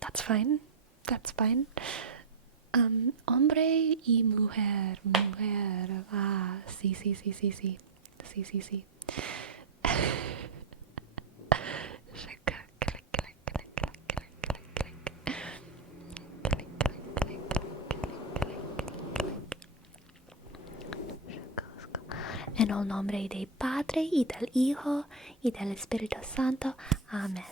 That's fine. Hombre y mujer. Sí. En el nombre del Padre y del Hijo y del Espíritu Santo. Amén.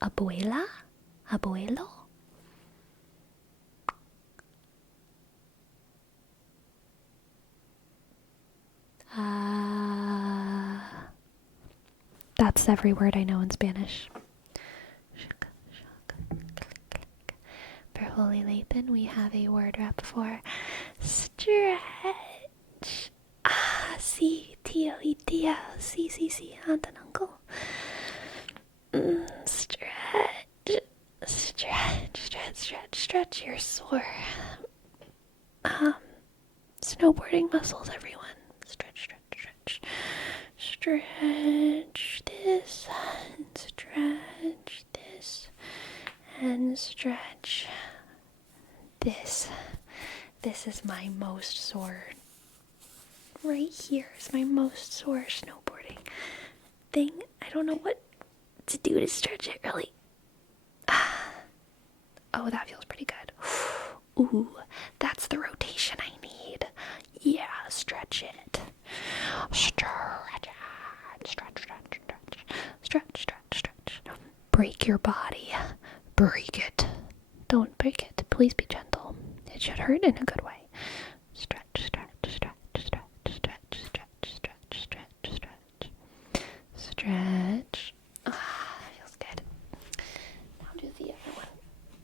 Abuela, Abuelo? That's every word I know in Spanish. For Holy Lathan, we have a word wrap for stretch. Sí, tío y tía. Sí, aunt and uncle. Stretch. You're sore. Snowboarding muscles, everyone. Stretch. Stretch this, and stretch this, and stretch this. This is my most sore. Right here is my most sore snowboarding thing. I don't know what to do to stretch it, really. Oh, that feels pretty good. Ooh, that's the rotation I need. Yeah, stretch it. Stretch. Break your body. Break it. Don't break it. Please be gentle. It should hurt in a good way. Stretch. Feels good. Now do the other one.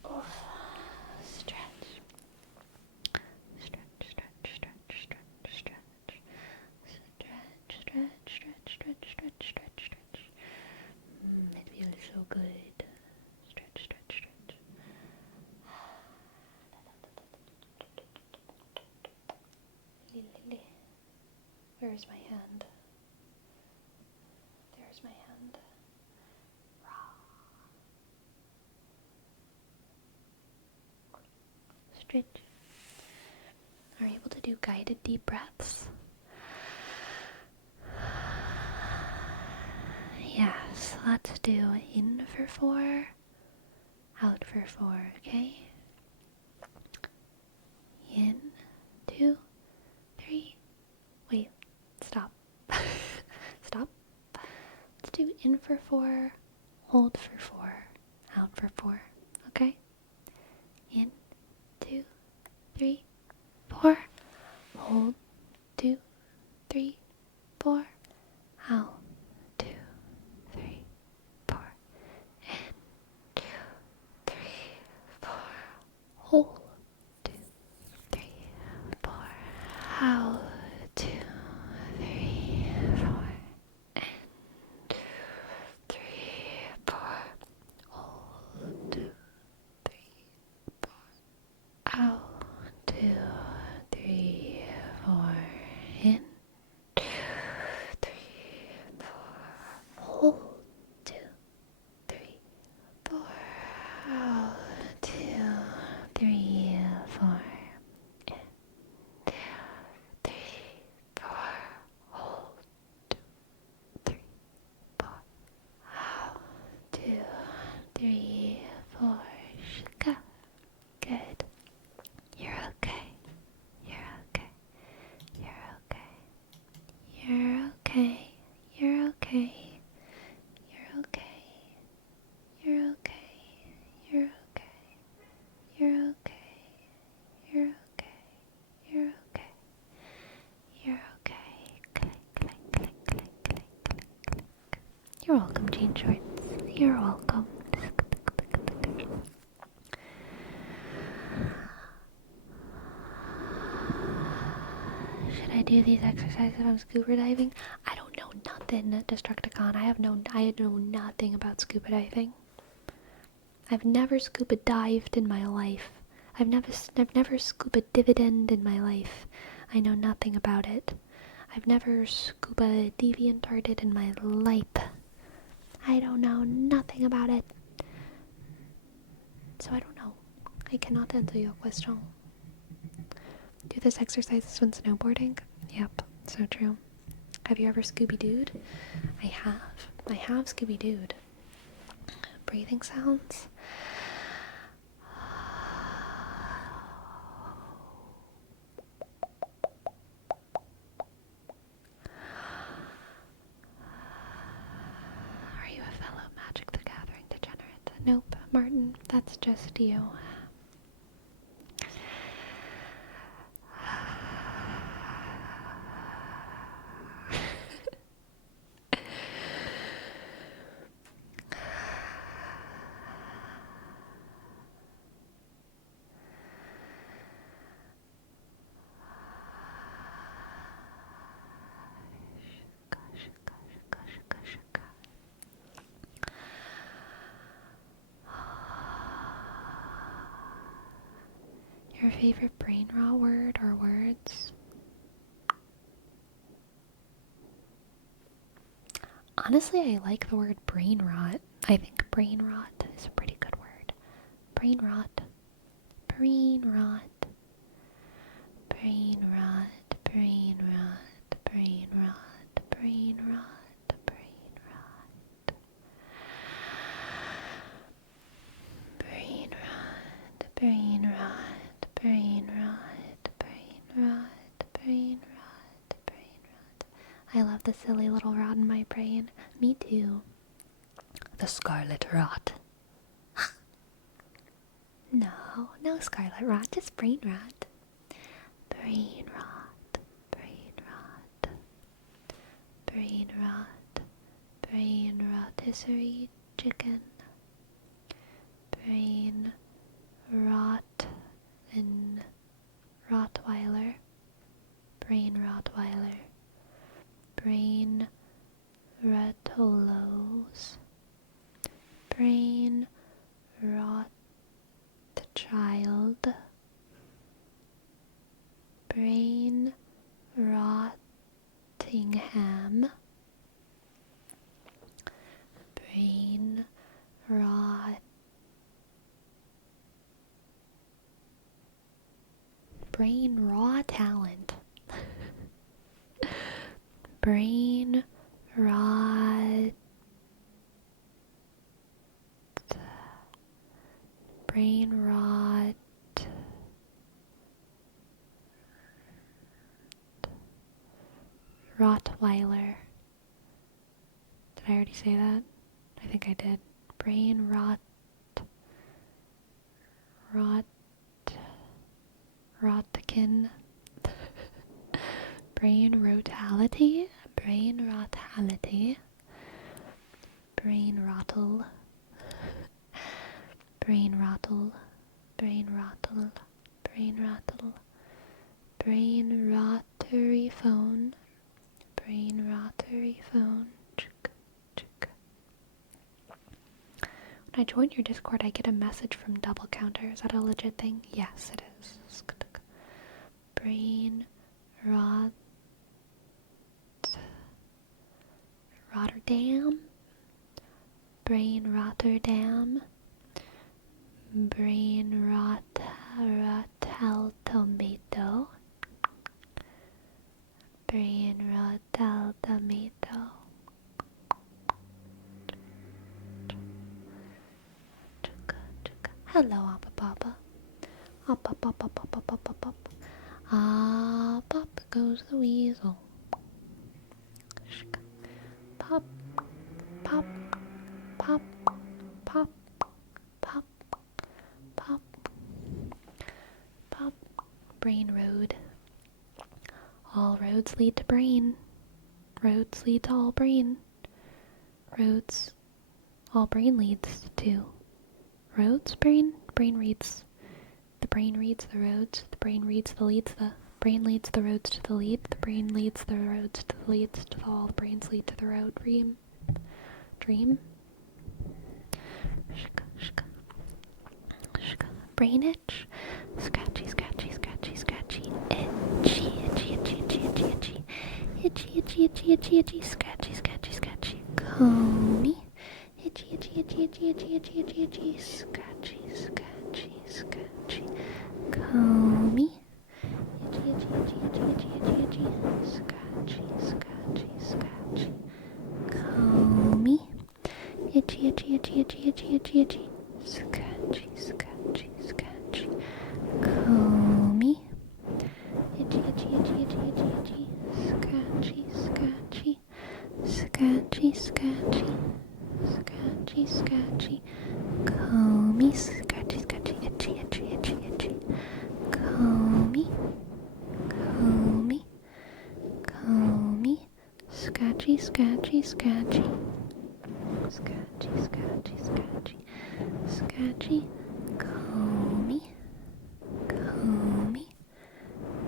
Oh, stretch. It feels so good. Stretch. Where's my hand? There's my hand. Stretch. Are you able to do guided deep breaths? Yes, let's do in for 4, out for 4, okay? In, 2, 3. Wait, stop. Stop. Let's do in for 4, hold for 4, out for 4, okay? In, 2, 3, 4. Hold, 2, 3, 4. Out, 2, 3, 4. In, 2, 3, 4. Hold, 2, 3, 4. Out, 2, 3, 4. In, 2, 3, 4. Hold, 2, 3, 4. Out, 2, 3, 4. In, 2, 3, 4. Hold, 2, 3, 4. Out, 2, 3, 4. In, 2, 3, 4. Hold, 2, 3, 4. Out, 2, 3, 4. Shika. Good. You're okay. You're okay. You're okay. You're okay. You're okay. You're okay. You're okay. You're okay. You're okay. You're okay. You're okay. You're okay. Click, click, click, click, click, click, click. You're welcome, Jean Shorts. You're welcome. Should I do these exercises if I'm scuba diving? I don't know nothing, Destructicon. I know nothing about scuba diving. I've never scuba dived in my life. I've never scuba dividend in my life. I know nothing about it. I've never scuba deviantarted in my life. I don't know nothing about it. So I don't know. I cannot answer your question. Do this exercises when snowboarding? Yep, so true. Have you ever Scooby-Dooed? I have Scooby-Dooed. Breathing sounds. Are you a fellow Magic the Gathering degenerate? Nope, Martin, that's just you. Your favorite brain rot word or words? Honestly, I like the word brain rot. I think brain rot is a pretty good word. Brain rot. Brain rot. Brain rot. Brain rot. Brain rot. Brain rot. Brain rot. Brain rot. Brain rot. Brain rot. Brain rot. Brain rot. Brain rot. I love the silly little rot in my brain. Me too. The scarlet rot. No scarlet rot, just brain rot. Brain rot. Brain rot. Brain rot. Brain rotisserie chicken. Brain rot and Rottweiler. Brain Rottweiler. Brain Ratolos. Brain Rot Child. Brain Rottingham. Brain Rot. Brain Raw Talent. Brain Rot. Brain rot. Rottweiler. Did I already say that? I think I did. Brain rot. Rotkin. Brain rotality. Brain rotality. Brain rottle. Brain rattle. Brain rattle. Brain rattle. Brain rotary phone. Brain rotary phone. When I join your Discord, I get a message from Double Counter. Is that a legit thing? Yes, it is. Brain rot. Rotterdam. Brain Rotterdam. Brain rotel tomato. Brain rotel tomato. Hello, Appa Papa. Up, up, up, up, up, up, up, up, up. Up, up goes the weasel. Pop, pop, pop, pop, pop, pop, pop. Brain road. All roads lead to brain. Roads lead to all brain. Roads. All brain leads to. Roads, brain? Brain reads. The brain reads the roads. The brain reads the leads. The brain leads the roads to the lead. The brain leads the roads to the leads to all the brains lead to the road. Dream. Dream. Brain itch. Scratchy, scratchy, scratchy, scratchy. Itchy, itchy, itchy, itchy, itchy, itchy. Itchy, itchy, itchy, itchy, itchy. Scratchy, scratchy, scratchy. Comey. Itchy, itchy, itchy, itchy, itchy, itchy, itchy, itchy. Scratchy, scratchy, scratchy. Comey. Itchy, itchy, itchy, itchy, itchy, itchy, itchy. Scratchy, scratchy, scratchy. Comey. Itchy, itchy, itchy, itchy, itchy, itchy, itchy. Scratchy, scratchy, scratchy. Comey. Itchy, itchy, itchy, itchy, itchy, itchy. Scratchy, scratchy. Scratchy, scratchy. Scratchy, scratchy. Comey. scratchy. Scratchy, scratchy, scratchy. Scratchy, comey, comey,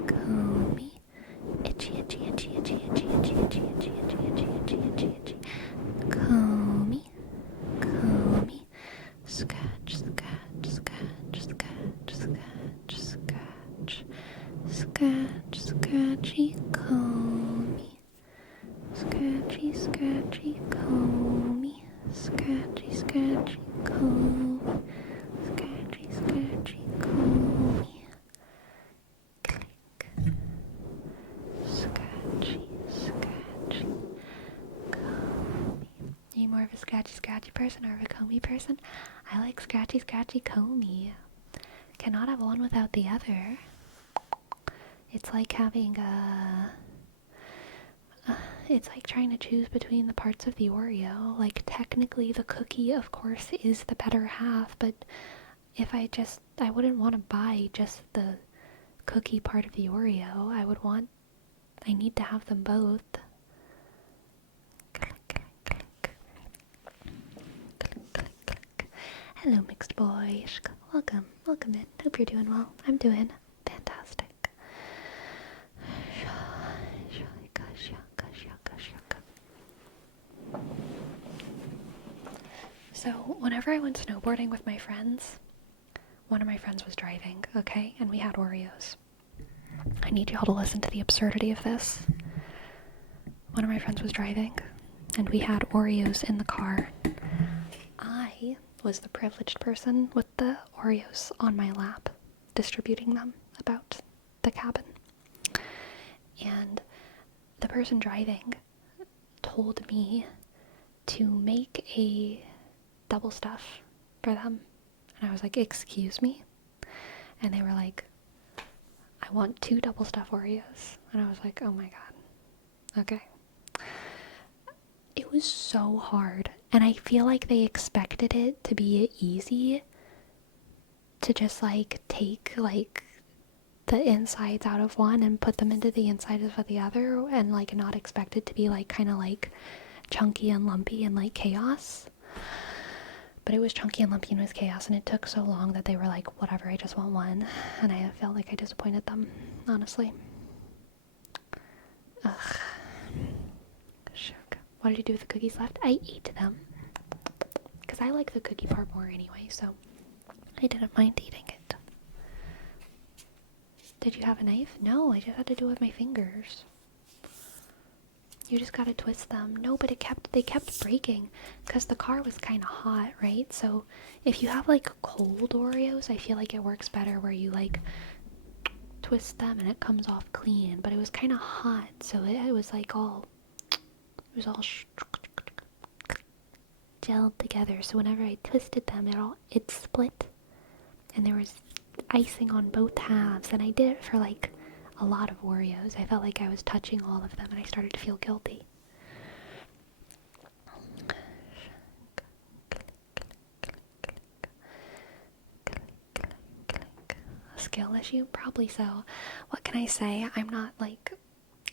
comey. Itchy, itchy, itchy, itchy, itchy, itchy, itchy, itchy, itchy, itchy, itchy, itchy, itchy. Comey, comey. Scratch, scratch, scratch, scratch, scratch, scratch. Scratch, scratchy, comey. Scratchy, scratchy, comey. Scratchy, scratchy, comey. Scratchy, scratchy, comey. Click. Scratchy, scratchy, comey. Are you more of a scratchy, scratchy person or of a comey person? I like scratchy, scratchy, comey. Cannot have one without the other. It's like having it's like trying to choose between the parts of the Oreo. Like, technically the cookie, of course, is the better half, but if I wouldn't want to buy just the cookie part of the Oreo. I need to have them both. Click, click, click. Click, click, click. Hello, mixed boy. Welcome in. Hope you're doing well. I'm doing fantastic. So, whenever I went snowboarding with my friends, one of my friends was driving, okay? And we had Oreos. I need y'all to listen to the absurdity of this. One of my friends was driving, and we had Oreos in the car. I was the privileged person with the Oreos on my lap, distributing them about the cabin. And the person driving told me to make a double stuff for them. And I was like, excuse me? And they were like, I want 2 double stuff Oreos. And I was like, oh my god. Okay. It was so hard. And I feel like they expected it to be easy to just like take like the insides out of one and put them into the insides of the other, and like not expect it to be like kind of like chunky and lumpy and like chaos. But it was chunky and lumpy and it was chaos, and it took so long that they were like, whatever, I just want one. And I felt like I disappointed them, honestly. Ugh. Shook. What did you do with the cookies left? I ate them. Because I like the cookie part more anyway, so I didn't mind eating it. Did you have a knife? No, I just had to do it with my fingers. You just gotta twist them. No, but they kept breaking because the car was kind of hot, right? So if you have like cold Oreos, I feel like it works better where you like twist them and it comes off clean. But it was kind of hot, so it was like gelled together. So whenever I twisted them, it split, and there was icing on both halves. And I did it for like a lot of Oreos. I felt like I was touching all of them and I started to feel guilty. A skill issue? Probably so. What can I say? I'm not like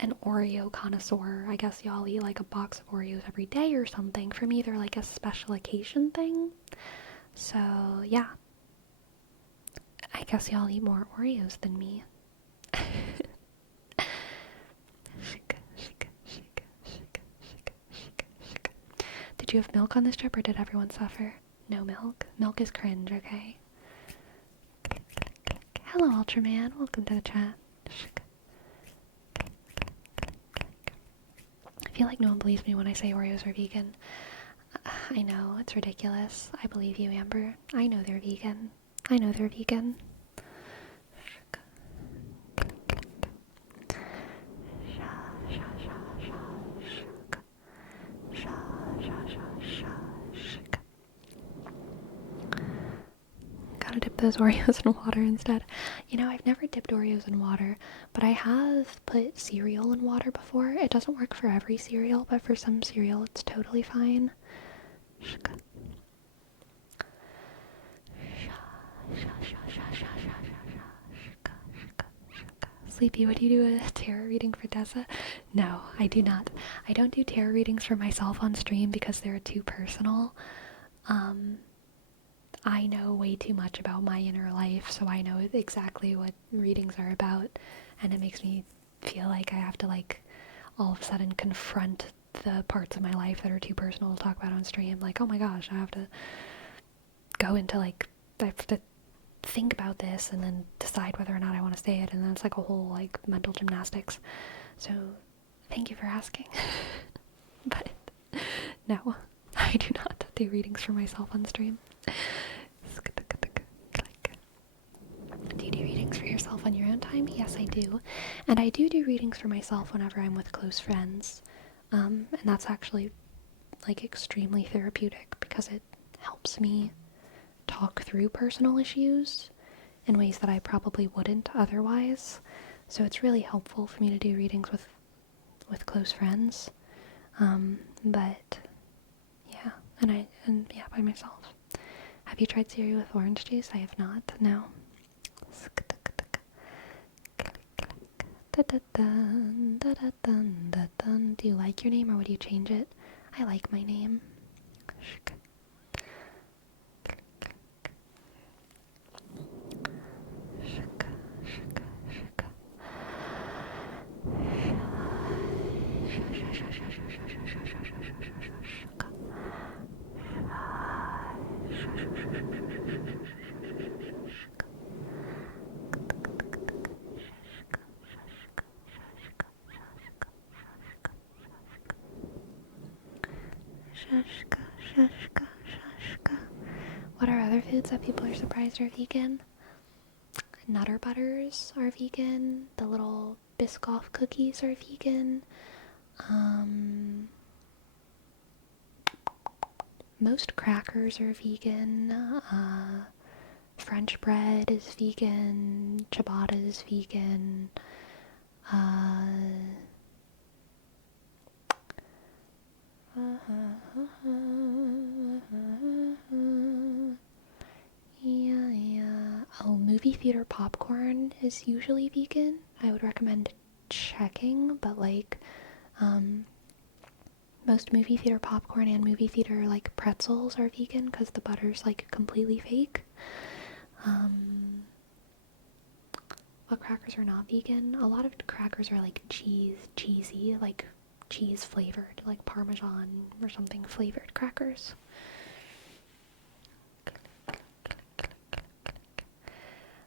an Oreo connoisseur. I guess y'all eat like a box of Oreos every day or something. For me, they're like a special occasion thing. So, yeah. I guess y'all eat more Oreos than me. Did you have milk on this trip or did everyone suffer? No milk. Milk is cringe, okay? Hello, Ultraman. Welcome to the chat. I feel like no one believes me when I say Oreos are vegan. I know, it's ridiculous. I believe you, Amber. I know they're vegan. I know they're vegan. Gotta dip those Oreos in water instead. You know, I've never dipped Oreos in water, but I have put cereal in water before. It doesn't work for every cereal, but for some cereal it's totally fine. Sleepy, would you do a tarot reading for Tessa? No, I do not. I don't do tarot readings for myself on stream because they're too personal. I know way too much about my inner life, so I know exactly what readings are about, and it makes me feel like I have to, like, all of a sudden confront the parts of my life that are too personal to talk about on stream. Like, oh my gosh, I have to go into, like, I have to think about this and then decide whether or not I want to say it, and then it's like a whole, like, mental gymnastics. So, thank you for asking. But, no, I do not do readings for myself on stream. Do you do readings for yourself on your own time? Yes, I do. And I do readings for myself whenever I'm with close friends. And that's actually, like, extremely therapeutic because it helps me talk through personal issues in ways that I probably wouldn't otherwise. So it's really helpful for me to do readings with close friends. But yeah, and by myself. Have you tried cereal with orange juice? I have not. No. Do you like your name or would you change it? I like my name. What are other foods that people are surprised are vegan? Nutter butters are vegan. The little Biscoff cookies are vegan. Most crackers are vegan. French bread is vegan. Ciabatta is vegan. Yeah. Oh, movie theater popcorn is usually vegan. I would recommend checking, but like, most movie theater popcorn and movie theater, like, pretzels are vegan because the butter's, like, completely fake. What crackers are not vegan? A lot of crackers are, like, cheesy, like, cheese flavored, like Parmesan or something flavored crackers.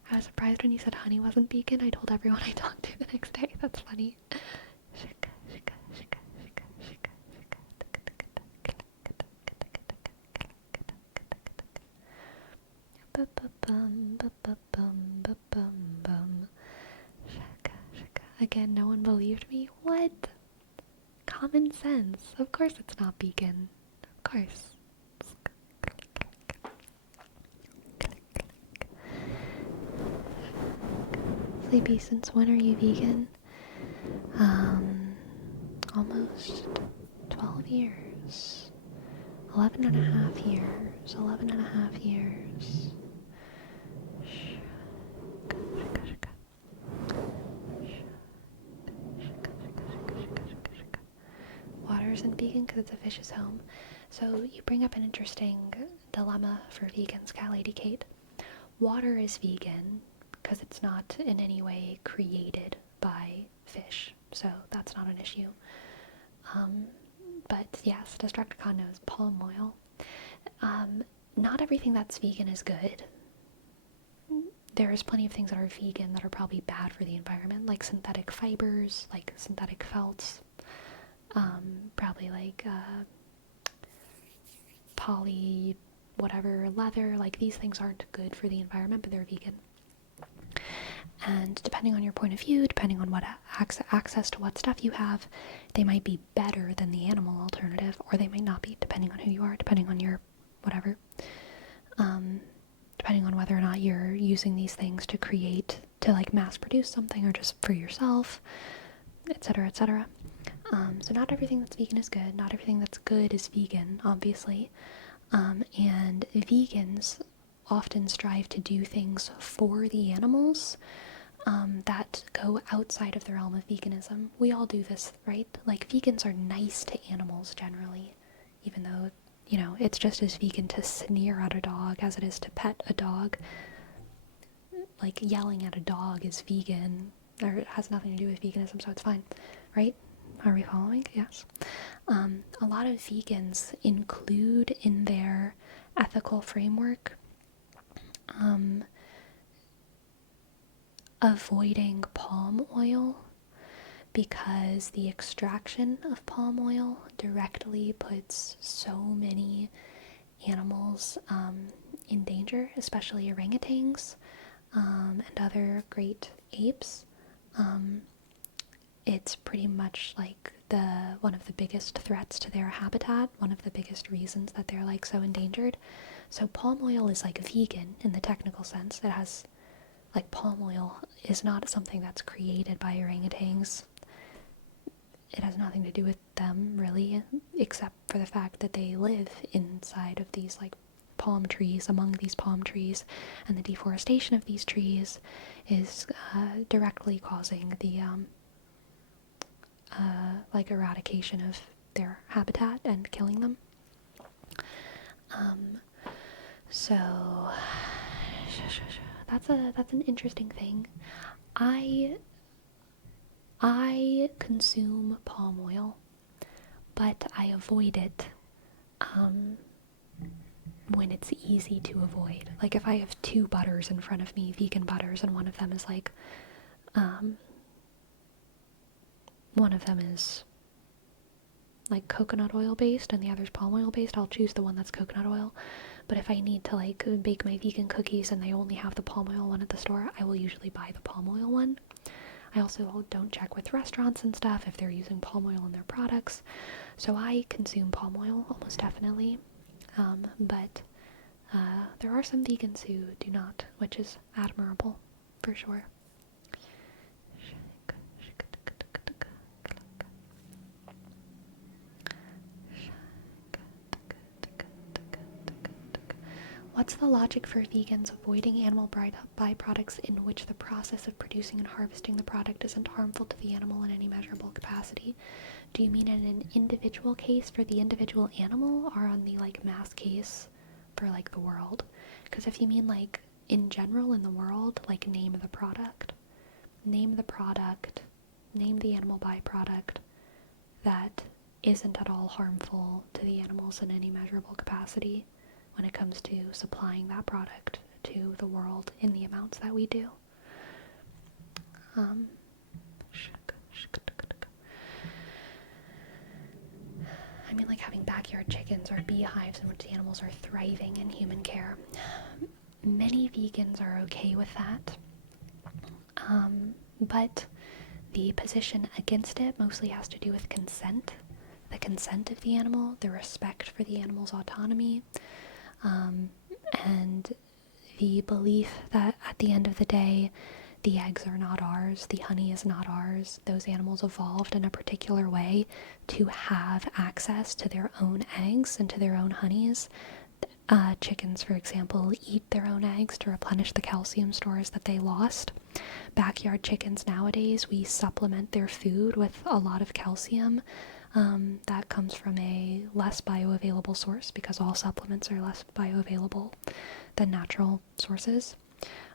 I was surprised when you said honey wasn't vegan. I told everyone I talked to the next day. That's funny. Again, no one believed me? What? Common sense. Of course it's not vegan. Of course. Sleepy, since when are you vegan? Almost 12 years. 11 and a half years. 11 and a half years. Water isn't vegan because it's a fish's home. So you bring up an interesting dilemma for vegans, Cat Lady Kate. Water is vegan because it's not in any way created by fish, so that's not an issue. But yes, Destructicon knows palm oil. Not everything that's vegan is good. There's plenty of things that are vegan that are probably bad for the environment, like synthetic fibers, like synthetic felts, probably like poly whatever leather. Like, these things aren't good for the environment, but they're vegan. And depending on your point of view, depending on what access to what stuff you have, they might be better than the animal alternative, or they might not be, depending on who you are, depending on your whatever. Depending on whether or not you're using these things to create, to like mass produce something or just for yourself, etc., etc. So not everything that's vegan is good. Not everything that's good is vegan, obviously. And vegans often strive to do things for the animals, that go outside of the realm of veganism. We all do this, right? Like, vegans are nice to animals generally, even though, you know, it's just as vegan to sneer at a dog as it is to pet a dog. Like, yelling at a dog is vegan, or it has nothing to do with veganism, so it's fine, right? Are we following? Yes. A lot of vegans include in their ethical framework avoiding palm oil, because the extraction of palm oil directly puts so many animals in danger, especially orangutans and other great apes. It's pretty much like one of the biggest threats to their habitat, one of the biggest reasons that they're like so endangered. So palm oil is like vegan in the technical sense. It has, like, palm oil is not something that's created by orangutans. It has nothing to do with them, really, except for the fact that they live inside of these, like, palm trees, among these palm trees, and the deforestation of these trees is directly causing the, like, eradication of their habitat and killing them. So that's an interesting thing. I consume palm oil, but I avoid it when it's easy to avoid. Like, if I have two butters in front of me, vegan butters, and one of them is like, coconut oil based and the other's palm oil based, I'll choose the one that's coconut oil. But if I need to, like, bake my vegan cookies and they only have the palm oil one at the store, I will usually buy the palm oil one. I also don't check with restaurants and stuff if they're using palm oil in their products. So I consume palm oil almost definitely. But there are some vegans who do not, which is admirable for sure. What's the logic for vegans avoiding animal byproducts in which the process of producing and harvesting the product isn't harmful to the animal in any measurable capacity? Do you mean in an individual case for the individual animal, or on the, like, mass case for, like, the world? Because if you mean, like, in general in the world, like, name the product. Name the product, name the animal byproduct that isn't at all harmful to the animals in any measurable capacity when it comes to supplying that product to the world in the amounts that we do. I mean, like, having backyard chickens or beehives in which the animals are thriving in human care. Many vegans are okay with that, but the position against it mostly has to do with consent. The consent of the animal, the respect for the animal's autonomy, and the belief that at the end of the day, the eggs are not ours, the honey is not ours. Those animals evolved in a particular way to have access to their own eggs and to their own honeys. Chickens, for example, eat their own eggs to replenish the calcium stores that they lost. Backyard chickens nowadays, we supplement their food with a lot of calcium. That comes from a less bioavailable source, because all supplements are less bioavailable than natural sources.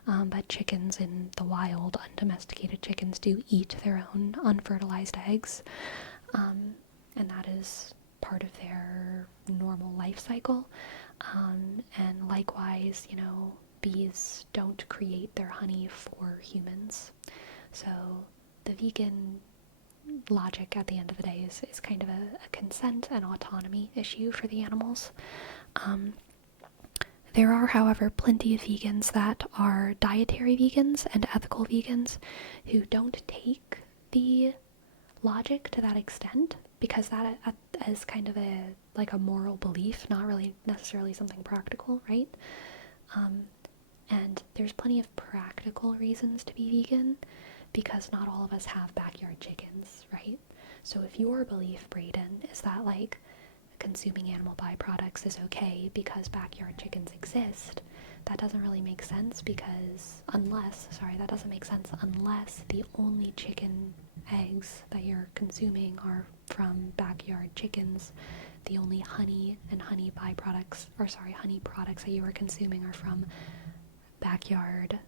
But chickens in the wild, undomesticated chickens, do eat their own unfertilized eggs. And that is part of their normal life cycle. And likewise, you know, bees don't create their honey for humans. So the vegan logic at the end of the day is kind of a consent and autonomy issue for the animals. There are, however, plenty of vegans that are dietary vegans and ethical vegans who don't take the logic to that extent, because that is kind of a moral belief, not really necessarily something practical, right? And there's plenty of practical reasons to be vegan, because not all of us have backyard chickens, right? So if your belief, Brayden, is that, like, consuming animal byproducts is okay because backyard chickens exist, that doesn't really make sense because that doesn't make sense unless the only chicken eggs that you're consuming are from backyard chickens. The only honey and honey byproducts, honey products that you are consuming are from backyard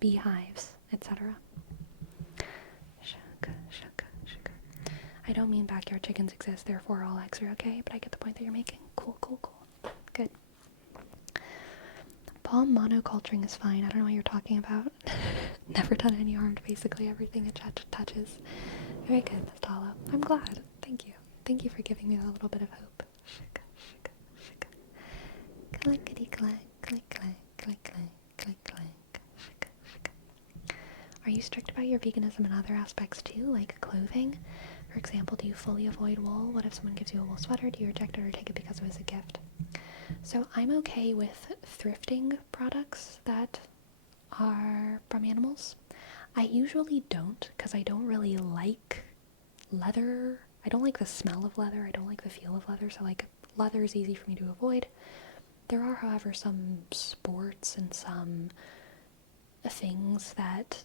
beehives, etc. I don't mean backyard chickens exist, therefore all eggs are okay, but I get the point that you're making. Cool. Good. Palm monoculturing is fine. I don't know what you're talking about. Never done any harm to basically everything it touches. Very good, Nastala. I'm glad. Thank you. Thank you for giving me that little bit of hope. Clickety clack, click clack, click clack, click clack. Are you strict about your veganism in other aspects too, like clothing? For example, do you fully avoid wool? What if someone gives you a wool sweater? Do you reject it or take it because it was a gift? So I'm okay with thrifting products that are from animals. I usually don't, because I don't really like leather. I don't like the smell of leather. I don't like the feel of leather. So like leather is easy for me to avoid. There are, however, some sports and some things that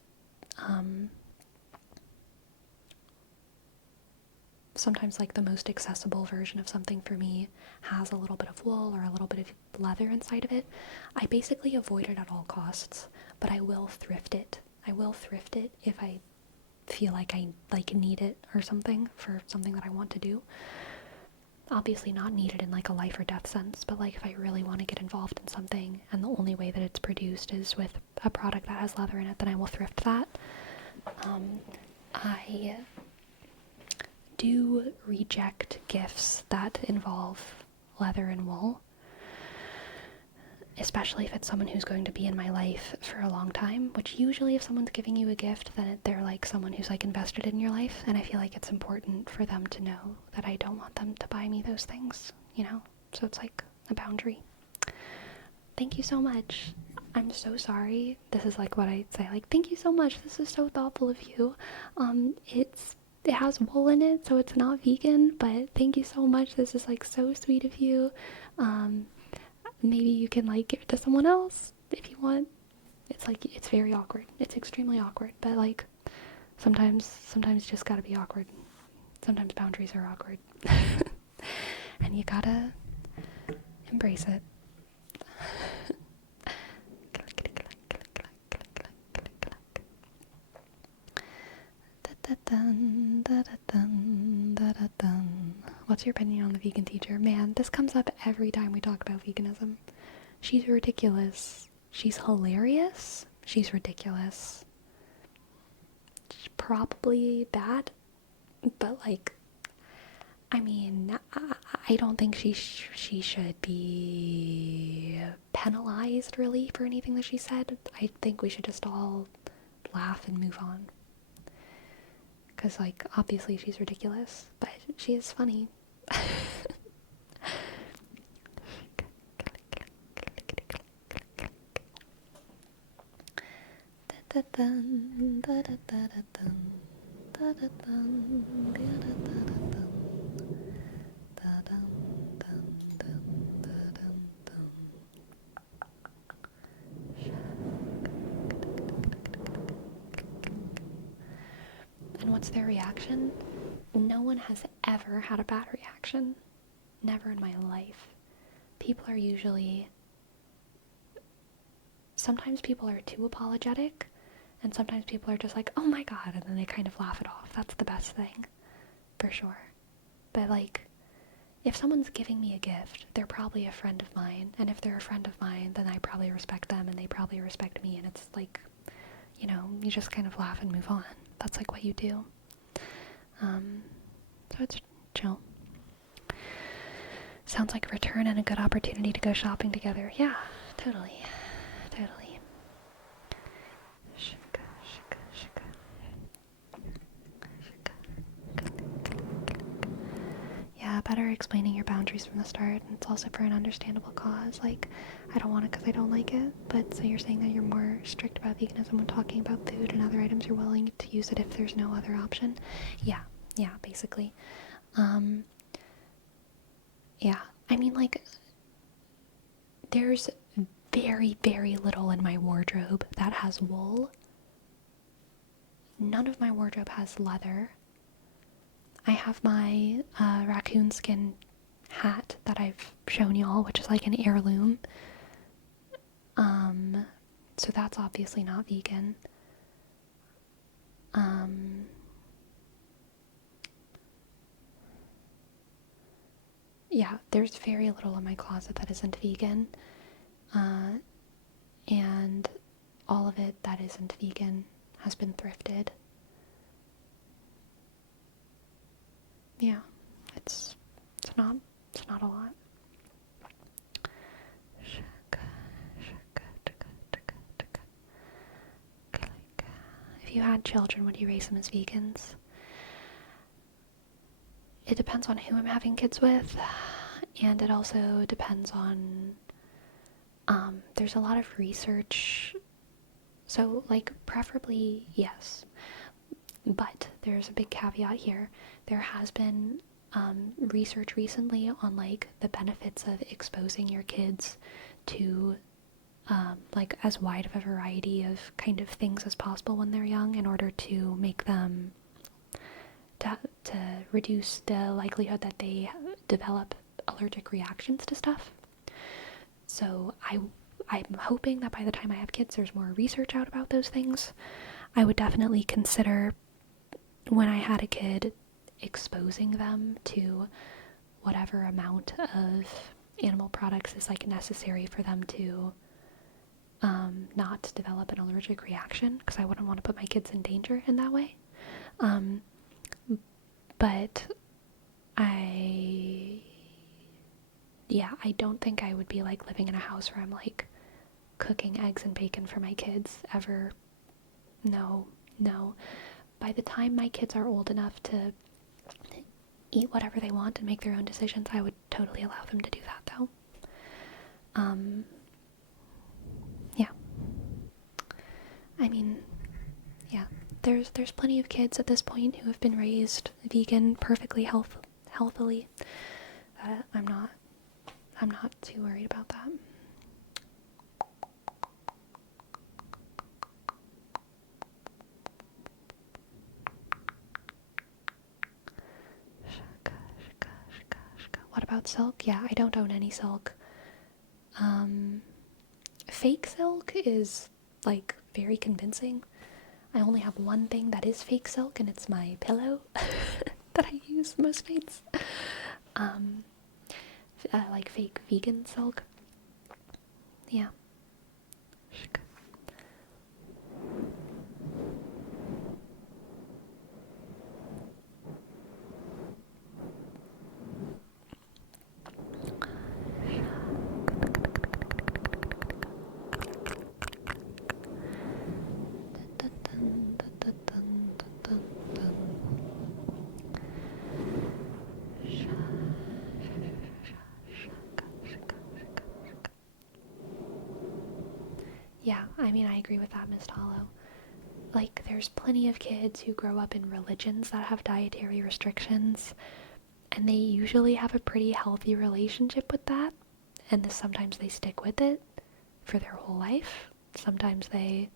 sometimes like the most accessible version of something for me has a little bit of wool or a little bit of leather inside of it. I basically avoid it at all costs, but I will thrift it. I will thrift it if I feel like I need it or something for something that I want to do. Obviously not needed in like a life or death sense, but like if I really want to get involved in something and the only way that it's produced is with a product that has leather in it, then I will thrift that. I do reject gifts that involve leather and wool, especially if it's someone who's going to be in my life for a long time, which usually if someone's giving you a gift, then they're like someone who's like invested in your life, and I feel like it's important for them to know that I don't want them to buy me those things, you know? So it's like a boundary. Thank you so much. I'm so sorry. This is like what I say, like, thank you so much. This is so thoughtful of you. It has wool in it, so it's not vegan, but thank you so much. This is like so sweet of you. Maybe you can like give it to someone else if you want. It's like, it's very awkward. It's extremely awkward, but like sometimes you just gotta be awkward. Sometimes boundaries are awkward. And you gotta embrace it. What's your opinion on the vegan teacher? Man, this comes up every time we talk about veganism. She's ridiculous. She's hilarious. She's ridiculous. She's probably bad, but like, I mean, I don't think she should be penalized really for anything that she said. I think we should just all laugh and move on. Because, like, obviously she's ridiculous, but she is funny. And what's their reaction? No one has ever had a bad reaction. Never in my life. People are usually... Sometimes people are too apologetic, and sometimes people are just like, oh my god, and then they kind of laugh it off. That's the best thing. For sure. But like, if someone's giving me a gift, they're probably a friend of mine, and if they're a friend of mine, then I probably respect them, and they probably respect me, and it's like, you know, you just kind of laugh and move on. That's like what you do. So it's chill. Sounds like a return and a good opportunity to go shopping together. Yeah, totally. Totally. Yeah, better explaining your boundaries from the start. And it's also for an understandable cause. Like, I don't want it because I don't like it. But so you're saying that you're more strict about veganism when talking about food and other items. You're willing to use it if there's no other option. Yeah, basically. Yeah, I mean, like, there's very, very little in my wardrobe that has wool. None of my wardrobe has leather. I have my raccoon skin hat that I've shown y'all, which is like an heirloom. So that's obviously not vegan. Yeah, there's very little in my closet that isn't vegan. And all of it that isn't vegan has been thrifted. Yeah, it's not a lot. If you had children, would you raise them as vegans? It depends on who I'm having kids with, and it also depends on, there's a lot of research, so, like, preferably, yes, but there's a big caveat here. There has been research recently on, like, the benefits of exposing your kids to like as wide of a variety of kind of things as possible when they're young, in order to make them to reduce the likelihood that they develop allergic reactions to stuff. So I'm hoping that by the time I have kids, there's more research out about those things. I would definitely consider, when I had a kid, exposing them to whatever amount of animal products is like necessary for them to not develop an allergic reaction, because I wouldn't want to put my kids in danger in that way. But I don't think I would be like living in a house where I'm like cooking eggs and bacon for my kids ever. No. By the time my kids are old enough to eat whatever they want and make their own decisions, I would totally allow them to do that, though. Yeah. I mean, yeah. There's plenty of kids at this point who have been raised vegan perfectly healthily. I'm not too worried about that. What about silk? Yeah, I don't own any silk. Fake silk is like very convincing. I only have one thing that is fake silk, and it's my pillow that I use most nights. Like fake vegan silk. Yeah. Yeah, I mean, I agree with that, Miss Hollow. Like, there's plenty of kids who grow up in religions that have dietary restrictions, and they usually have a pretty healthy relationship with that, and sometimes they stick with it for their whole life. Sometimes they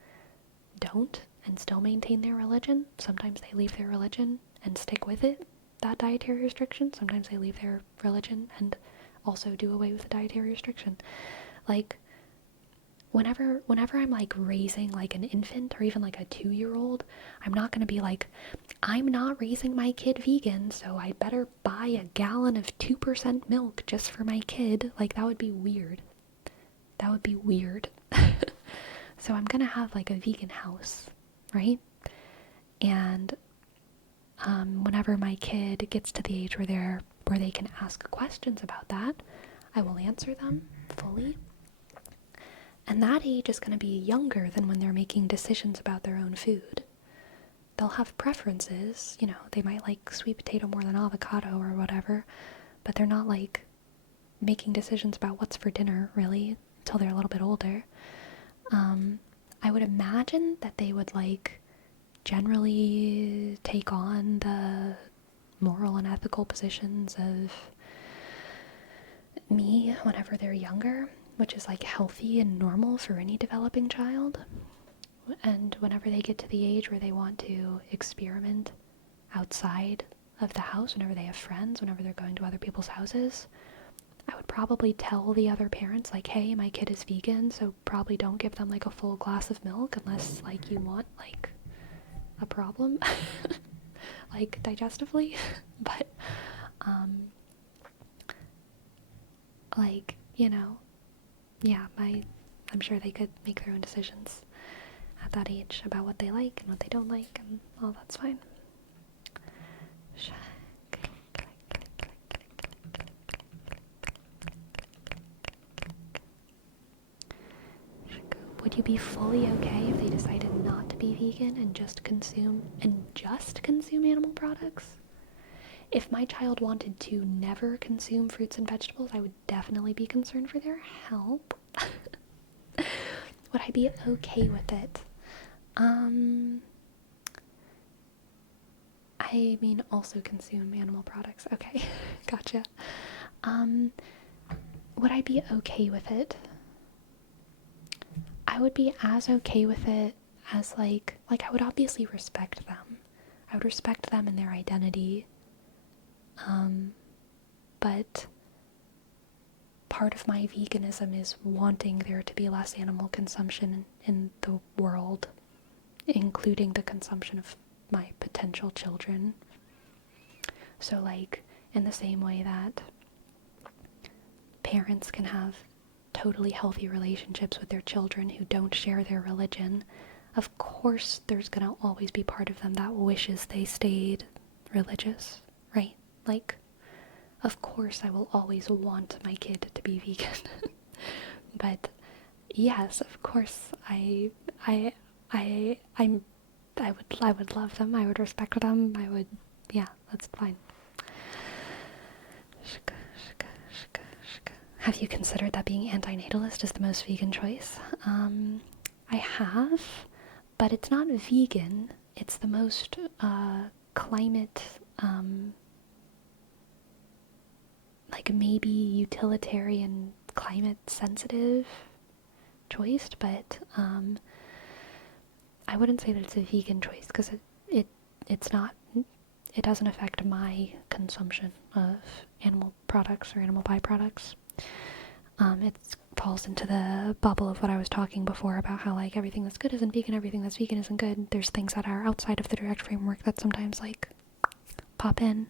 don't and still maintain their religion. Sometimes they leave their religion and stick with it, that dietary restriction. Sometimes they leave their religion and also do away with the dietary restriction. Like, whenever I'm like raising like an infant or even like a 2-year-old, I'm not going to be like, I'm not raising my kid vegan, so I better buy a gallon of 2% milk just for my kid. Like, that would be weird. So I'm going to have like a vegan house, right? And whenever my kid gets to the age where they can ask questions about that, I will answer them fully. And that age is going to be younger than when they're making decisions about their own food. They'll have preferences, you know, they might like sweet potato more than avocado or whatever, but they're not like making decisions about what's for dinner, really, until they're a little bit older. I would imagine that they would like generally take on the moral and ethical positions of me whenever they're younger. which is like healthy and normal for any developing child. And whenever they get to the age where they want to experiment outside of the house, whenever they have friends, whenever they're going to other people's houses, I would probably tell the other parents, like, hey, my kid is vegan, so probably don't give them like a full glass of milk unless like you want like a problem like digestively. But like, you know, yeah, I'm sure they could make their own decisions at that age about what they like and what they don't like, and all that's fine. Would you be fully okay if they decided not to be vegan and just consume animal products? If my child wanted to never consume fruits and vegetables, I would definitely be concerned for their health. Would I be okay with it? I mean, also consume animal products. Okay, gotcha. Would I be okay with it? I would be as okay with it as like I would obviously respect them. I would respect them and their identity. But part of my veganism is wanting there to be less animal consumption in the world, including the consumption of my potential children. So like, in the same way that parents can have totally healthy relationships with their children who don't share their religion, of course there's gonna always be part of them that wishes they stayed religious, right? Like, of course I will always want my kid to be vegan. But yes, of course I would love them, I would respect them, yeah, that's fine. Have you considered that being antinatalist is the most vegan choice? I have, but it's not vegan. It's the most climate, like maybe utilitarian, climate sensitive choice, but I wouldn't say that it's a vegan choice because it's not. It doesn't affect my consumption of animal products or animal byproducts. It falls into the bubble of what I was talking before about how like everything that's good isn't vegan, everything that's vegan isn't good. There's things that are outside of the direct framework that sometimes like pop in.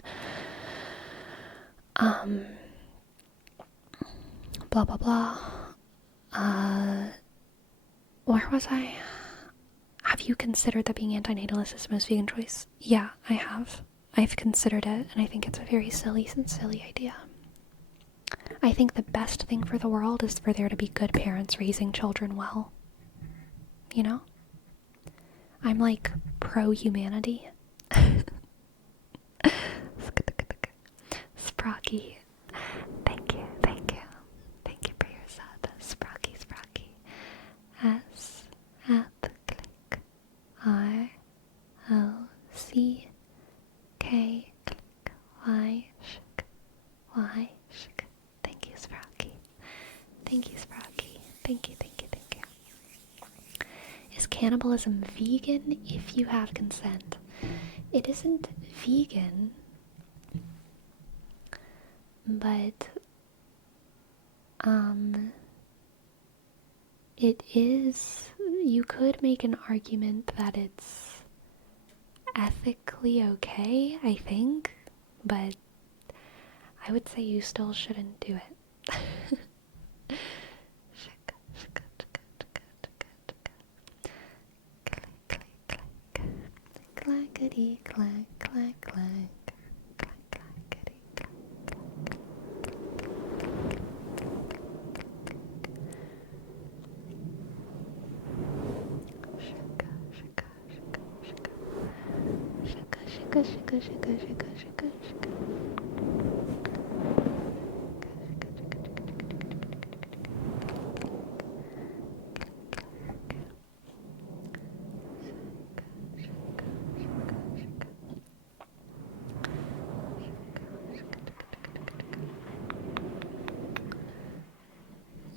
Blah blah blah. Where was I? Have you considered that being antinatalist is the most vegan choice? Yeah, I have. I've considered it, and I think it's a very silly idea. I think the best thing for the world is for there to be good parents raising children well. You know? I'm like pro-humanity. Sprocky. Thank you. Thank you for your sub. Sprocky. S at the click. RLCK click. Y shk. Thank you, Sprocky. Thank you. Is cannibalism vegan if you have consent? It isn't vegan, but it is, you could make an argument that it's ethically okay, I think, but I would say you still shouldn't do it. Clackety clack clack clack clackety clack. Shaka.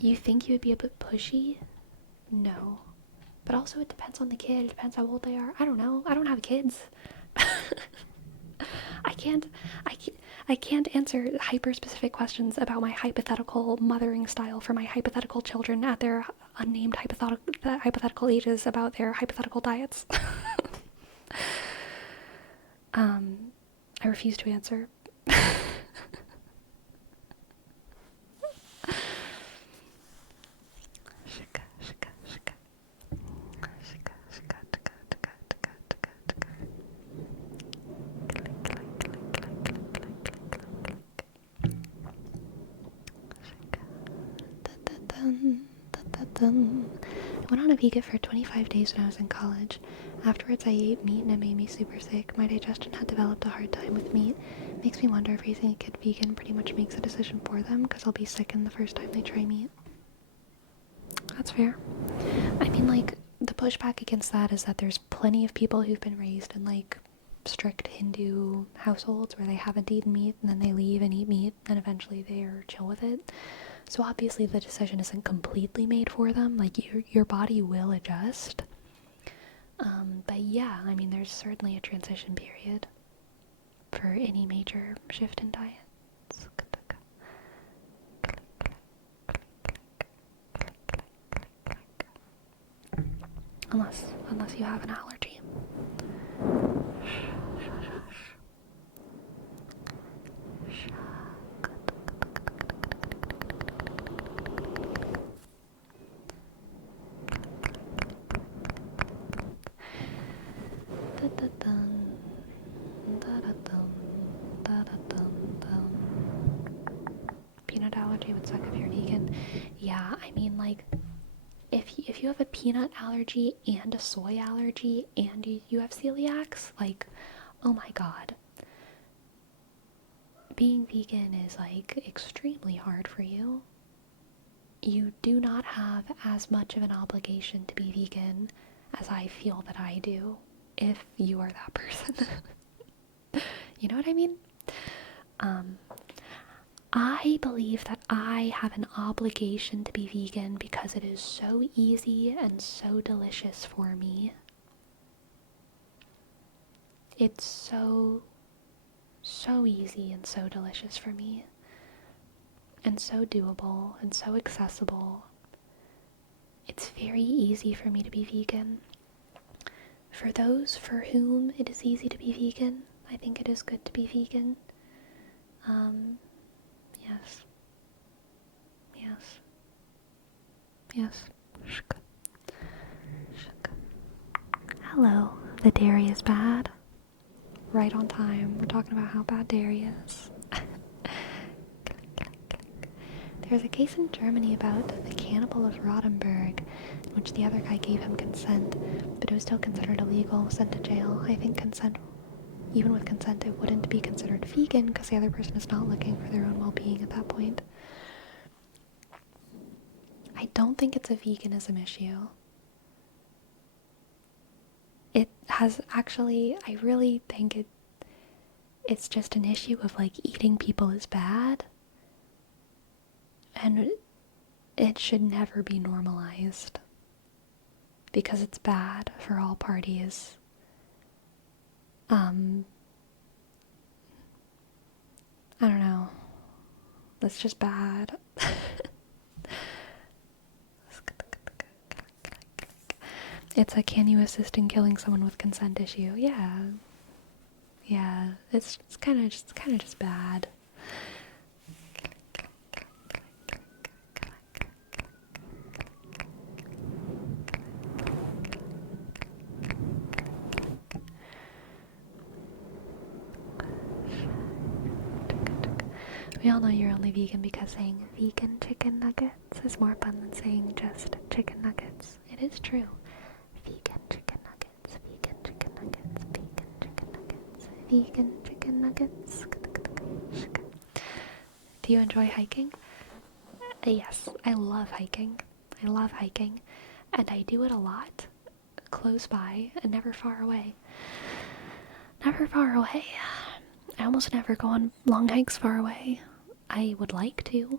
You think you would be a bit pushy? No. But also it depends on the kid. It depends how old they are. I don't know. I don't have kids. I can't I can't answer hyper-specific questions about my hypothetical mothering style for my hypothetical children at their unnamed hypothetical ages about their hypothetical diets. I refuse to answer. I went on a vegan for 25 days when I was in college. Afterwards I ate meat and it made me super sick. My digestion had developed a hard time with meat. Makes me wonder if raising a kid vegan pretty much makes a decision for them, because I'll be sickened the first time they try meat. That's fair. I mean, like, the pushback against that is that there's plenty of people who've been raised in, like, strict Hindu households where they haven't eaten meat and then they leave and eat meat and eventually they're chill with it. So obviously the decision isn't completely made for them. Like, your body will adjust. But yeah, I mean, there's certainly a transition period for any major shift in diets. Unless you have an allergy. Peanut allergy would suck if you're vegan. Yeah, I mean, like, if you have a peanut allergy and a soy allergy and you have celiacs, like, oh my god. Being vegan is, like, extremely hard for you. You do not have as much of an obligation to be vegan as I feel that I do, if you are that person. You know what I mean? I believe that I have an obligation to be vegan because it is so easy and so delicious for me. It's so easy and so delicious for me. And so doable and so accessible. It's very easy for me to be vegan. For those for whom it is easy to be vegan, I think it is good to be vegan. Yes. Hello, the dairy is bad. Right on time. We're talking about how bad dairy is. There's a case in Germany about the cannibal of Rothenburg, in which the other guy gave him consent, but it was still considered illegal, sent to jail. I think consent, even with consent, it wouldn't be considered vegan because the other person is not looking for their own well-being at that point. I don't think it's a veganism issue. It has actually, I really think it's just an issue of, like, eating people is bad. And it should never be normalized. Because it's bad for all parties. I don't know. That's just bad. It's a can you assist in killing someone with consent issue. Yeah, it's kind of just bad. We all know you're only vegan because saying vegan chicken nuggets is more fun than saying just chicken nuggets. It is true. Vegan chicken nuggets, vegan chicken nuggets, vegan chicken nuggets, vegan chicken nuggets. Do you enjoy hiking? Yes, I love hiking. And I do it a lot, close by, and never far away. I almost never go on long hikes far away. I would like to,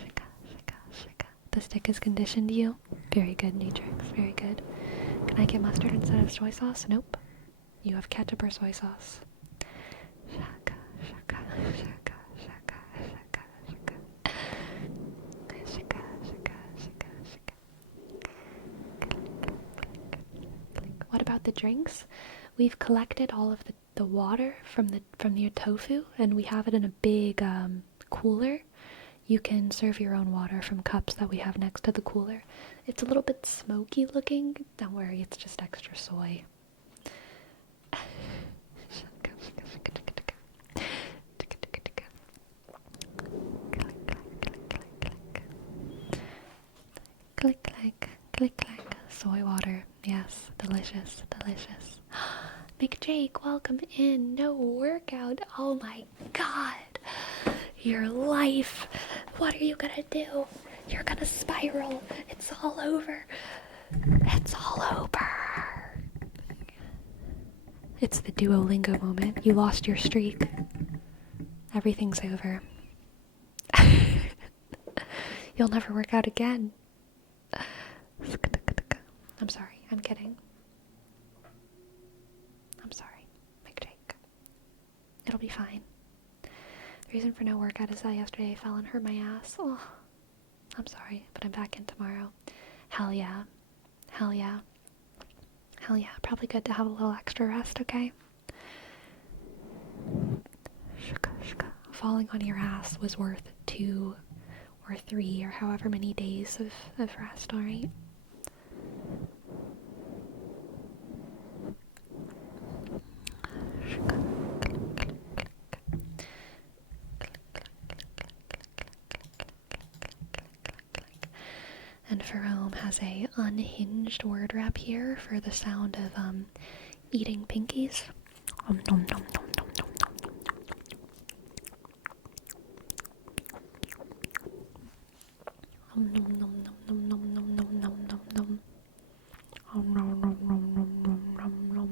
stick has conditioned you. Very good, Natrix. Very good. Can I get mustard instead of soy sauce? Nope. You have ketchup or soy sauce. Shaka, shaka, shaka, shaka, shaka, shaka. Shaka, shaka, shaka, shaka. What about the drinks? We've collected all of the water from your tofu, and we have it in a big cooler. You can serve your own water from cups that we have next to the cooler. It's a little bit smoky looking. Don't worry, it's just extra soy. Click, click, click, click. Soy water. Yes, delicious, delicious. McJake, welcome in. No workout. Oh my god. Your life. What are you gonna do? You're gonna spiral. It's all over. It's all over. It's the Duolingo moment. You lost your streak. Everything's over. You'll never work out again. I'm sorry. I'm kidding. I'm sorry. McJake. It'll be fine. The reason for no workout is that yesterday I fell and hurt my ass. Oh, I'm sorry, but I'm back in tomorrow. Hell yeah. Hell yeah. Hell yeah. Probably good to have a little extra rest, okay? Falling on your ass was worth 2 or 3 or however many days of rest, alright? And Ferome has a unhinged word wrap here for the sound of eating pinkies. Nom nom nom nom nom nom nom. Nom nom nom nom nom nom nom nom nom nom.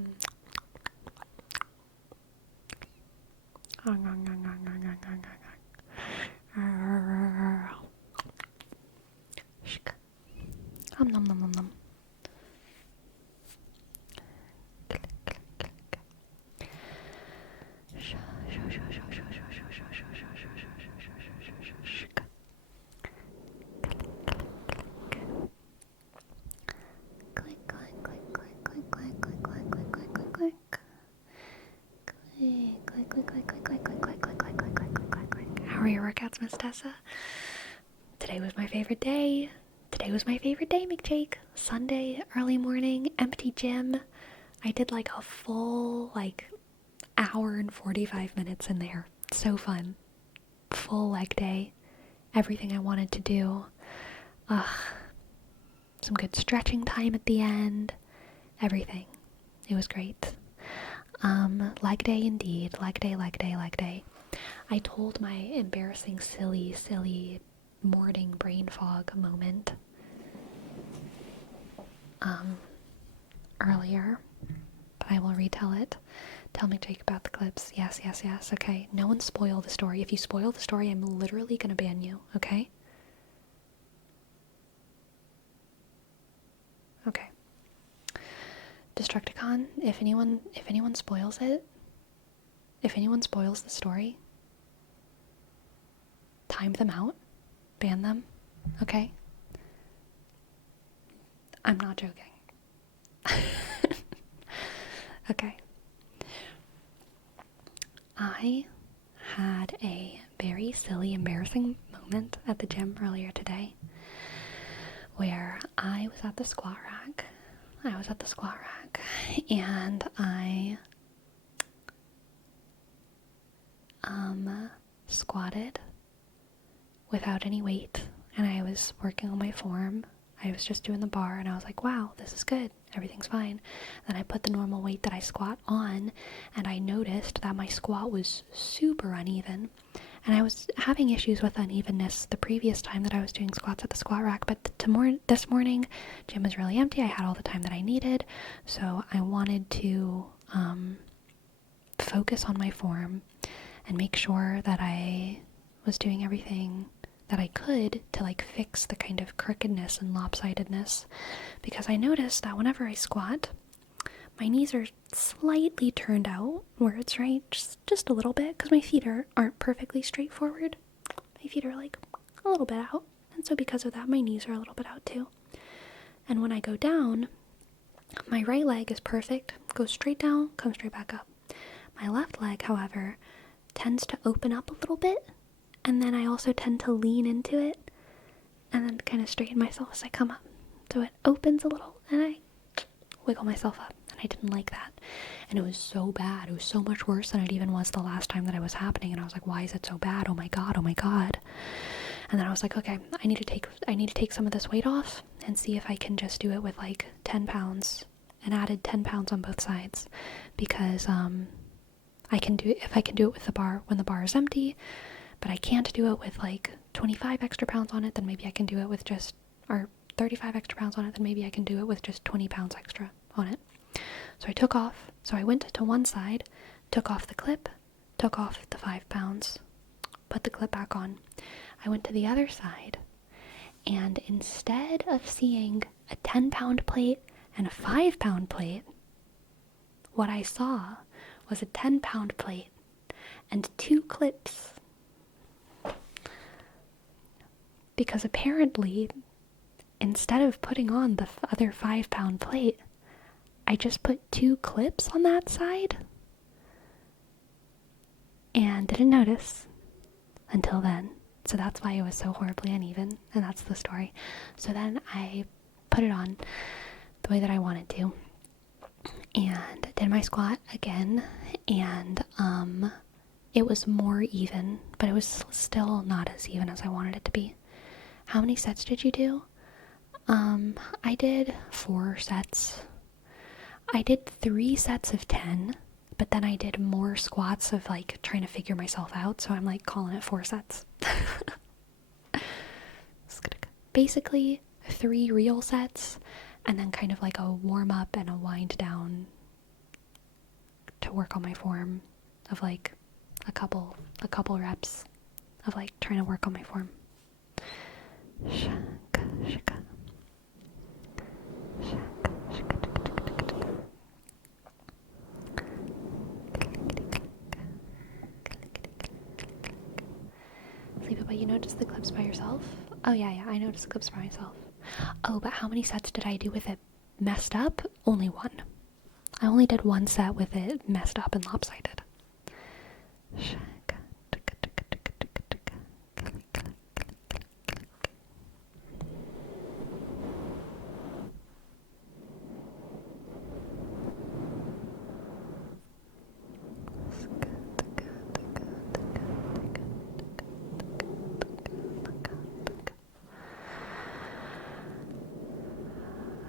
Nom nom nom nom nom nom nom nom. Nom nom nom nom. How are your workouts, Miss Tessa? Today was my favorite day. Today was my favorite day, McJake. Sunday, early morning, empty gym. I did like a full, hour and 45 minutes in there. So fun. Full leg day. Everything I wanted to do. Some good stretching time at the end. Everything. It was great. Leg day indeed. Leg day, leg day, leg day. I told my embarrassing, silly morning brain fog moment earlier, but I will retell it. Tell McJake about the clips. Yes, yes, yes. Okay. No one spoil the story. If you spoil the story, I'm literally gonna ban you. Okay? Okay. Destructicon, if anyone spoils it, if anyone spoils the story, time them out, ban them, okay? I'm not joking. Okay. I had a very silly, embarrassing moment at the gym earlier today where I was at the squat rack. And I squatted without any weight, and I was working on my form. I was just doing the bar, and I was like, wow, this is good. Everything's fine. Then I put the normal weight that I squat on, and I noticed that my squat was super uneven. And I was having issues with unevenness the previous time that I was doing squats at the squat rack, but this morning, gym was really empty. I had all the time that I needed, so I wanted to focus on my form and make sure that I was doing everything that I could to like fix the kind of crookedness and lopsidedness, because I noticed that whenever I squat, my knees are slightly turned out where it's right, just a little bit, because my feet aren't perfectly straightforward. My feet are like a little bit out, and so because of that, my knees are a little bit out too. And when I go down, my right leg is perfect, goes straight down, comes straight back up. My left leg, however, tends to open up a little bit, and then I also tend to lean into it, and then kind of straighten myself as I come up. So it opens a little, and I wiggle myself up, and I didn't like that. And it was so bad. It was so much worse than it even was the last time that it was happening, and I was like, why is it so bad? Oh my god, oh my god. And then I was like, okay, I need to take some of this weight off and see if I can just do it with like 10 pounds, and added 10 pounds on both sides, because if I can do it with the bar when the bar is empty, but I can't do it with like 25 extra pounds on it, then maybe I can do it with just, or 35 extra pounds on it, then maybe I can do it with just 20 pounds extra on it. So I went to one side, took off the clip, took off the 5 pounds, put the clip back on. I went to the other side, and instead of seeing a 10-pound plate and a 5-pound plate, what I saw was a 10-pound plate and 2 clips. Because apparently, instead of putting on the other 5-pound plate, I just put 2 clips on that side and didn't notice until then. So that's why it was so horribly uneven, and that's the story. So then I put it on the way that I wanted to, and did my squat again, and it was more even, but it was still not as even as I wanted it to be. How many sets did you do? I did 4 sets. I did 3 sets of 10, but then I did more squats of like trying to figure myself out, so I'm like calling it 4 sets. Basically 3 real sets, and then kind of like a warm up and a wind down to work on my form of like a couple reps of like trying to work on my form. Shaka, shaka. Shaka, shaka. Sleep, but you notice the clips by yourself? Oh yeah, I noticed the clips by myself. Oh, but how many sets did I do with it messed up? Only 1. I only did 1 set with it messed up and lopsided.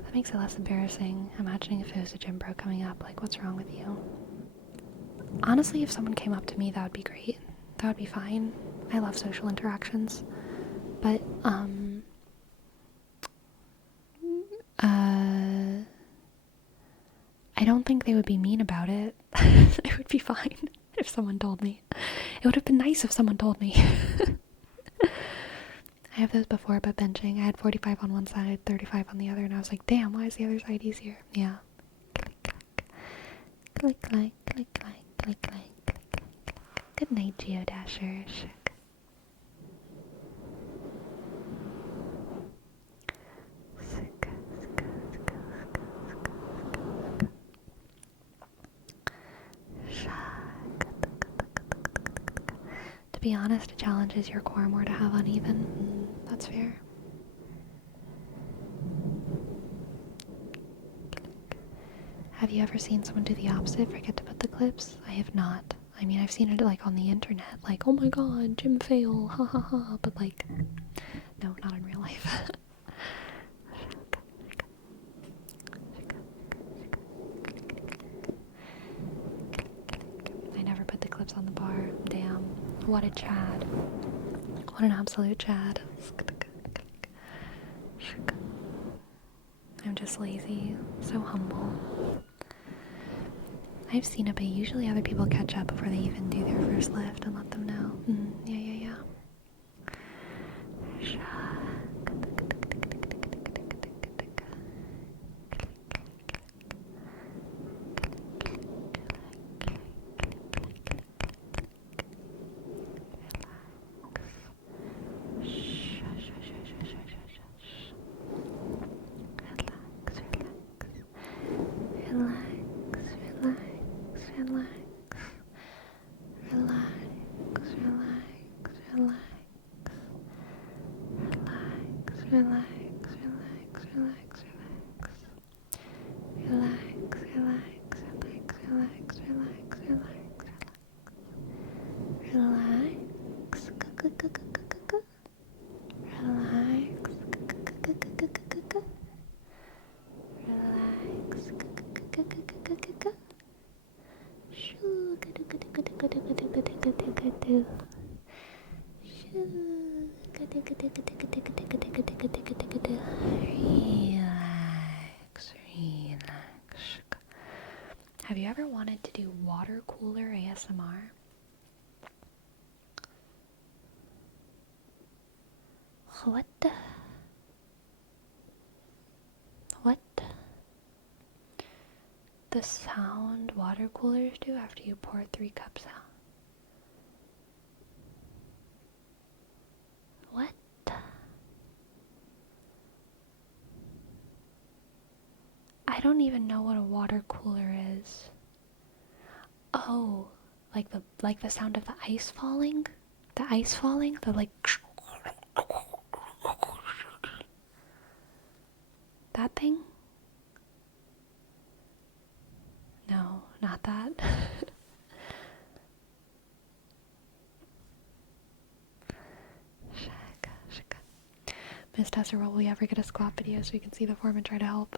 That makes it less embarrassing. Imagining if it was a gym bro coming up, like, what's wrong with you? Honestly, if someone came up to me, that would be great. That would be fine. I love social interactions. But, I don't think they would be mean about it. It would be fine if someone told me. It would have been nice if someone told me. I have those before, but benching, I had 45 on one side, 35 on the other, and I was like, damn, why is the other side easier? Yeah. Click, click, click, click, click, click, click, click. Good night, Geodashers. To be honest, it challenges your core more to have uneven. That's fair. Have you ever seen someone do the opposite, forget to put the clips? I have not. I mean, I've seen it like on the internet, like, oh my god, gym fail, ha ha ha, but like, no, not in real life. I never put the clips on the bar. Damn. What a Chad. What an absolute Chad. I'm just lazy. So humble. I've seen it, but usually other people catch up before they even do their first lift and let them know. Yeah. relax, relax, relax, relax. Relax, relax, relax, relax, relax, relax, relax. Relax. Relax. Relax. Shoo. Relax, relax. Have you ever wanted to do water cooler ASMR? What? What? The sound water coolers do after you pour 3 cups out. What? I don't even know what a water cooler is. Oh, like the sound of the ice falling? The ice falling? The like that thing? No, not that. Miss Tessa, will we ever get a squat video so we can see the form and try to help?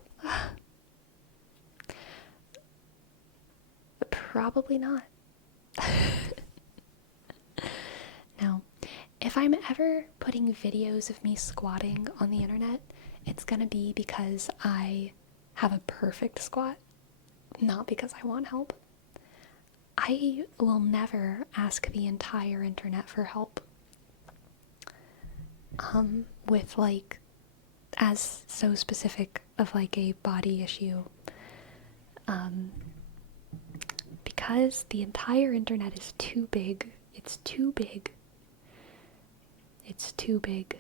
Probably not. Now, if I'm ever putting videos of me squatting on the internet, it's gonna be because I have a perfect squat, not because I want help. I will never ask the entire internet for help. With like, as so specific of like a body issue. Because the entire internet is too big. It's too big. It's too big.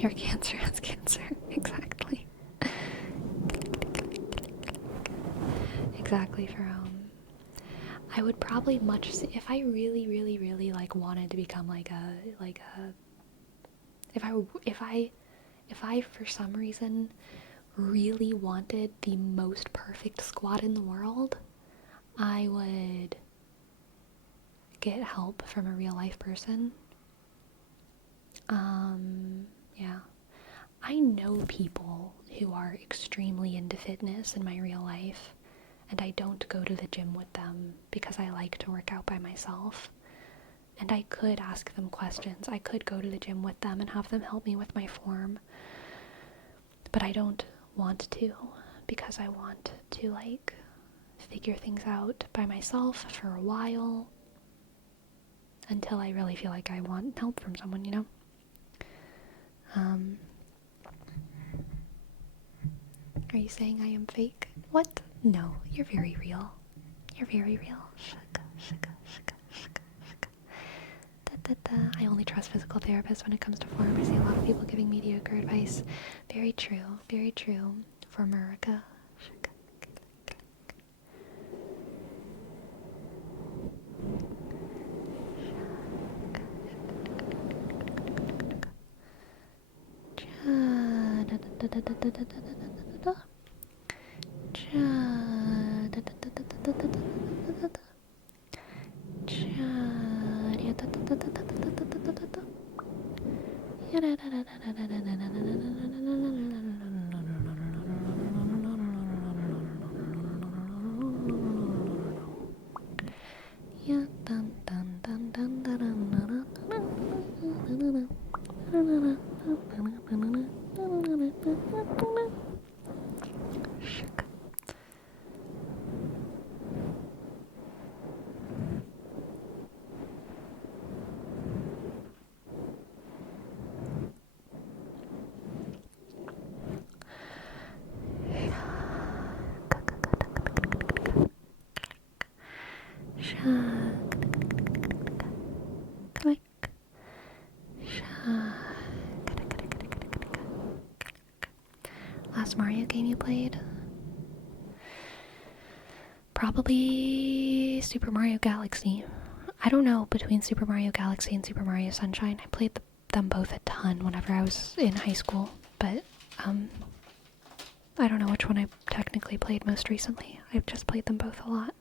Your cancer has cancer. Exactly. Exactly, for I would probably if I really like wanted to become if I for some reason really wanted the most perfect squat in the world, I would get help from a real life person. Yeah. I know people who are extremely into fitness in my real life, and I don't go to the gym with them because I like to work out by myself. And I could ask them questions. I could go to the gym with them and have them help me with my form. But I don't want to, because I want to like figure things out by myself for a while until I really feel like I want help from someone, you know? Are you saying I am fake? What? No, you're very real. You're very real. I only trust physical therapists when it comes to form. I see a lot of people giving mediocre advice. Very true. Very true. For America. favorite game you played? Probably Super Mario Galaxy. I don't know between Super Mario Galaxy and Super Mario Sunshine. I played them both a ton whenever I was in high school, but I don't know which one I technically played most recently. I've just played them both a lot.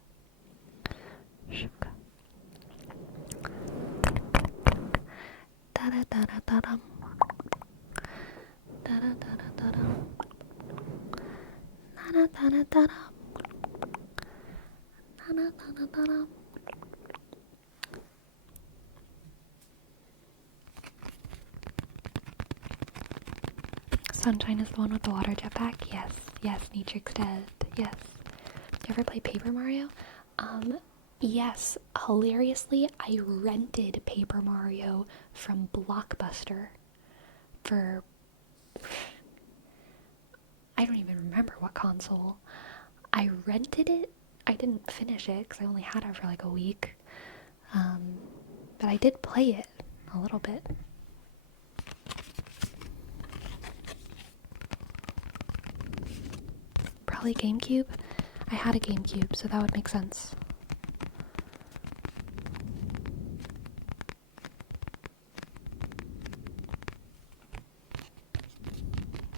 Da-da-da-da-da-dum. Da-da-da-da-da-dum. Da-da-da-da-da-dum. Da-da-da-da-da-dum. Sunshine is the one with the water jetpack? Yes. Yes, Nietzsche's dead. Yes. You ever play Paper Mario? Yes. Hilariously, I rented Paper Mario from Blockbuster for... I don't even remember what console. I rented it. I didn't finish it because I only had it for like a week. But I did play it a little bit. Probably GameCube. I had a GameCube, so that would make sense.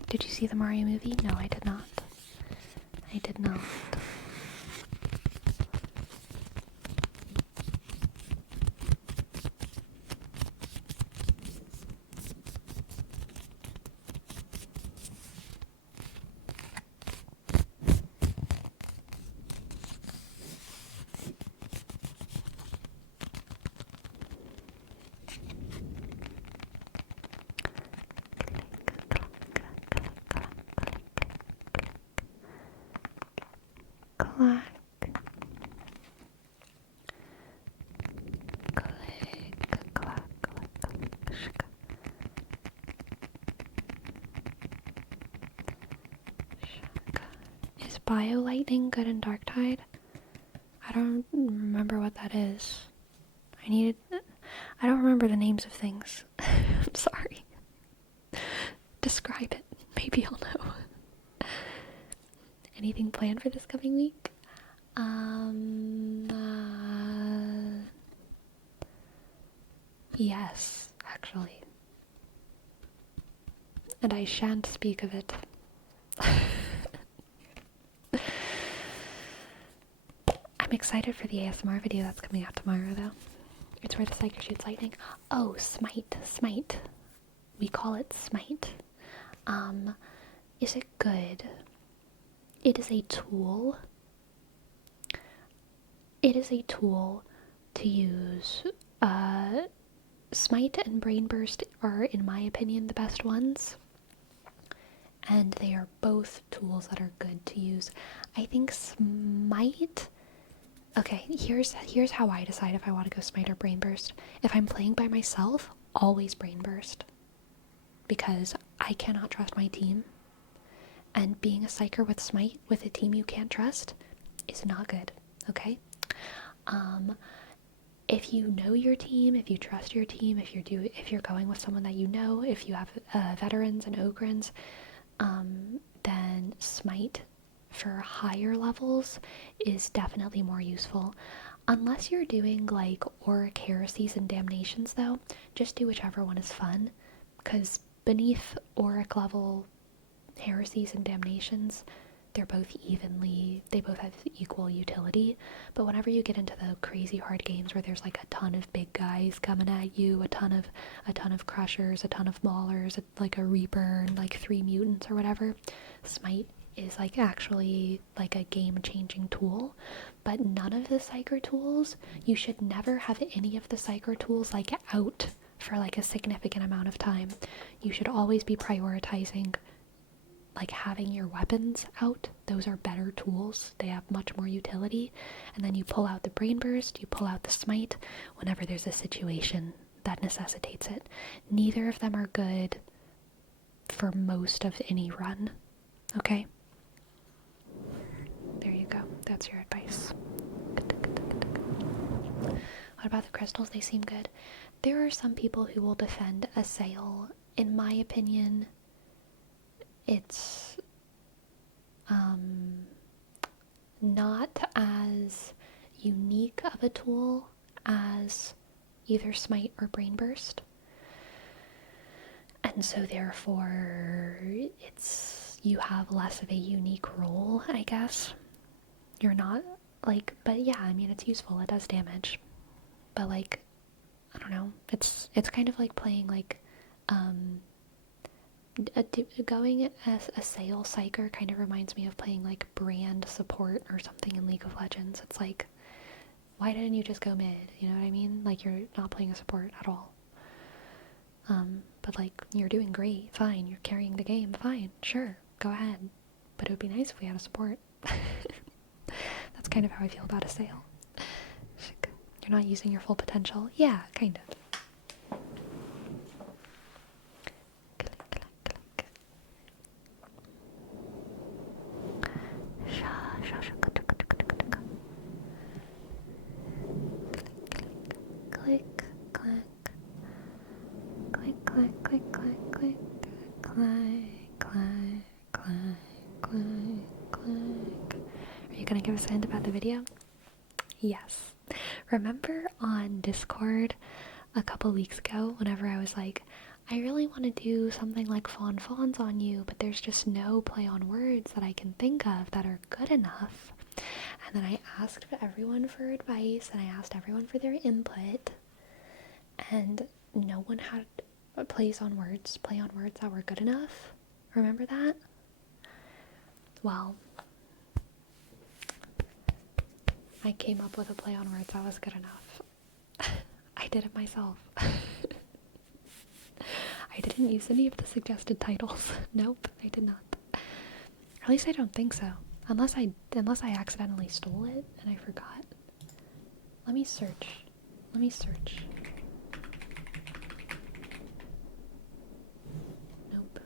Did you see the Mario movie? No, I did not. I did not. Clack. Click, clack, click, shk. Shk. Is Bio Lightning good in Darktide? I don't remember what that is. I don't remember the names of things. I'm sorry. Describe it. Maybe I'll know. Anything planned for this coming week? Yes, actually. And I shan't speak of it. I'm excited for the ASMR video that's coming out tomorrow, though. It's where the psyker shoots lightning. Oh, Smite. Smite. We call it Smite. Is it good? It is a tool. It is a tool to use. Smite and Brain Burst are, in my opinion, the best ones. And they are both tools that are good to use. I think Smite... Okay, here's how I decide if I want to go Smite or Brain Burst. If I'm playing by myself, always Brain Burst. Because I cannot trust my team. And being a psyker with Smite, with a team you can't trust, is not good, okay? If you know your team, if you trust your team, if you're going with someone that you know, if you have veterans and ogrins, then Smite for higher levels is definitely more useful. Unless you're doing like Auric Heresies and Damnations though, just do whichever one is fun, because beneath Auric level Heresies and Damnations, they both have equal utility. But whenever you get into the crazy hard games where there's like a ton of big guys coming at you, a ton of crushers, a ton of maulers, like a reaper, and like 3 mutants or whatever, Smite is like actually like a game-changing tool. But none of the psyker tools, you should never have any of the psyker tools like out for like a significant amount of time. You should always be prioritizing like having your weapons out. Those are better tools. They have much more utility. And then you pull out the Brain Burst, you pull out the Smite whenever there's a situation that necessitates it. Neither of them are good for most of any run. Okay? There you go. That's your advice. What about the crystals? They seem good. There are some people who will defend a sale. In my opinion, it's not as unique of a tool as either Smite or Brain Burst. And so therefore you have less of a unique role, I guess. You're not like, but yeah, I mean, it's useful, it does damage. But like, I don't know, it's kind of like playing like going as a Sail Psyker kind of reminds me of playing like brand support or something in League of Legends. It's like, why didn't you just go mid? You know what I mean? Like, you're not playing a support at all. But like, you're doing great, fine, you're carrying the game, fine, sure, go ahead. But it would be nice if we had a support. That's kind of how I feel about a Sail. You're not using your full potential. Yeah, kind of. Click, clack. Click, clack, click, clack, click. Clack, clack, clack, clack, clack. Are you gonna give us a hint about the video? Yes. Remember on Discord a couple weeks ago whenever I was like, I really want to do something like Fawn Fawns on you, but there's just no play on words that I can think of that are good enough. And then I asked everyone for advice and I asked everyone for their input, and no one had play on words that were good enough. Remember that? Well, I came up with a play on words that was good enough. I did it myself. I didn't use any of the suggested titles. Nope, I did not. Or at least I don't think so. Unless I accidentally stole it and I forgot. Let me search. Nope.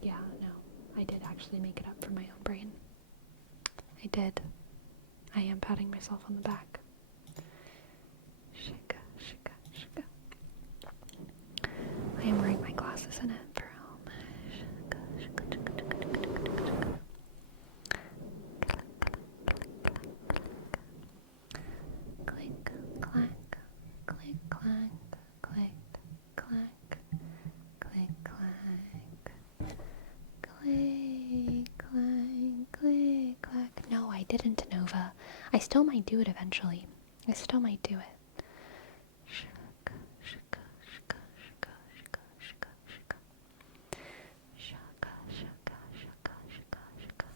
Yeah, no. I did actually make it up for my own brain. I did. I am patting myself on the back. Shika, shika, shika. I am wearing my glasses in it for home. Shika, shika, shika, shika, shika, shika, shika. Click, clack, click, clack, click, clack, click, clack, click, clack, click, clack. No, I didn't, Nova. I still might do it eventually. I still might do it. Shaka, shaka, shaka, shaka, shaka, shaka, shaka. Shaka, shaka, shaka, shaka, shaka.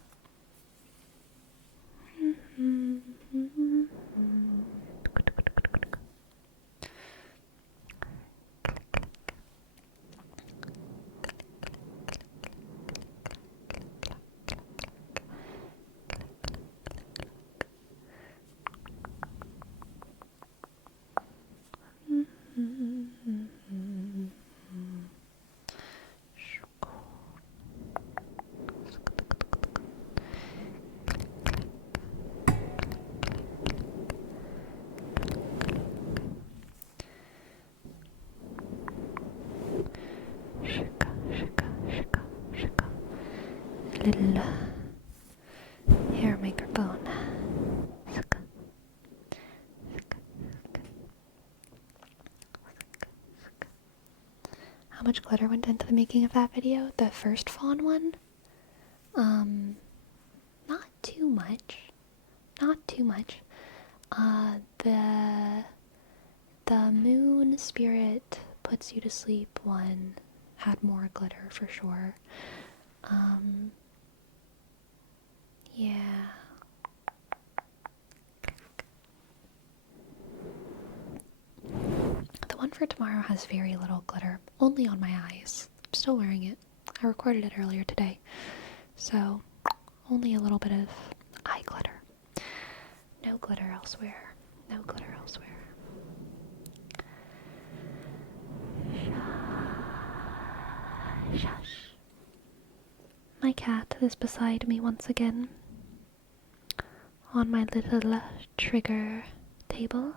Little hair microphone. How much glitter went into the making of that video? The first fawn one? Not too much. Not too much. The moon spirit puts you to sleep one had more glitter for sure. Yeah. The one for tomorrow has very little glitter, only on my eyes. I'm still wearing it. I recorded it earlier today, so only a little bit of eye glitter. No glitter elsewhere. No glitter elsewhere. Shush. My cat is beside me once again on my little trigger table,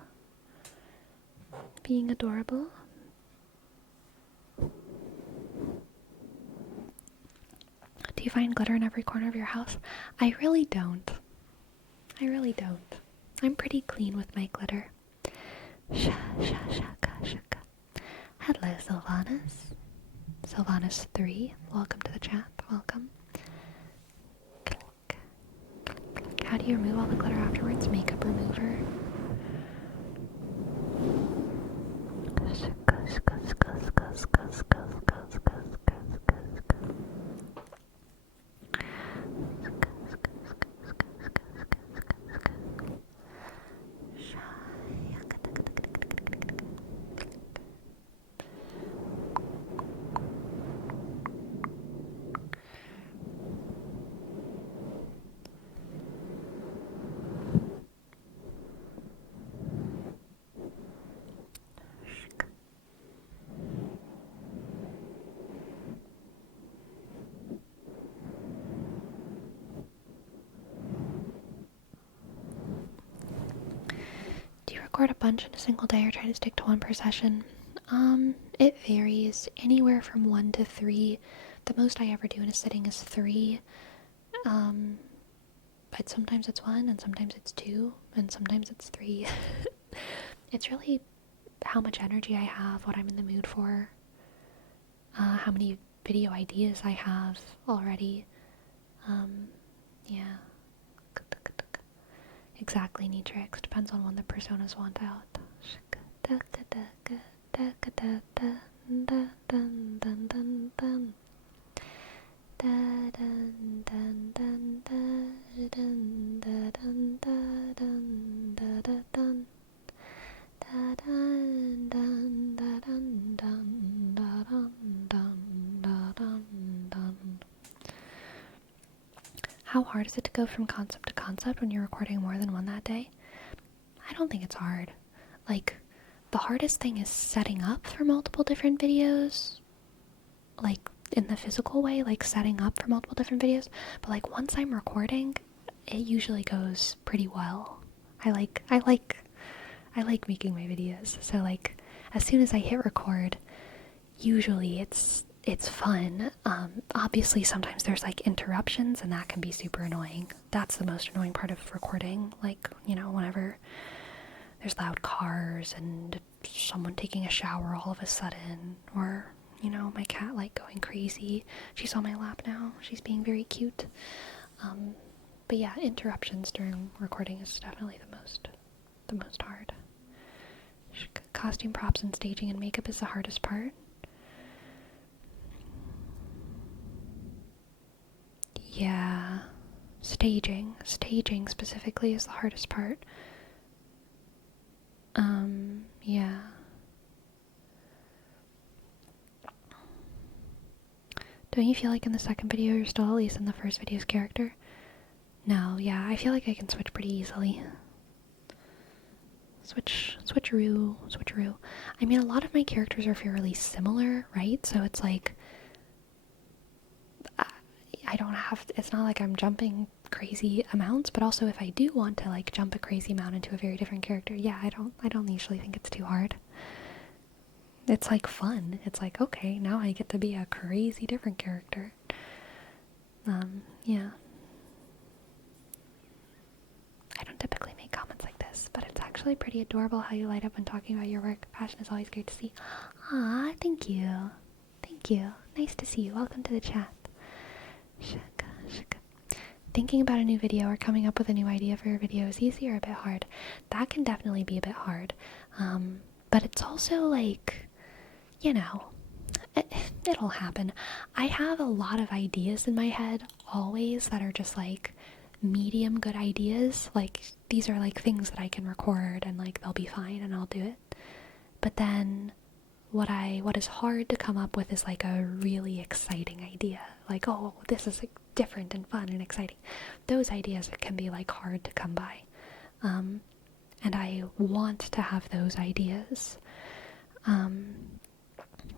being adorable. Do you find glitter in every corner of your house? I really don't. I really don't. I'm pretty clean with my glitter. Shaka. Hello, Sylvanas. Sylvanas 3, welcome to the chat. Welcome. Click. How do you remove all the glitter afterwards? Makeup remover. Do you record a bunch in a single day or try to stick to one per session? It varies, anywhere from 1 to 3. The most I ever do in a sitting is 3. But sometimes it's 1, and sometimes it's 2, and sometimes it's 3. It's really how much energy I have, what I'm in the mood for, how many video ideas I have already. Yeah. Exactly, Neatrix. Depends on when the personas want out. How hard is it to go from concept to concept when you're recording more than one that day? I don't think it's hard. Like, the hardest thing is setting up for multiple different videos. Like, in the physical way, like setting up for multiple different videos. But like, once I'm recording, it usually goes pretty well. I like making my videos. So like, as soon as I hit record, usually it's fun. Obviously sometimes there's like interruptions, and that can be super annoying. That's the most annoying part of recording. Like, you know, whenever there's loud cars and someone taking a shower all of a sudden, or, you know, my cat like going crazy. She's on my lap now. She's being very cute. But yeah, interruptions during recording is definitely the most hard. Costume, props, and staging and makeup is the hardest part. Yeah, staging specifically is the hardest part. Yeah. Don't you feel like in the second video you're still at least in the first video's character? No, yeah, I feel like I can switch pretty easily. Switcheroo. I mean, a lot of my characters are fairly similar, right? So it's like, I don't have, it's not like I'm jumping crazy amounts, but also if I do want to like jump a crazy amount into a very different character, yeah, I don't usually think it's too hard. It's like fun. It's like, okay, now I get to be a crazy different character. Yeah. I don't typically make comments like this, but it's actually pretty adorable how you light up when talking about your work. Passion is always great to see. Ah, thank you. Thank you. Nice to see you. Welcome to the chat. Shaka. Thinking about a new video or coming up with a new idea for your video is easy or a bit hard? That can definitely be a bit hard. But it's also like, you know, it'll happen. I have a lot of ideas in my head always that are just like medium good ideas. Like, these are like things that I can record and like they'll be fine and I'll do it. But then what is hard to come up with is like a really exciting idea. Like, oh, this is like different and fun and exciting. Those ideas can be like hard to come by. And I want to have those ideas.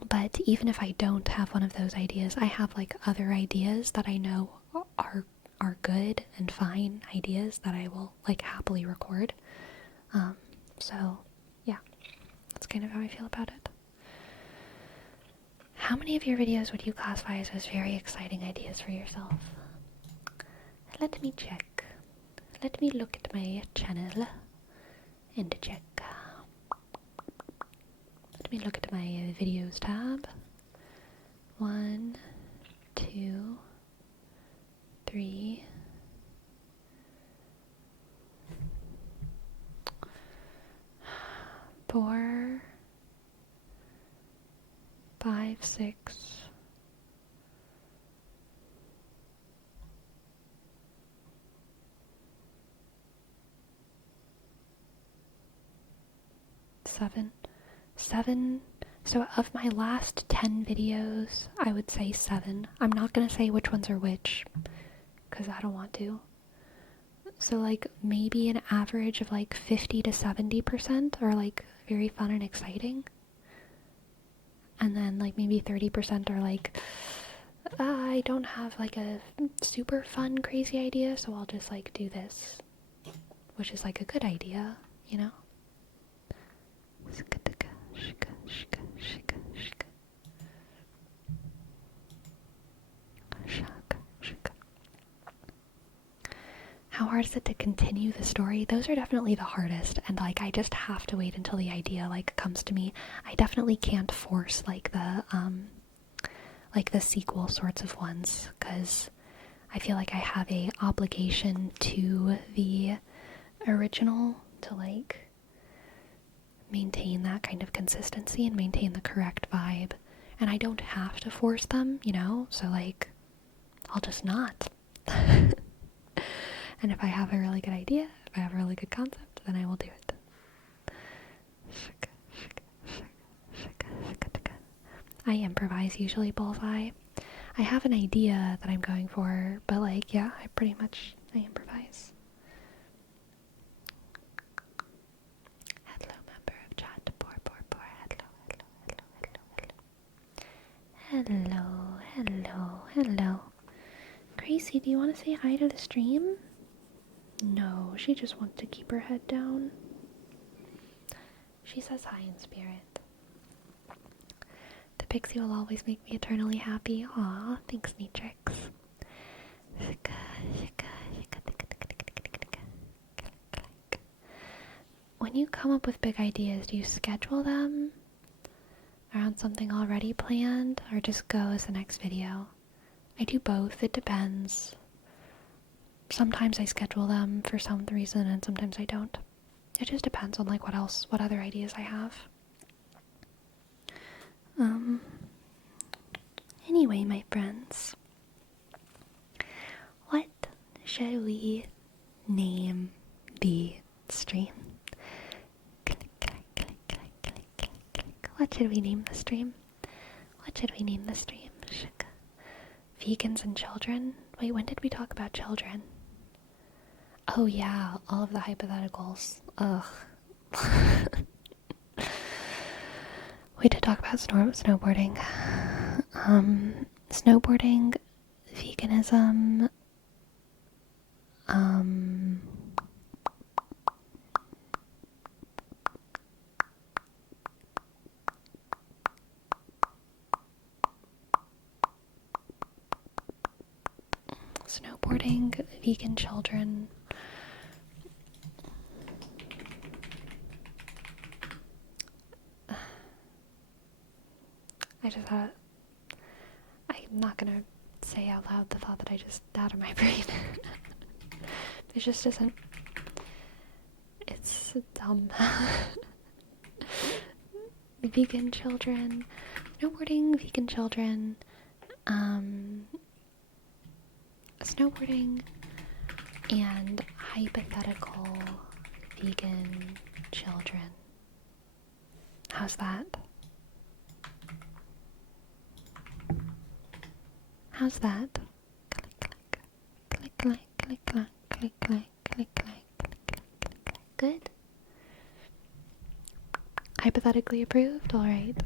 But even if I don't have one of those ideas, I have like other ideas that I know are good and fine ideas that I will like happily record. So yeah, that's kind of how I feel about it. How many of your videos would you classify as very exciting ideas for yourself? Let me check. Let me look at my channel and check. Let me look at my videos tab. 1, 2, 3. 4, 5, 6. 7. So of my last 10 videos, I would say 7. I'm not gonna say which ones are which, because I don't want to. So like maybe an average of like 50 to 70% are like very fun and exciting. And then like maybe 30% are like, I don't have like a super fun, crazy idea, so I'll just like do this, which is like a good idea, you know? How hard is it to continue the story? Those are definitely the hardest, and like I just have to wait until the idea like comes to me. I definitely can't force like the sequel sorts of ones, because I feel like I have a obligation to the original to like maintain that kind of consistency and maintain the correct vibe, and I don't have to force them, you know, so like I'll just not. And if I have a really good idea, if I have a really good concept, then I will do it. I improvise usually, bullseye. I have an idea that I'm going for, but like, yeah, I improvise. Hello, member of chat. Poor. Hello. Gracie, do you want to say hi to the stream? No, she just wants to keep her head down. She says hi in spirit. The pixie will always make me eternally happy. Aw, thanks, Matrix. When you come up with big ideas, do you schedule them around something already planned, or just go as the next video? I do both, it depends. Sometimes I schedule them for some reason, and sometimes I don't. It just depends on like what other ideas I have. Anyway, my friends, what shall we name the stream? What should we name the stream? Vegans and children? Wait, when did we talk about children? Oh yeah, all of the hypotheticals. Ugh. We did talk about snowboarding. Snowboarding, veganism, snowboarding, vegan children. I'm not gonna say out loud the thought that I just out of my brain. It just isn't. It's dumb. Vegan children, snowboarding, vegan children, snowboarding, and hypothetical vegan children. How's that? How's that? Click, click, click, click, click, click, click, click, click. Good? Hypothetically approved? Alright.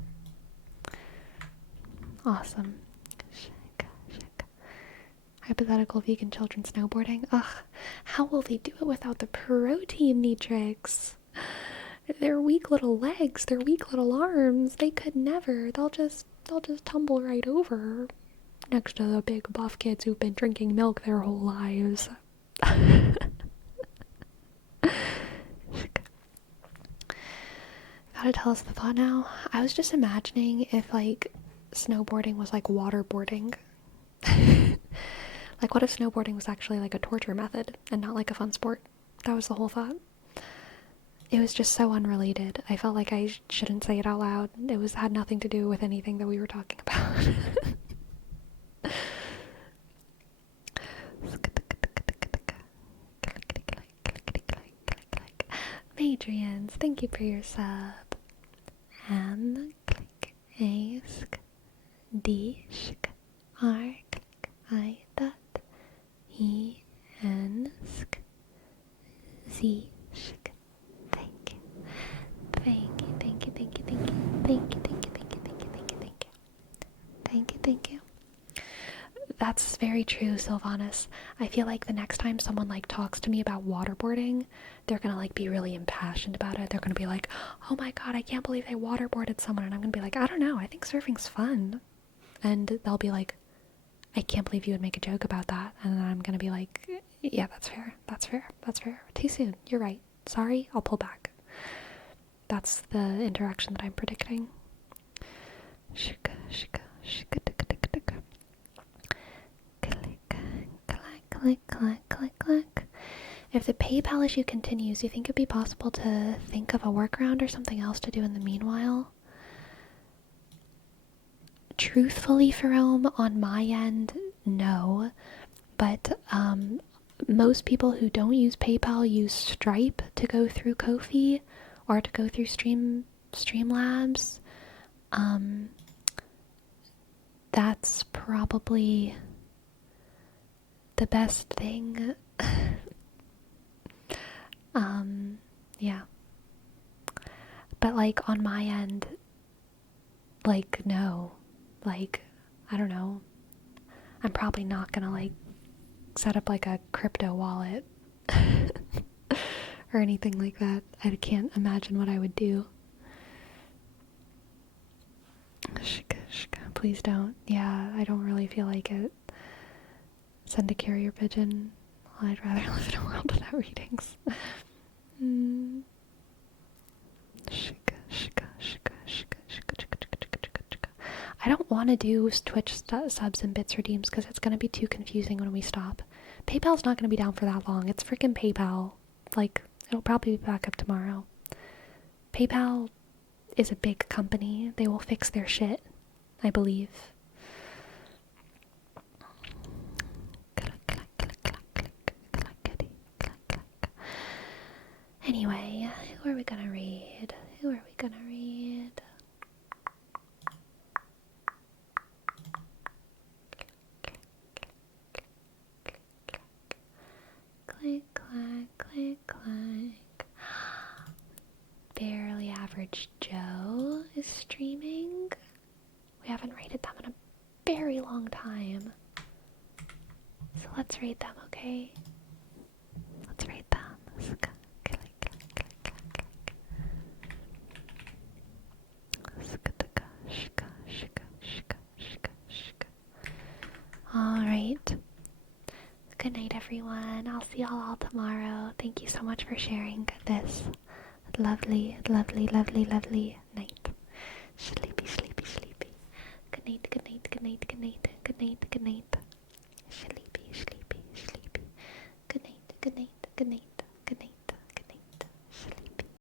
Awesome. Hypothetical vegan children snowboarding. Ugh, how will they do it without the protein, Neatrix? Their weak little legs, their weak little arms, they could never. They'll just tumble right over next to the big buff kids who've been drinking milk their whole lives. Gotta tell us the thought now. I was just imagining if, like, snowboarding was like waterboarding. Like, what if snowboarding was actually like a torture method and not like a fun sport? That was the whole thought. It was just so unrelated. I felt like I shouldn't say it out loud. It had nothing to do with anything that we were talking about. Adrians, thank you for your sub. M click A sk D sk R click I dot E N sk Z sk. Thank you. Thank you, thank you, thank you, thank you. Thank you, thank you, thank you, thank you, thank you, thank you. Thank you, thank you. That's very true, Sylvanas. I feel like the next time someone like talks to me about waterboarding, they're gonna like be really impassioned about it. They're gonna be like, oh my god, I can't believe they waterboarded someone. And I'm gonna be like, I don't know, I think surfing's fun. And they'll be like, I can't believe you would make a joke about that. And then I'm gonna be like, yeah, that's fair, that's fair, that's fair. Too soon, you're right. Sorry, I'll pull back. That's the interaction that I'm predicting. Shika, shika, shika, tika, tika, tika. Click, click, click, click, click. If the PayPal issue continues, do you think it'd be possible to think of a workaround or something else to do in the meanwhile? Truthfully, Ferome, on my end, no. But most people who don't use PayPal use Stripe to go through Kofi or to go through Streamlabs. That's probably the best thing. Yeah. But like on my end, like no. Like, I don't know. I'm probably not gonna like set up like a crypto wallet or anything like that. I can't imagine what I would do. Please don't. Yeah, I don't really feel like it. Send a carrier pigeon. Well, I'd rather live in a world without readings. I don't want to do Twitch subs and bits redeems because it's going to be too confusing when we stop. PayPal's not going to be down for that long. It's freaking PayPal. Like, it'll probably be back up tomorrow. PayPal is a big company. They will fix their shit, I believe. Anyway, who are we gonna read? Who are we gonna read? Click, clack, click, clack. Barely Average Joe is streaming. We haven't rated them in a very long time. So let's rate them, okay? Let's rate them. Alright. Good night, everyone. I'll see y'all all tomorrow. Thank you so much for sharing this lovely, lovely, lovely, lovely night. Sleepy, sleepy, sleepy. Good night, good night, good night, good night, good night, good night. Sleepy, sleepy, sleepy. Good night, good night, good night.